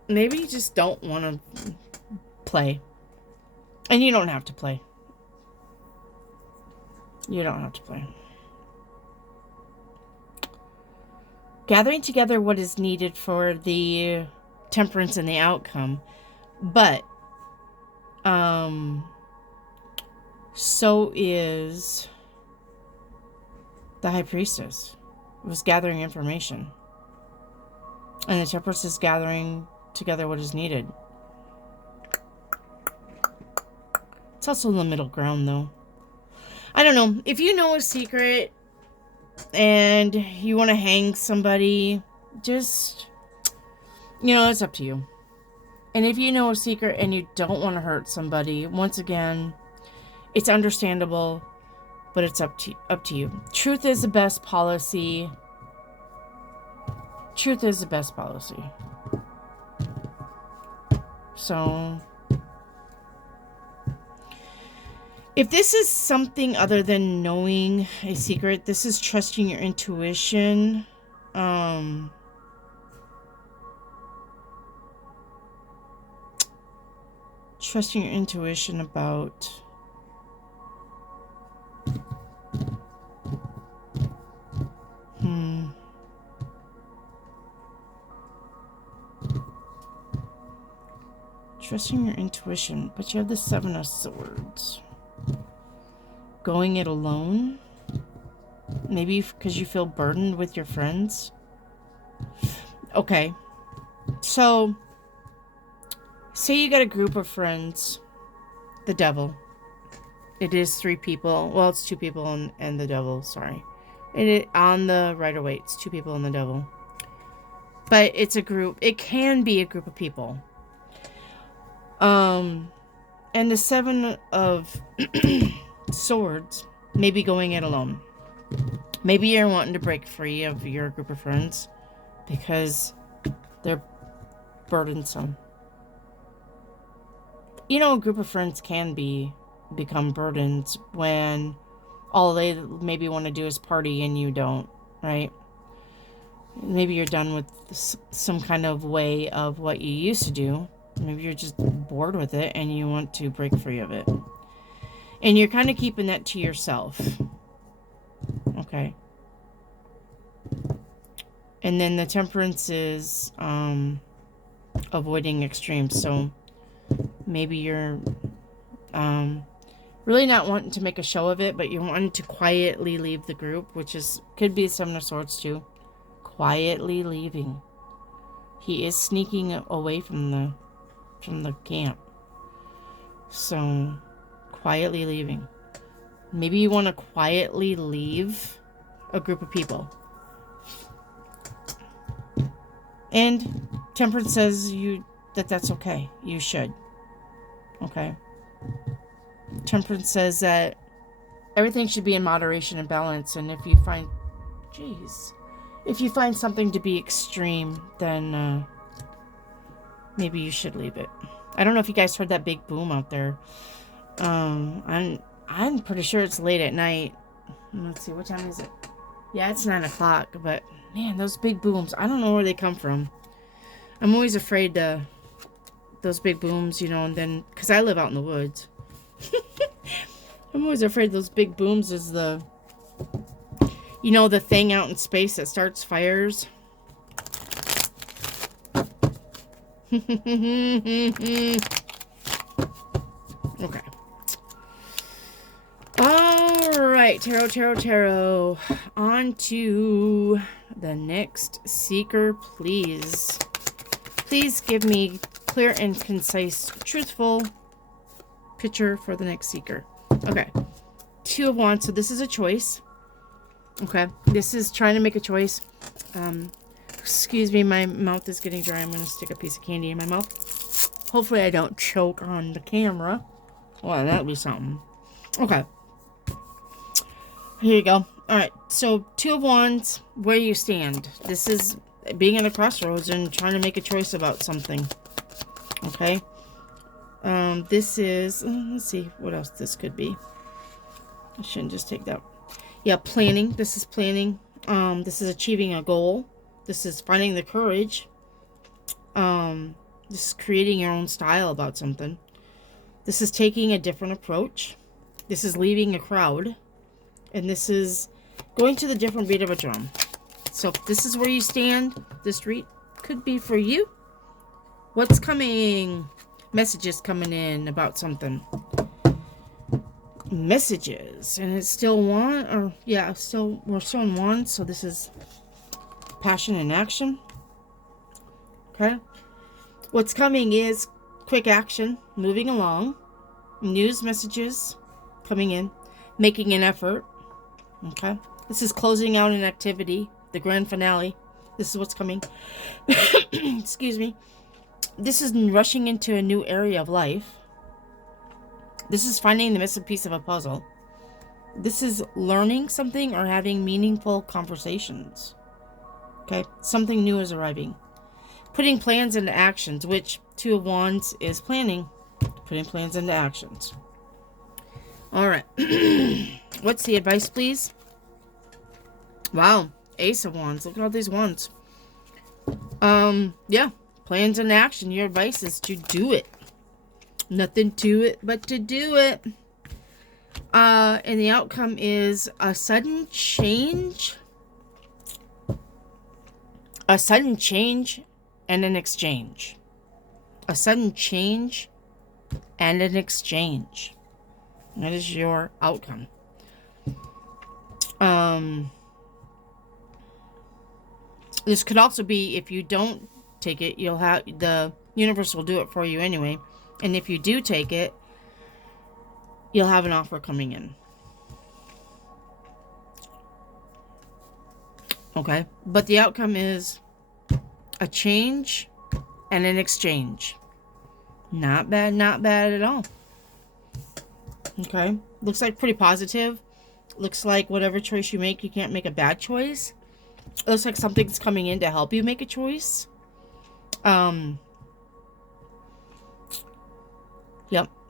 Maybe you just don't want to play. And you don't have to play. You don't have to play. Gathering together what is needed for the temperance and the outcome. But, so is the High Priestess. It was gathering information. And the temperance is gathering together what is needed. It's also the middle ground, though. I don't know. If you know a secret and you want to hang somebody, just, you know, it's up to you. And if you know a secret and you don't want to hurt somebody, once again, it's understandable, but it's up to you. Truth is the best policy. Truth is the best policy. So, if this is something other than knowing a secret, this is trusting your intuition. Trusting your intuition about trusting your intuition, but you have the Seven of Swords. Going it alone? Maybe because you feel burdened with your friends? Okay. So, say you got a group of friends. The devil. It is 3 people. Well, it's 2 people and the devil, sorry. On the Rider-Waite, it's 2 people and the devil. But it's a group. It can be a group of people. And the 7 of Swords, maybe going it alone. Maybe you're wanting to break free of your group of friends because they're burdensome. You know, a group of friends can become burdens when all they maybe want to do is party and you don't, right? Maybe you're done with some kind of way of what you used to do. Maybe you're just bored with it and you want to break free of it. And you're kind of keeping that to yourself. Okay. And then the temperance is avoiding extremes. So maybe you're really not wanting to make a show of it, but you're wanting to quietly leave the group, which could be Seven of Swords too. Quietly leaving. He is sneaking away from the camp. So, quietly leaving. Maybe you want to quietly leave a group of people. And Temperance says that's okay. You should. Okay. Temperance says that everything should be in moderation and balance, and if you find something to be extreme, then maybe you should leave it. I don't know if you guys heard that big boom out there. I'm pretty sure it's late at night. Let's see, what time is it? Yeah, it's 9 o'clock, but man, those big booms, I don't know where they come from. I'm always afraid those big booms, and then, because I live out in the woods. I'm always afraid those big booms is the thing out in space that starts fires. Okay. All right, tarot. On to the next seeker, please. Please give me clear and concise, truthful picture for the next seeker. Okay. 2 of Wands. So this is a choice. Okay. This is trying to make a choice. Excuse me, my mouth is getting dry. I'm going to stick a piece of candy in my mouth. Hopefully I don't choke on the camera. Well, that would be something. Okay. Here you go. Alright, so 2 of Wands, where you stand. This is being at a crossroads and trying to make a choice about something. Okay. This is, let's see what else this could be. I shouldn't just take that. Yeah, planning. This is planning. This is achieving a goal. This is finding the courage. This is creating your own style about something. This is taking a different approach. This is leaving a crowd. And this is going to the different beat of a drum. So if this is where you stand, this read could be for you. What's coming? Messages coming in about something. Messages. And it's still one, or yeah, we're still in one. So this is passion and action. Okay. What's coming is quick action, moving along, news messages coming in, making an effort. Okay. This is closing out an activity, the grand finale. This is what's coming. Excuse me. This is rushing into a new area of life. This is finding the missing piece of a puzzle. This is learning something or having meaningful conversations. Okay. Something new is arriving. Putting plans into actions, which 2 of Wands is planning. Putting plans into actions. All right. What's the advice, please? Wow. Ace of Wands. Look at all these wands. Yeah. Plans in action. Your advice is to do it. Nothing to it but to do it. And the outcome is a sudden change. A sudden change and an exchange. A sudden change and an exchange. That is your outcome. This could also be, if you don't take it, you'll have, the universe will do it for you anyway. And if you do take it, you'll have an offer coming in. Okay. But the outcome is a change and an exchange. Not bad, not bad at all. Okay. Looks like pretty positive. Looks like whatever choice you make, you can't make a bad choice. It looks like something's coming in to help you make a choice. Yep.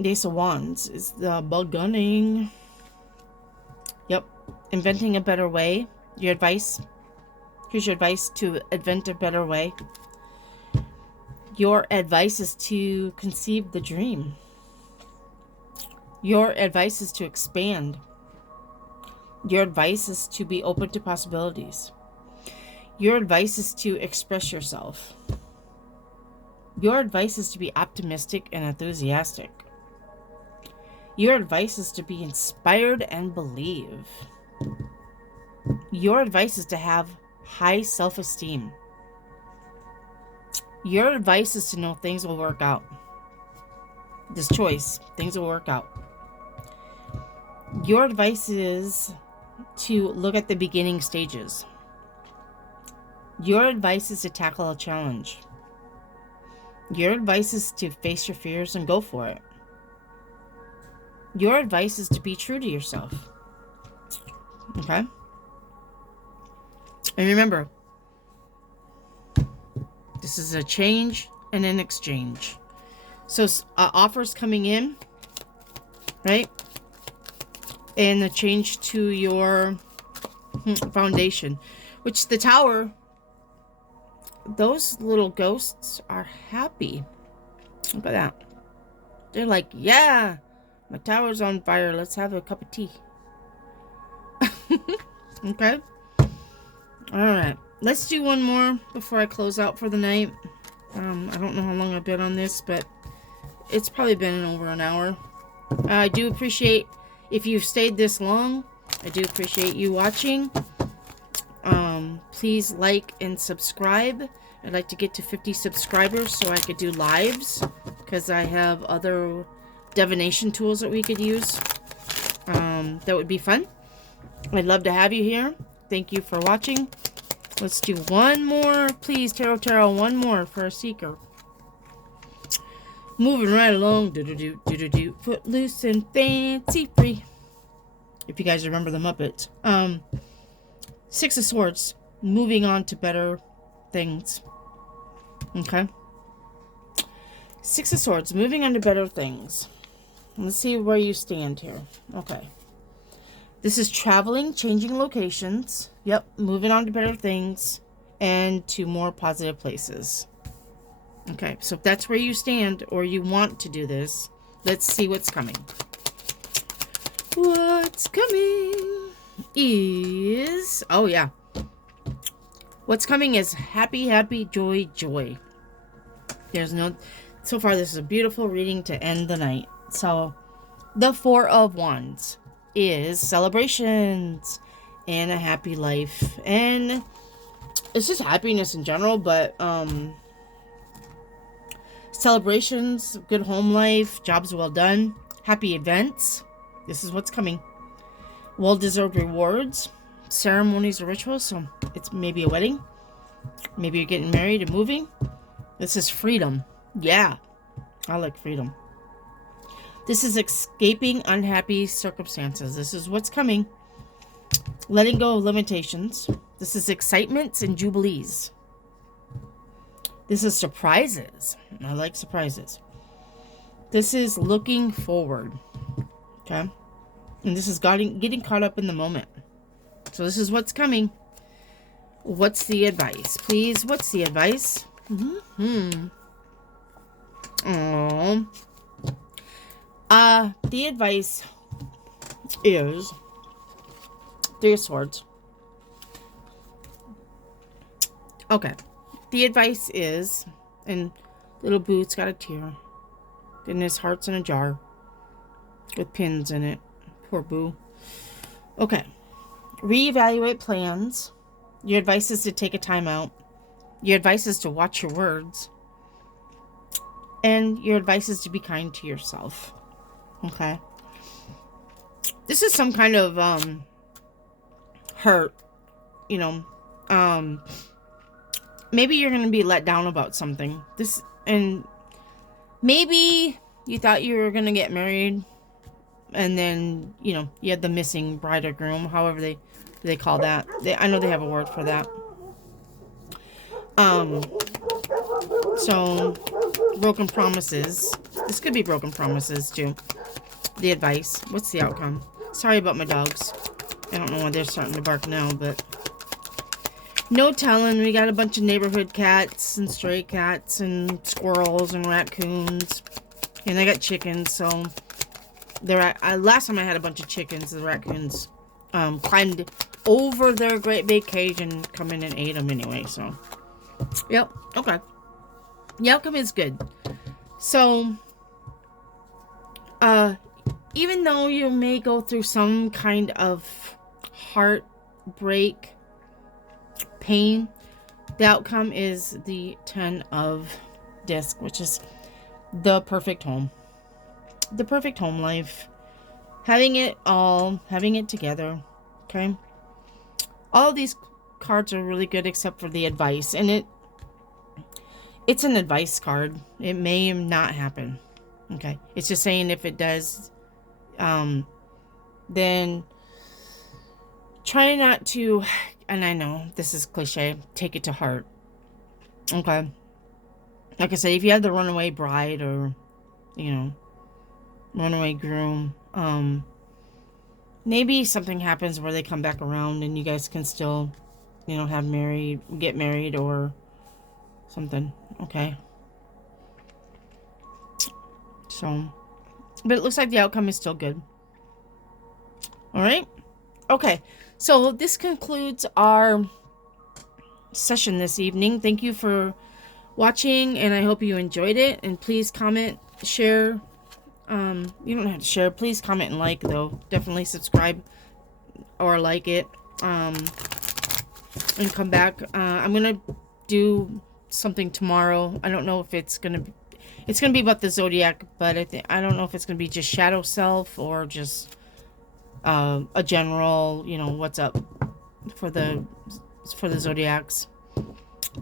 The Ace of Wands is the bug gunning. Yep. Inventing a better way. Your advice. Here's your advice to invent a better way. Your advice is to conceive the dream. Your advice is to expand. Your advice is to be open to possibilities. Your advice is to express yourself. Your advice is to be optimistic and enthusiastic. Your advice is to be inspired and believe. Your advice is to have high self-esteem. Your advice is to know things will work out. This choice, things will work out. Your advice is to look at the beginning stages. Your advice is to tackle a challenge. Your advice is to face your fears and go for it. Your advice is to be true to yourself. Okay? And remember, this is a change and an exchange. So offers coming in, right? And a change to your foundation, which the Tower, those little ghosts are happy. Look at that. They're like, yeah, my tower's on fire. Let's have a cup of tea. Okay. All right. Let's do one more before I close out for the night. I don't know how long I've been on this, but it's probably been over an hour. I do appreciate if you've stayed this long. I do appreciate you watching. Please like and subscribe. I'd like to get to 50 subscribers so I could do lives, because I have other divination tools that we could use. That would be fun. I'd love to have you here. Thank you for watching. Let's do one more, please, Tarot, one more for a seeker. Moving right along, do-do-do, footloose and fancy free. If you guys remember the Muppets. Six of Swords, moving on to better things. Okay. Six of Swords, moving on to better things. Let's see where you stand here. Okay. This is traveling, changing locations. Yep, moving on to better things and to more positive places. Okay, so if that's where you stand or you want to do this, let's see what's coming. What's coming is... oh, yeah. What's coming is happy, happy, joy, joy. There's no... so far, this is a beautiful reading to end the night. So, the Four of Wands is celebrations and a happy life. And it's just happiness in general, but celebrations, good home life, jobs well done, happy events. This is what's coming. Well-deserved rewards, ceremonies or rituals. So it's maybe a wedding. Maybe you're getting married and moving. This is freedom. Yeah, I like freedom. This is escaping unhappy circumstances. This is what's coming. Letting go of limitations. This is excitements and jubilees. This is surprises. I like surprises. This is looking forward. Okay. And this is getting caught up in the moment. So this is what's coming. What's the advice? Please, what's the advice? Aww. The advice is Three of Swords. Okay. The advice is, and little Boo's got a tear. And his heart's in a jar with pins in it. Poor Boo. Okay. Reevaluate plans. Your advice is to take a time out. Your advice is to watch your words. And your advice is to be kind to yourself. Okay. This is some kind of hurt, you know. Maybe you're going to be let down about something. And maybe you thought you were going to get married and then, you know, you had the missing bride or groom, however they call that. I know they have a word for that. So broken promises. This could be broken promises too. The advice. What's the outcome? Sorry about my dogs. I don't know why they're starting to bark now, but no telling. We got a bunch of neighborhood cats and stray cats and squirrels and raccoons, and I got chickens. So last time I had a bunch of chickens, the raccoons climbed over their great big cage and come in and ate them anyway. So, yep. Okay. The outcome is good. So, even though you may go through some kind of heartbreak, pain, the outcome is the 10 of disc, which is the perfect home. The perfect home life. having it together. Okay. All these cards are really good except for the advice, and it's an advice card. It may not happen. Okay. It's just saying if it does, then try not to, and I know this is cliche, take it to heart. Okay. Like I said, if you have the runaway bride or, runaway groom, maybe something happens where they come back around and you guys can still, get married or something. Okay. So, but it looks like the outcome is still good. All right. Okay. So this concludes our session this evening. Thank you for watching, and I hope you enjoyed it. And please comment, share. You don't have to share. Please comment and like, though. Definitely subscribe or like it. And come back. I'm gonna do something tomorrow. I don't know if it's gonna be about the zodiac, but I don't know if it's gonna be just shadow self or just a general, what's up for the zodiacs,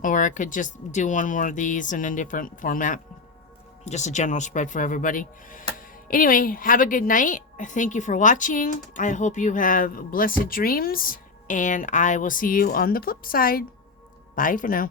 or I could just do one more of these in a different format, just a general spread for everybody. Anyway, have a good night. Thank you for watching. I hope you have blessed dreams, and I will see you on the flip side. Bye for now.